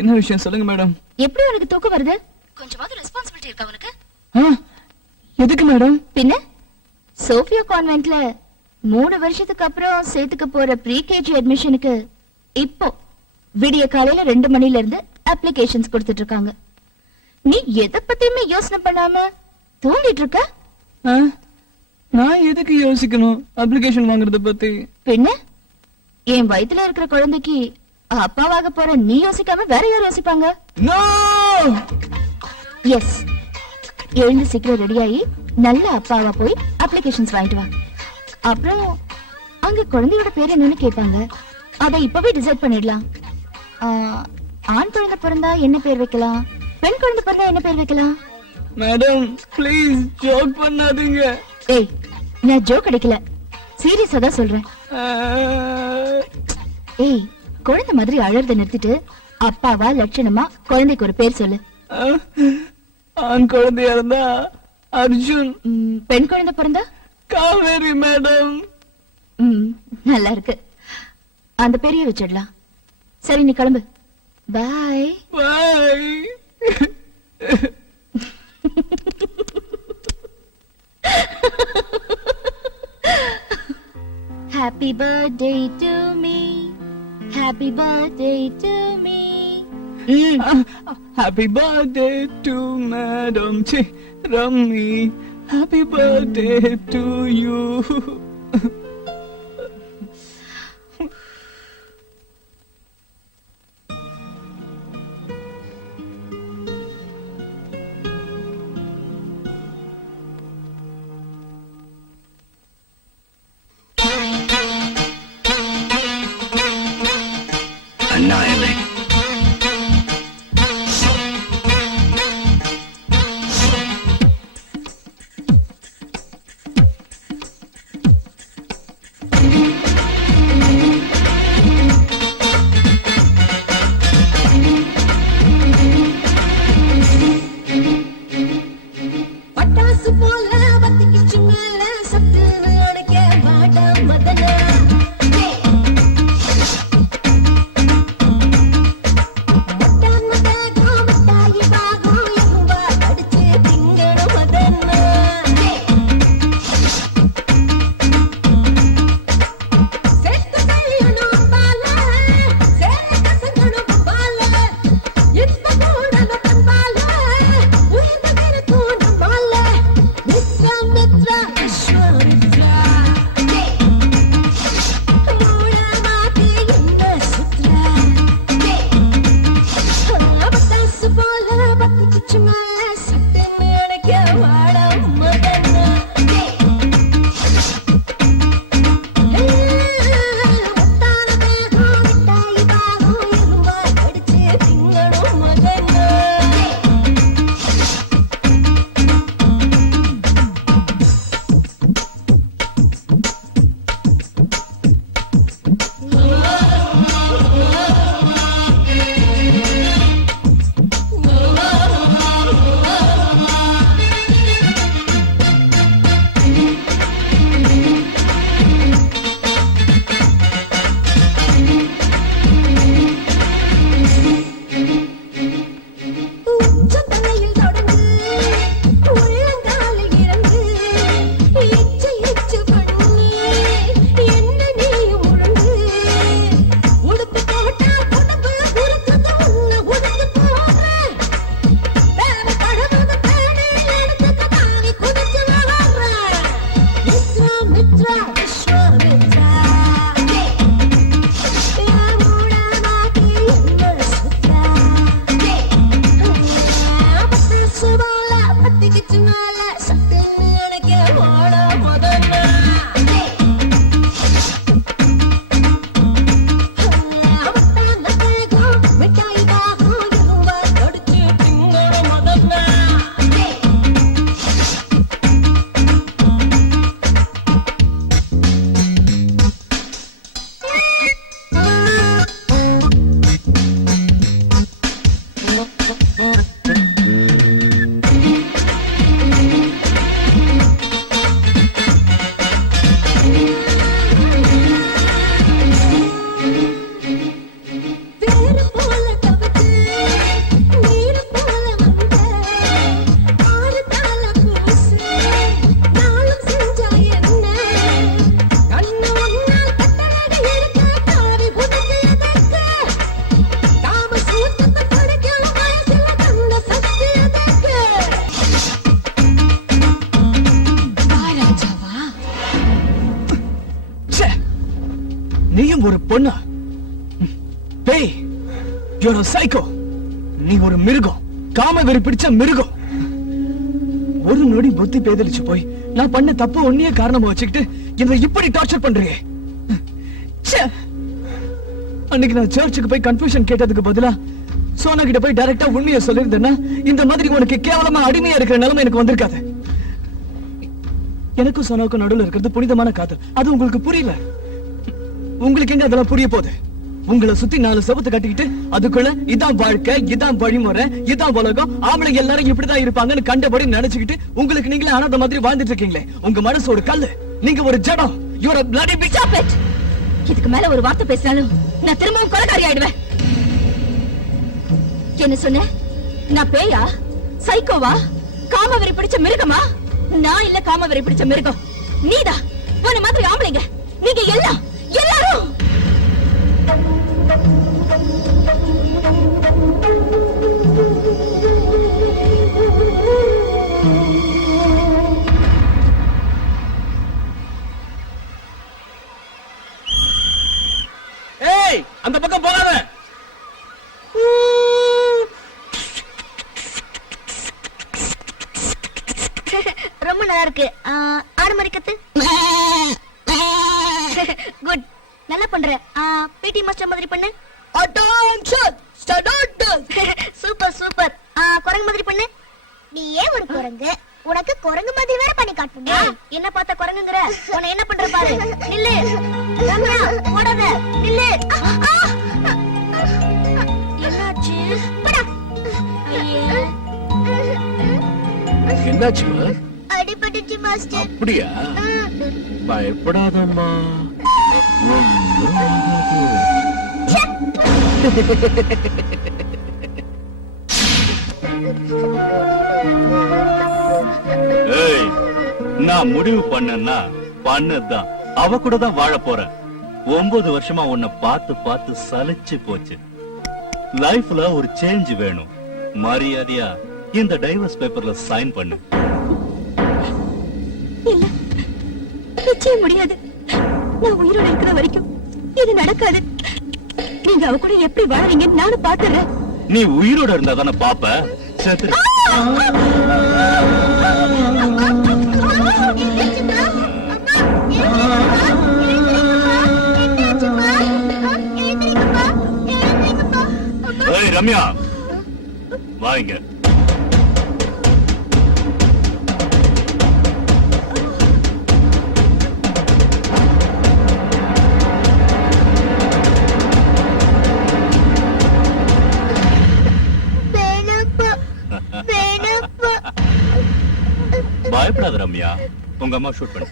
என்ன விஷயம் சொல்லுங்க மேடம். எப்படி உனக்கு தூக்கம் வருது? கொஞ்சமாவது ரெஸ்பான்சிபிலிட்டி இருக்கா உனக்கு? எதுக்கு மேடம்? பின்ன சோஃபியா கான்வென்ட்ல 3 வருஷத்துக்கு அப்புறம் சேர்த்துக்க போற ப்ரீ கேஜி அட்மிஷனுக்கு இப்போ விடிய காலையில 2 மணில இருந்து அப்ளிகேஷன்ஸ் கொடுத்துட்டு இருக்காங்க. நீ எதை பத்தியுமே யோசனை பண்ணாம தூங்கிட்டு இருக்க? நான் எதுக்கு யோசிக்கணும் அப்ளிகேஷன் வாங்குறத பத்தி? பின்ன என் வயித்துல இருக்கிற குழந்தைக்கு அப்பாவாக போற நீ யோசிக்காம வேற யார் யோசிப்பாங்க? எஸ், எழுந்து சீக்கிரம் ரெடியாகி நல்ல அப்பாவா போய் அப்ளிகேஷன்ஸ் வாங்கிட்டு வா. அப்புறம் அங்க குழந்தையோட பேர் என்னன்னு கேட்பாங்க. அதை இப்பவே டிசைட் பண்ணிடலாம். ஆண் குழந்தை பிறந்தா என்ன பேர் வைக்கலாம், பெண் குழந்தை பிறந்தா என்ன பேர் வைக்கலாம்? மேடம் ப்ளீஸ் ஜோக் பண்ணாதீங்க. ஏய், நான் ஜோக் அடிக்கல, சீரியஸா தான் சொல்றேன். ஏய், குழந்தை மாதிரி அழறத நிறுத்திட்டு அப்பாவா லட்சணமா குழந்தைக்கு ஒரு பேர் சொல்லு. ஆண் குழந்தையா இருந்தா அர்ஜுன். பெண் குழந்தை பிறந்தா காவேரி மேடம். நல்லா இருக்கு, அந்த பேரையே வச்சிடலாம். சரி நீ கிளம்பு. Bye bye. Happy birthday to me, happy birthday to me. Happy birthday to Madam Rammi. Happy birthday to you. அநியாயமே. பட்டாசு போல பத்திக்கிச்சு மேல சத்து அடைக்க வாடா மதனா நீயும் ஒரு பொண்ணா? பேய், you're a psycho. நீ ஒரு மிருகம், காம வெறி பிடிச்ச மிருகம். ஒரு நொடி புத்தி பேதலிச்சு போய் நான் பண்ண தப்பு ஒன்னியே காரணமா வச்சுக்கிட்டு என்ன இப்படி டார்ச்சர் பண்றியே. அன்னைக்கு நான் சர்ச்சுக்கு போய் கன்ஃபியூஷன் கேட்டதுக்கு பதிலா சோனா கிட்ட போய் டைரக்டா உண்மையை சொல்லிருந்தேன்னா இந்த மாதிரி உனக்கு கேவலமா அடிமையா இருக்கிற நிலைமை எனக்கு வந்திருக்காது. எனக்கும் சோனாவுக்கும் நடுவில் இருக்கிறது புனிதமான காதல். அது உங்களுக்கு புரியல. உங்களுக்கு எங்க அதெல்லாம் புரிய போகுது? உங்களை சுத்தி 4 செவத்து கட்டிக்கிட்டு அதுக்குள்ள இதான் வாழ்க்கை, இதான் வழிமுறை, இதான் உலகம், ஆம்பளைங்க எல்லாரும் இப்படிதான் இருப்பாங்கன்னு கண்டபடி நினைச்சுக்கிட்டு உங்களுக்கு நீங்களே அனாதை மாதிரி வாழ்ந்துட்டு இருக்கீங்களே. உங்க மனசு ஒரு கல்லு, நீங்க ஒரு ஜடம். You are a bloody bitch. Stop it. இதுக்கு மேல ஒரு வார்த்தை பேசினாலும் நான் திரும்பவும் கொலைகாரி ஆயிடுவேன். என்ன சொன்ன? நான் பேயா, சைக்கோவா, காமவெறி பிடிச்ச மிருகமா? நான் இல்ல காமவெறி பிடிச்ச மிருகம், நீதான். உன்ன மாதிரி ஆம்பளைங்க நீங்க எல்லாம் எல்லாரும். ஏய், அந்த பக்கம் போகாத. ரொம்ப நல்லா இருக்கு. ஆடு மாதிரி கத்து. குட், நல்லா பண்ற. பிடி மாஸ்டர் மாதிரி பண்ணு. பாரு நில்லு ரம்யா ஓடாத நில்லு என்னாச்சு போடா ஐயே என்னாச்சுமா? அடிபட்டுச்சு மாஸ்டர். அப்படியா? பயப்படாதம்மா. ஒண்ணும் ஆகாது. ஏய், நான் முடிவு பண்ணேன்னா பண்ணதுதான். அவ கூட தான் வாழ போறேன். 9 வருஷமா உன்னை பார்த்து பார்த்து சலிச்சு போச்சு. லைஃப்ல ஒரு சேஞ்ச் வேணும். மரியாதையா இந்த டைவர்ஸ் பேப்பர்ல சைன் பண்ணு. இல்ல நிச்சயம் முடியாது. நான் உயிரோட இருக்கிற வரைக்கும் இது நடக்காது. நீங்க அவ கூட எப்படி வாழறீங்கன்னு நானும் பாத்துறேன். நீ உயிரோட இருந்தா தானே பாப்ப. செத்துரு. ஏய் ரம்யா, வாங்க. பயப்படாத ரம்யா, உங்க அம்மா ஷூட் பண்ணு.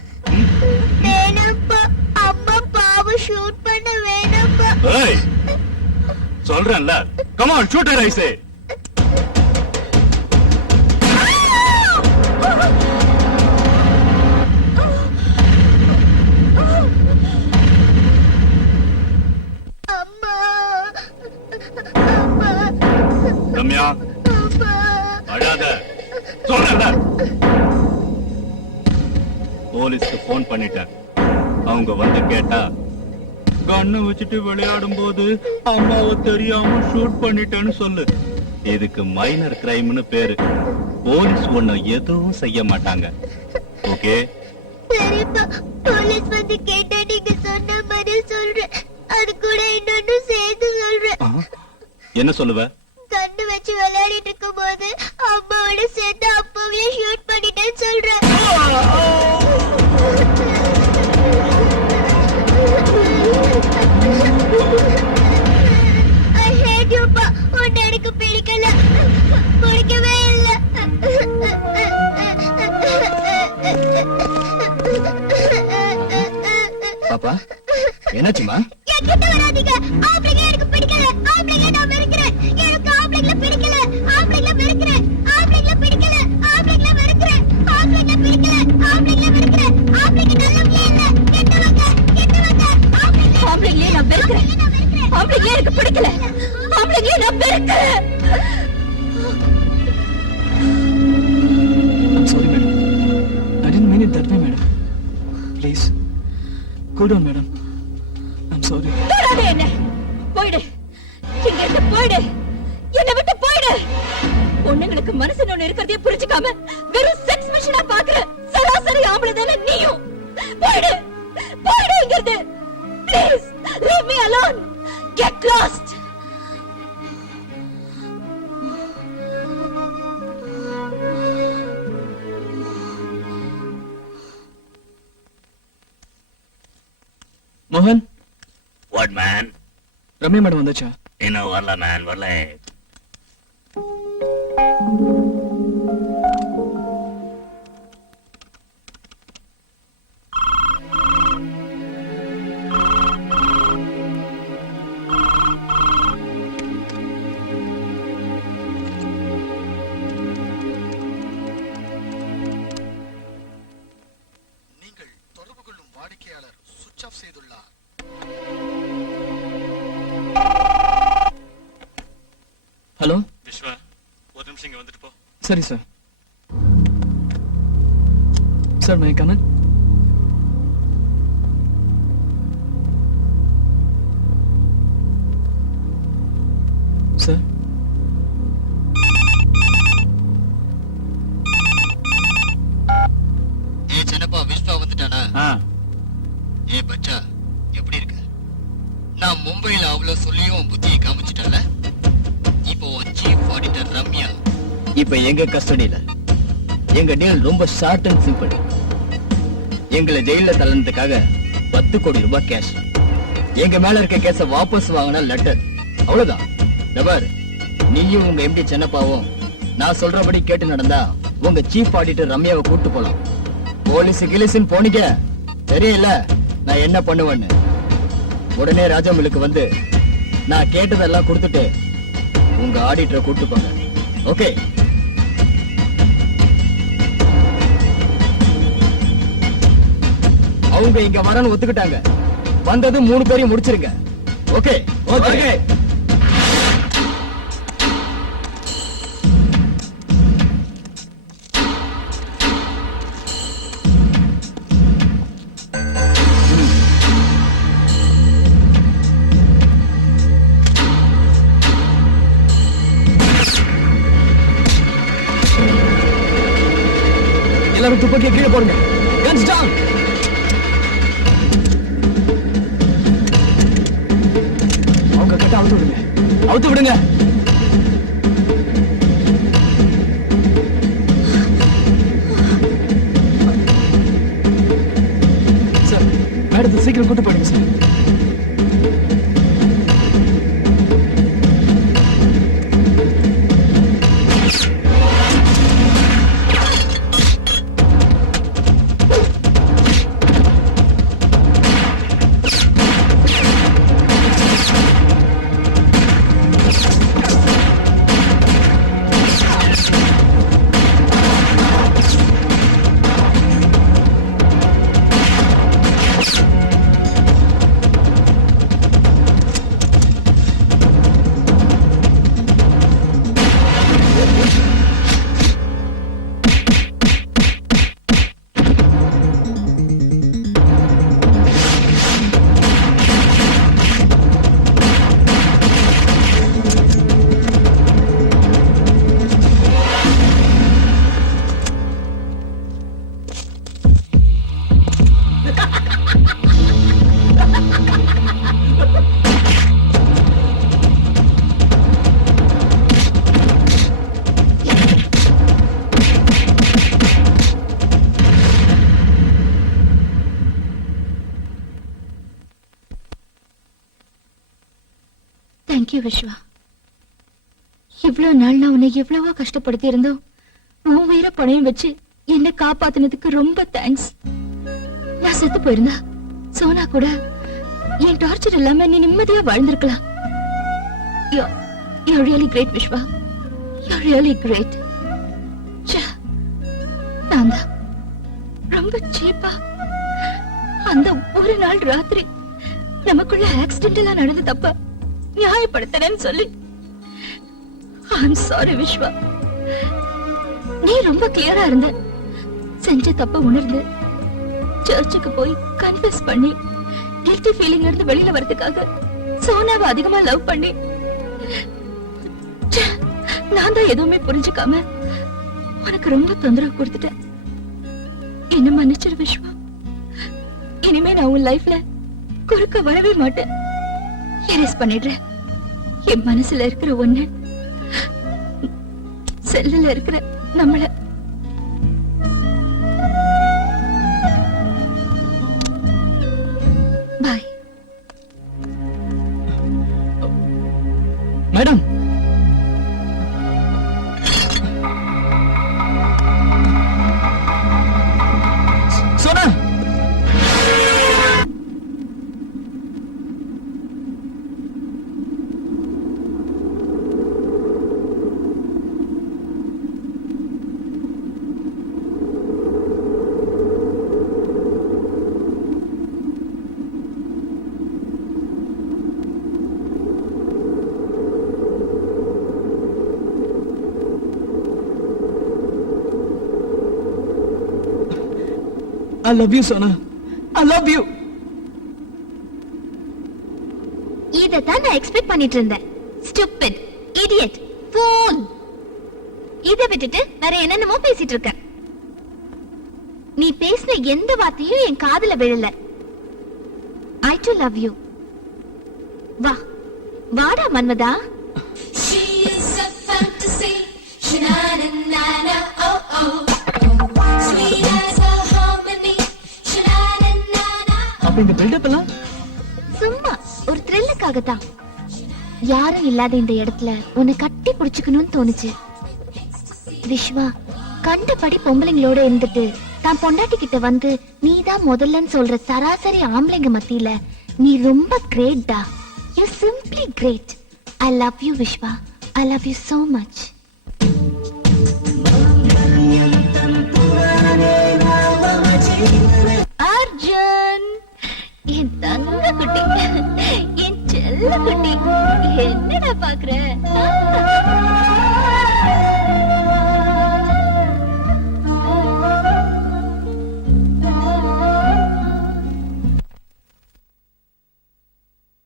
வேணாப்பா, அம்மா பாவம் ஷூட் பண்ண வேணாப்பா. ஏய் சொல்றேன்ல, come on shoot her I say. அம்மா அம்மா ரம்யா அம்மா அழாத, சொல்றேன்ல. போலீஸ்க்கு போன் பண்ணிட்டேன். அவங்க வந்து கேட்டா கண்ணை வச்சுட்டு விளையாடும் போது அம்மாவை தெரியாம ஷூட் பண்ணிட்டேன்னு சொல்லு. இதுக்கு மைனர் கிரைம்னு பேரு. போலீஸ் ஒண்ணு எதுவும் செய்ய மாட்டாங்க. ஓகே? சரிப்பா, போலீஸ் வந்து கேட்டா நீங்க சொன்ன மாதிரி சொல்றேன். அது கூட இன்னொன்னு சேர்த்து சொல்றேன். என்ன சொல்லுவ? கண்ணு வச்சு விளையாடிட்டு இருக்கும் போது அம்மாவோட சேர்ந்து அப்பவே ஷூட் பண்ணிட்டேன்னு சொல்றேன். I hate you பா. உன்னை எனக்கு பிடிக்கல, பிடிக்கவே இல்லை. பாப்பா என்னாச்சுமா? என்கிட்ட வராதீங்க. ஆம்பளைங்க எனக்கு பிடிக்கல. ஆம்பளைங்க நான் வெறுக்கிறேன். எனக்கு ஆம்பளைங்கள பிடிக்கல. ஆம்பளைங்கள வெறுக்கிறேன். ஆம்பளைங்கள பிடிக்கல. ஆம்பளைங்கள வெறுக்கிறேன். ஆம்பளைங்கள பிடிக்கல. ஆம்பளைங்கள வெறுக்கிறேன். ஆம்பளைங்க நல்லவங்களே இல்ல. கெட்டவங்க, கெட்டவங்க. ஆம்பளைங்களே நான் வெறுக்கிறேன். ஆம்பளைங்களே எனக்கு பிடிக்கல. ஆம்பளைங்களே நான் வெறுக்கிறேன். I'm sorry, madam. I didn't mean it that way, madam. Please, cool down, madam. I'm sorry. தொடாதே என்ன. போயிடு. இங்க இருந்து போயிடு. என்னை விட்டு போயிடு. பொண்ணுங்களுக்கு மனசுன்னு ஒண்ணு இருக்கிறதே புரிஞ்சுக்காம வெறும் செக்ஸ் மிஷினா பாக்குற சராசரி ஆம்பளை தானே நீயும். போயிடு. போயிடு இங்க இருந்து. Please, leave me alone. Get lost. மோகன், வாட் மேன்? ரம்யா மேடம் வந்தாச்சா? இன்னும் வரல மேன், வரல. நீங்கள் தொடர்பு கொள்ளும் வாடிக்கையாளர் சுவிட்ச் ஆஃப் செய்துள்ளார். ஹலோ விஸ்வா, ஒரு நிமிஷம் இங்க வந்துட்டு போ. சரி sir. Sir may come in? Sir ஏ சின்னப்பா, விஸ்வா வந்துட்டானா? ஆ, ஏ பச்சா, எப்படி இருக்க? நான் மும்பைல அவ்வளவு சொல்லியும் புத்தியை காமிச்சிட்டல. இப்போ சீஃப் ஆடிட்டர் ரம்யா இப்ப எங்க கஸ்டடியில. எங்க டீல் ரொம்ப ஷார்ட் அண்ட் சிம்பிள். எங்களை ஜெயில தள்ளனதுக்காக 10 கோடி ரூபாய் கேஷ். எங்க மேல இருக்க கேஸ வாபஸ் வாங்கின லெட்டர். அவ்வளவுதான். நபர், நீயும் உங்க எம்டி சென்னப்பாவும் நான் சொல்றபடி கேட்டு நடந்தா உங்க சீஃப் ஆடிட்டர் ரம்யாவை கூட்டு போலாம். போலீஸ் கிலிஸ்ன்னு போனீங்க தெரியல நான் என்ன பண்ணுவேன்னு. உடனே ராஜாமிலுக்கு வந்து நான் கேட்டதெல்லாம் கொடுத்துட்டு உங்க ஆடிட்டரை கூட்டு போங்க. ஓகே? அவங்க இங்க வரன்னு ஒத்துக்கிட்டாங்க. வந்தது 3 பேரையும் முடிச்சிருங்க. ஓகே? ஓகே. எல்லாரும் துப்பாக்கியை கீழே போடுங்க. Guns down. அவங்க கட்ட அவுத்து விடுங்க. அவுத்து விடுங்க. சார், மேடத்தை சீக்கிரம் கூட்டு போயிடுங்க சார். தேங்க்யூ விஸ்வா. இவ்வளவு நாள் நான் உன்னை எவ்வளவோ கஷ்டப்படுத்தி இருந்தோம். உன் உயிரை பணையம் வச்சு என்னை காப்பாத்தினதுக்கு ரொம்ப தேங்க்ஸ். நான் செத்து போயிருந்தா சோனா கூட என் டார்ச்சர் இல்லாம நீ நிம்மதியா வாழ்ந்திருக்கலாம். You're really great, Vishwa. You're really great. நான் தான் ரொம்ப சீப்பா அந்த ஒரு நாள் ராத்திரி நமக்குள்ள ஆக்சிடென்ட் எல்லாம் நடந்த தப்ப நியாயப்படுத்துறேன்னு சொல்லி I'm sorry விஸ்வா. நீ ரொம்ப கிளியரா இருந்த. செஞ்ச தப்ப உணர்ந்து சர்ச்சுக்கு போய் கன்ஃபஸ் பண்ணி கில்ட்டி ஃபீலிங் இருந்து வெளியில வரதுக்காக சோனாவை அதிகமா லவ் பண்ணி நான் தான் எதுவுமே புரிஞ்சுக்காம உனக்கு ரொம்ப தொந்தரவு கொடுத்துட்டேன். என்ன மன்னிச்சிரு விஸ்வா. இனிமே நான் உன் லைஃப்ல குறுக்க வரவே மாட்டேன். எரேஸ் பண்ணிடுறேன். என் மனசுல இருக்கிற ஒண்ணு செல்லுல இருக்கிற நம்மள பாய். Madam, Sona, I love you, Sona. I love you. இதத்தான் நான் எக்ஸ்பெக்ட் பண்ணிட்டு இருந்தேன். Stupid, idiot, fool. இத விட்டுட்டு வேற என்னென்னமோ பேசிட்டு இருக்க. நீ பேசின எந்த வார்த்தையும் என் காதுல விழல. I too love you. வா, வாடா மன்மதா. She is a fantasy. Sha-na-na-na-na, oh oh. Sweet as a harmony. Sha-na-na-na-na. அப்ப இந்த பில்டப் எல்லாம் சும்மா ஒரு த்ரில்லுக்காக தான். யாரும் இல்லாத இந்த இடத்துல உன்னை கட்டி புடிச்சுக்கணும்னு தோணுச்சு. விஸ்வா, கண்டபடி பொம்பளைங்களோட இருந்துட்டு தான் பொண்டாட்டி கிட்ட வந்து நீதான் முதல்லன்னு சொல்ற சராசரி ஆம்பளைங்க மத்தியில நீ ரொம்ப கிரேட்டா. You simply great. I love you Vishwa. I love you so much. Arjun, என் தங்க குட்டி, என் செல்ல குட்டி, என்னடா பாக்குற?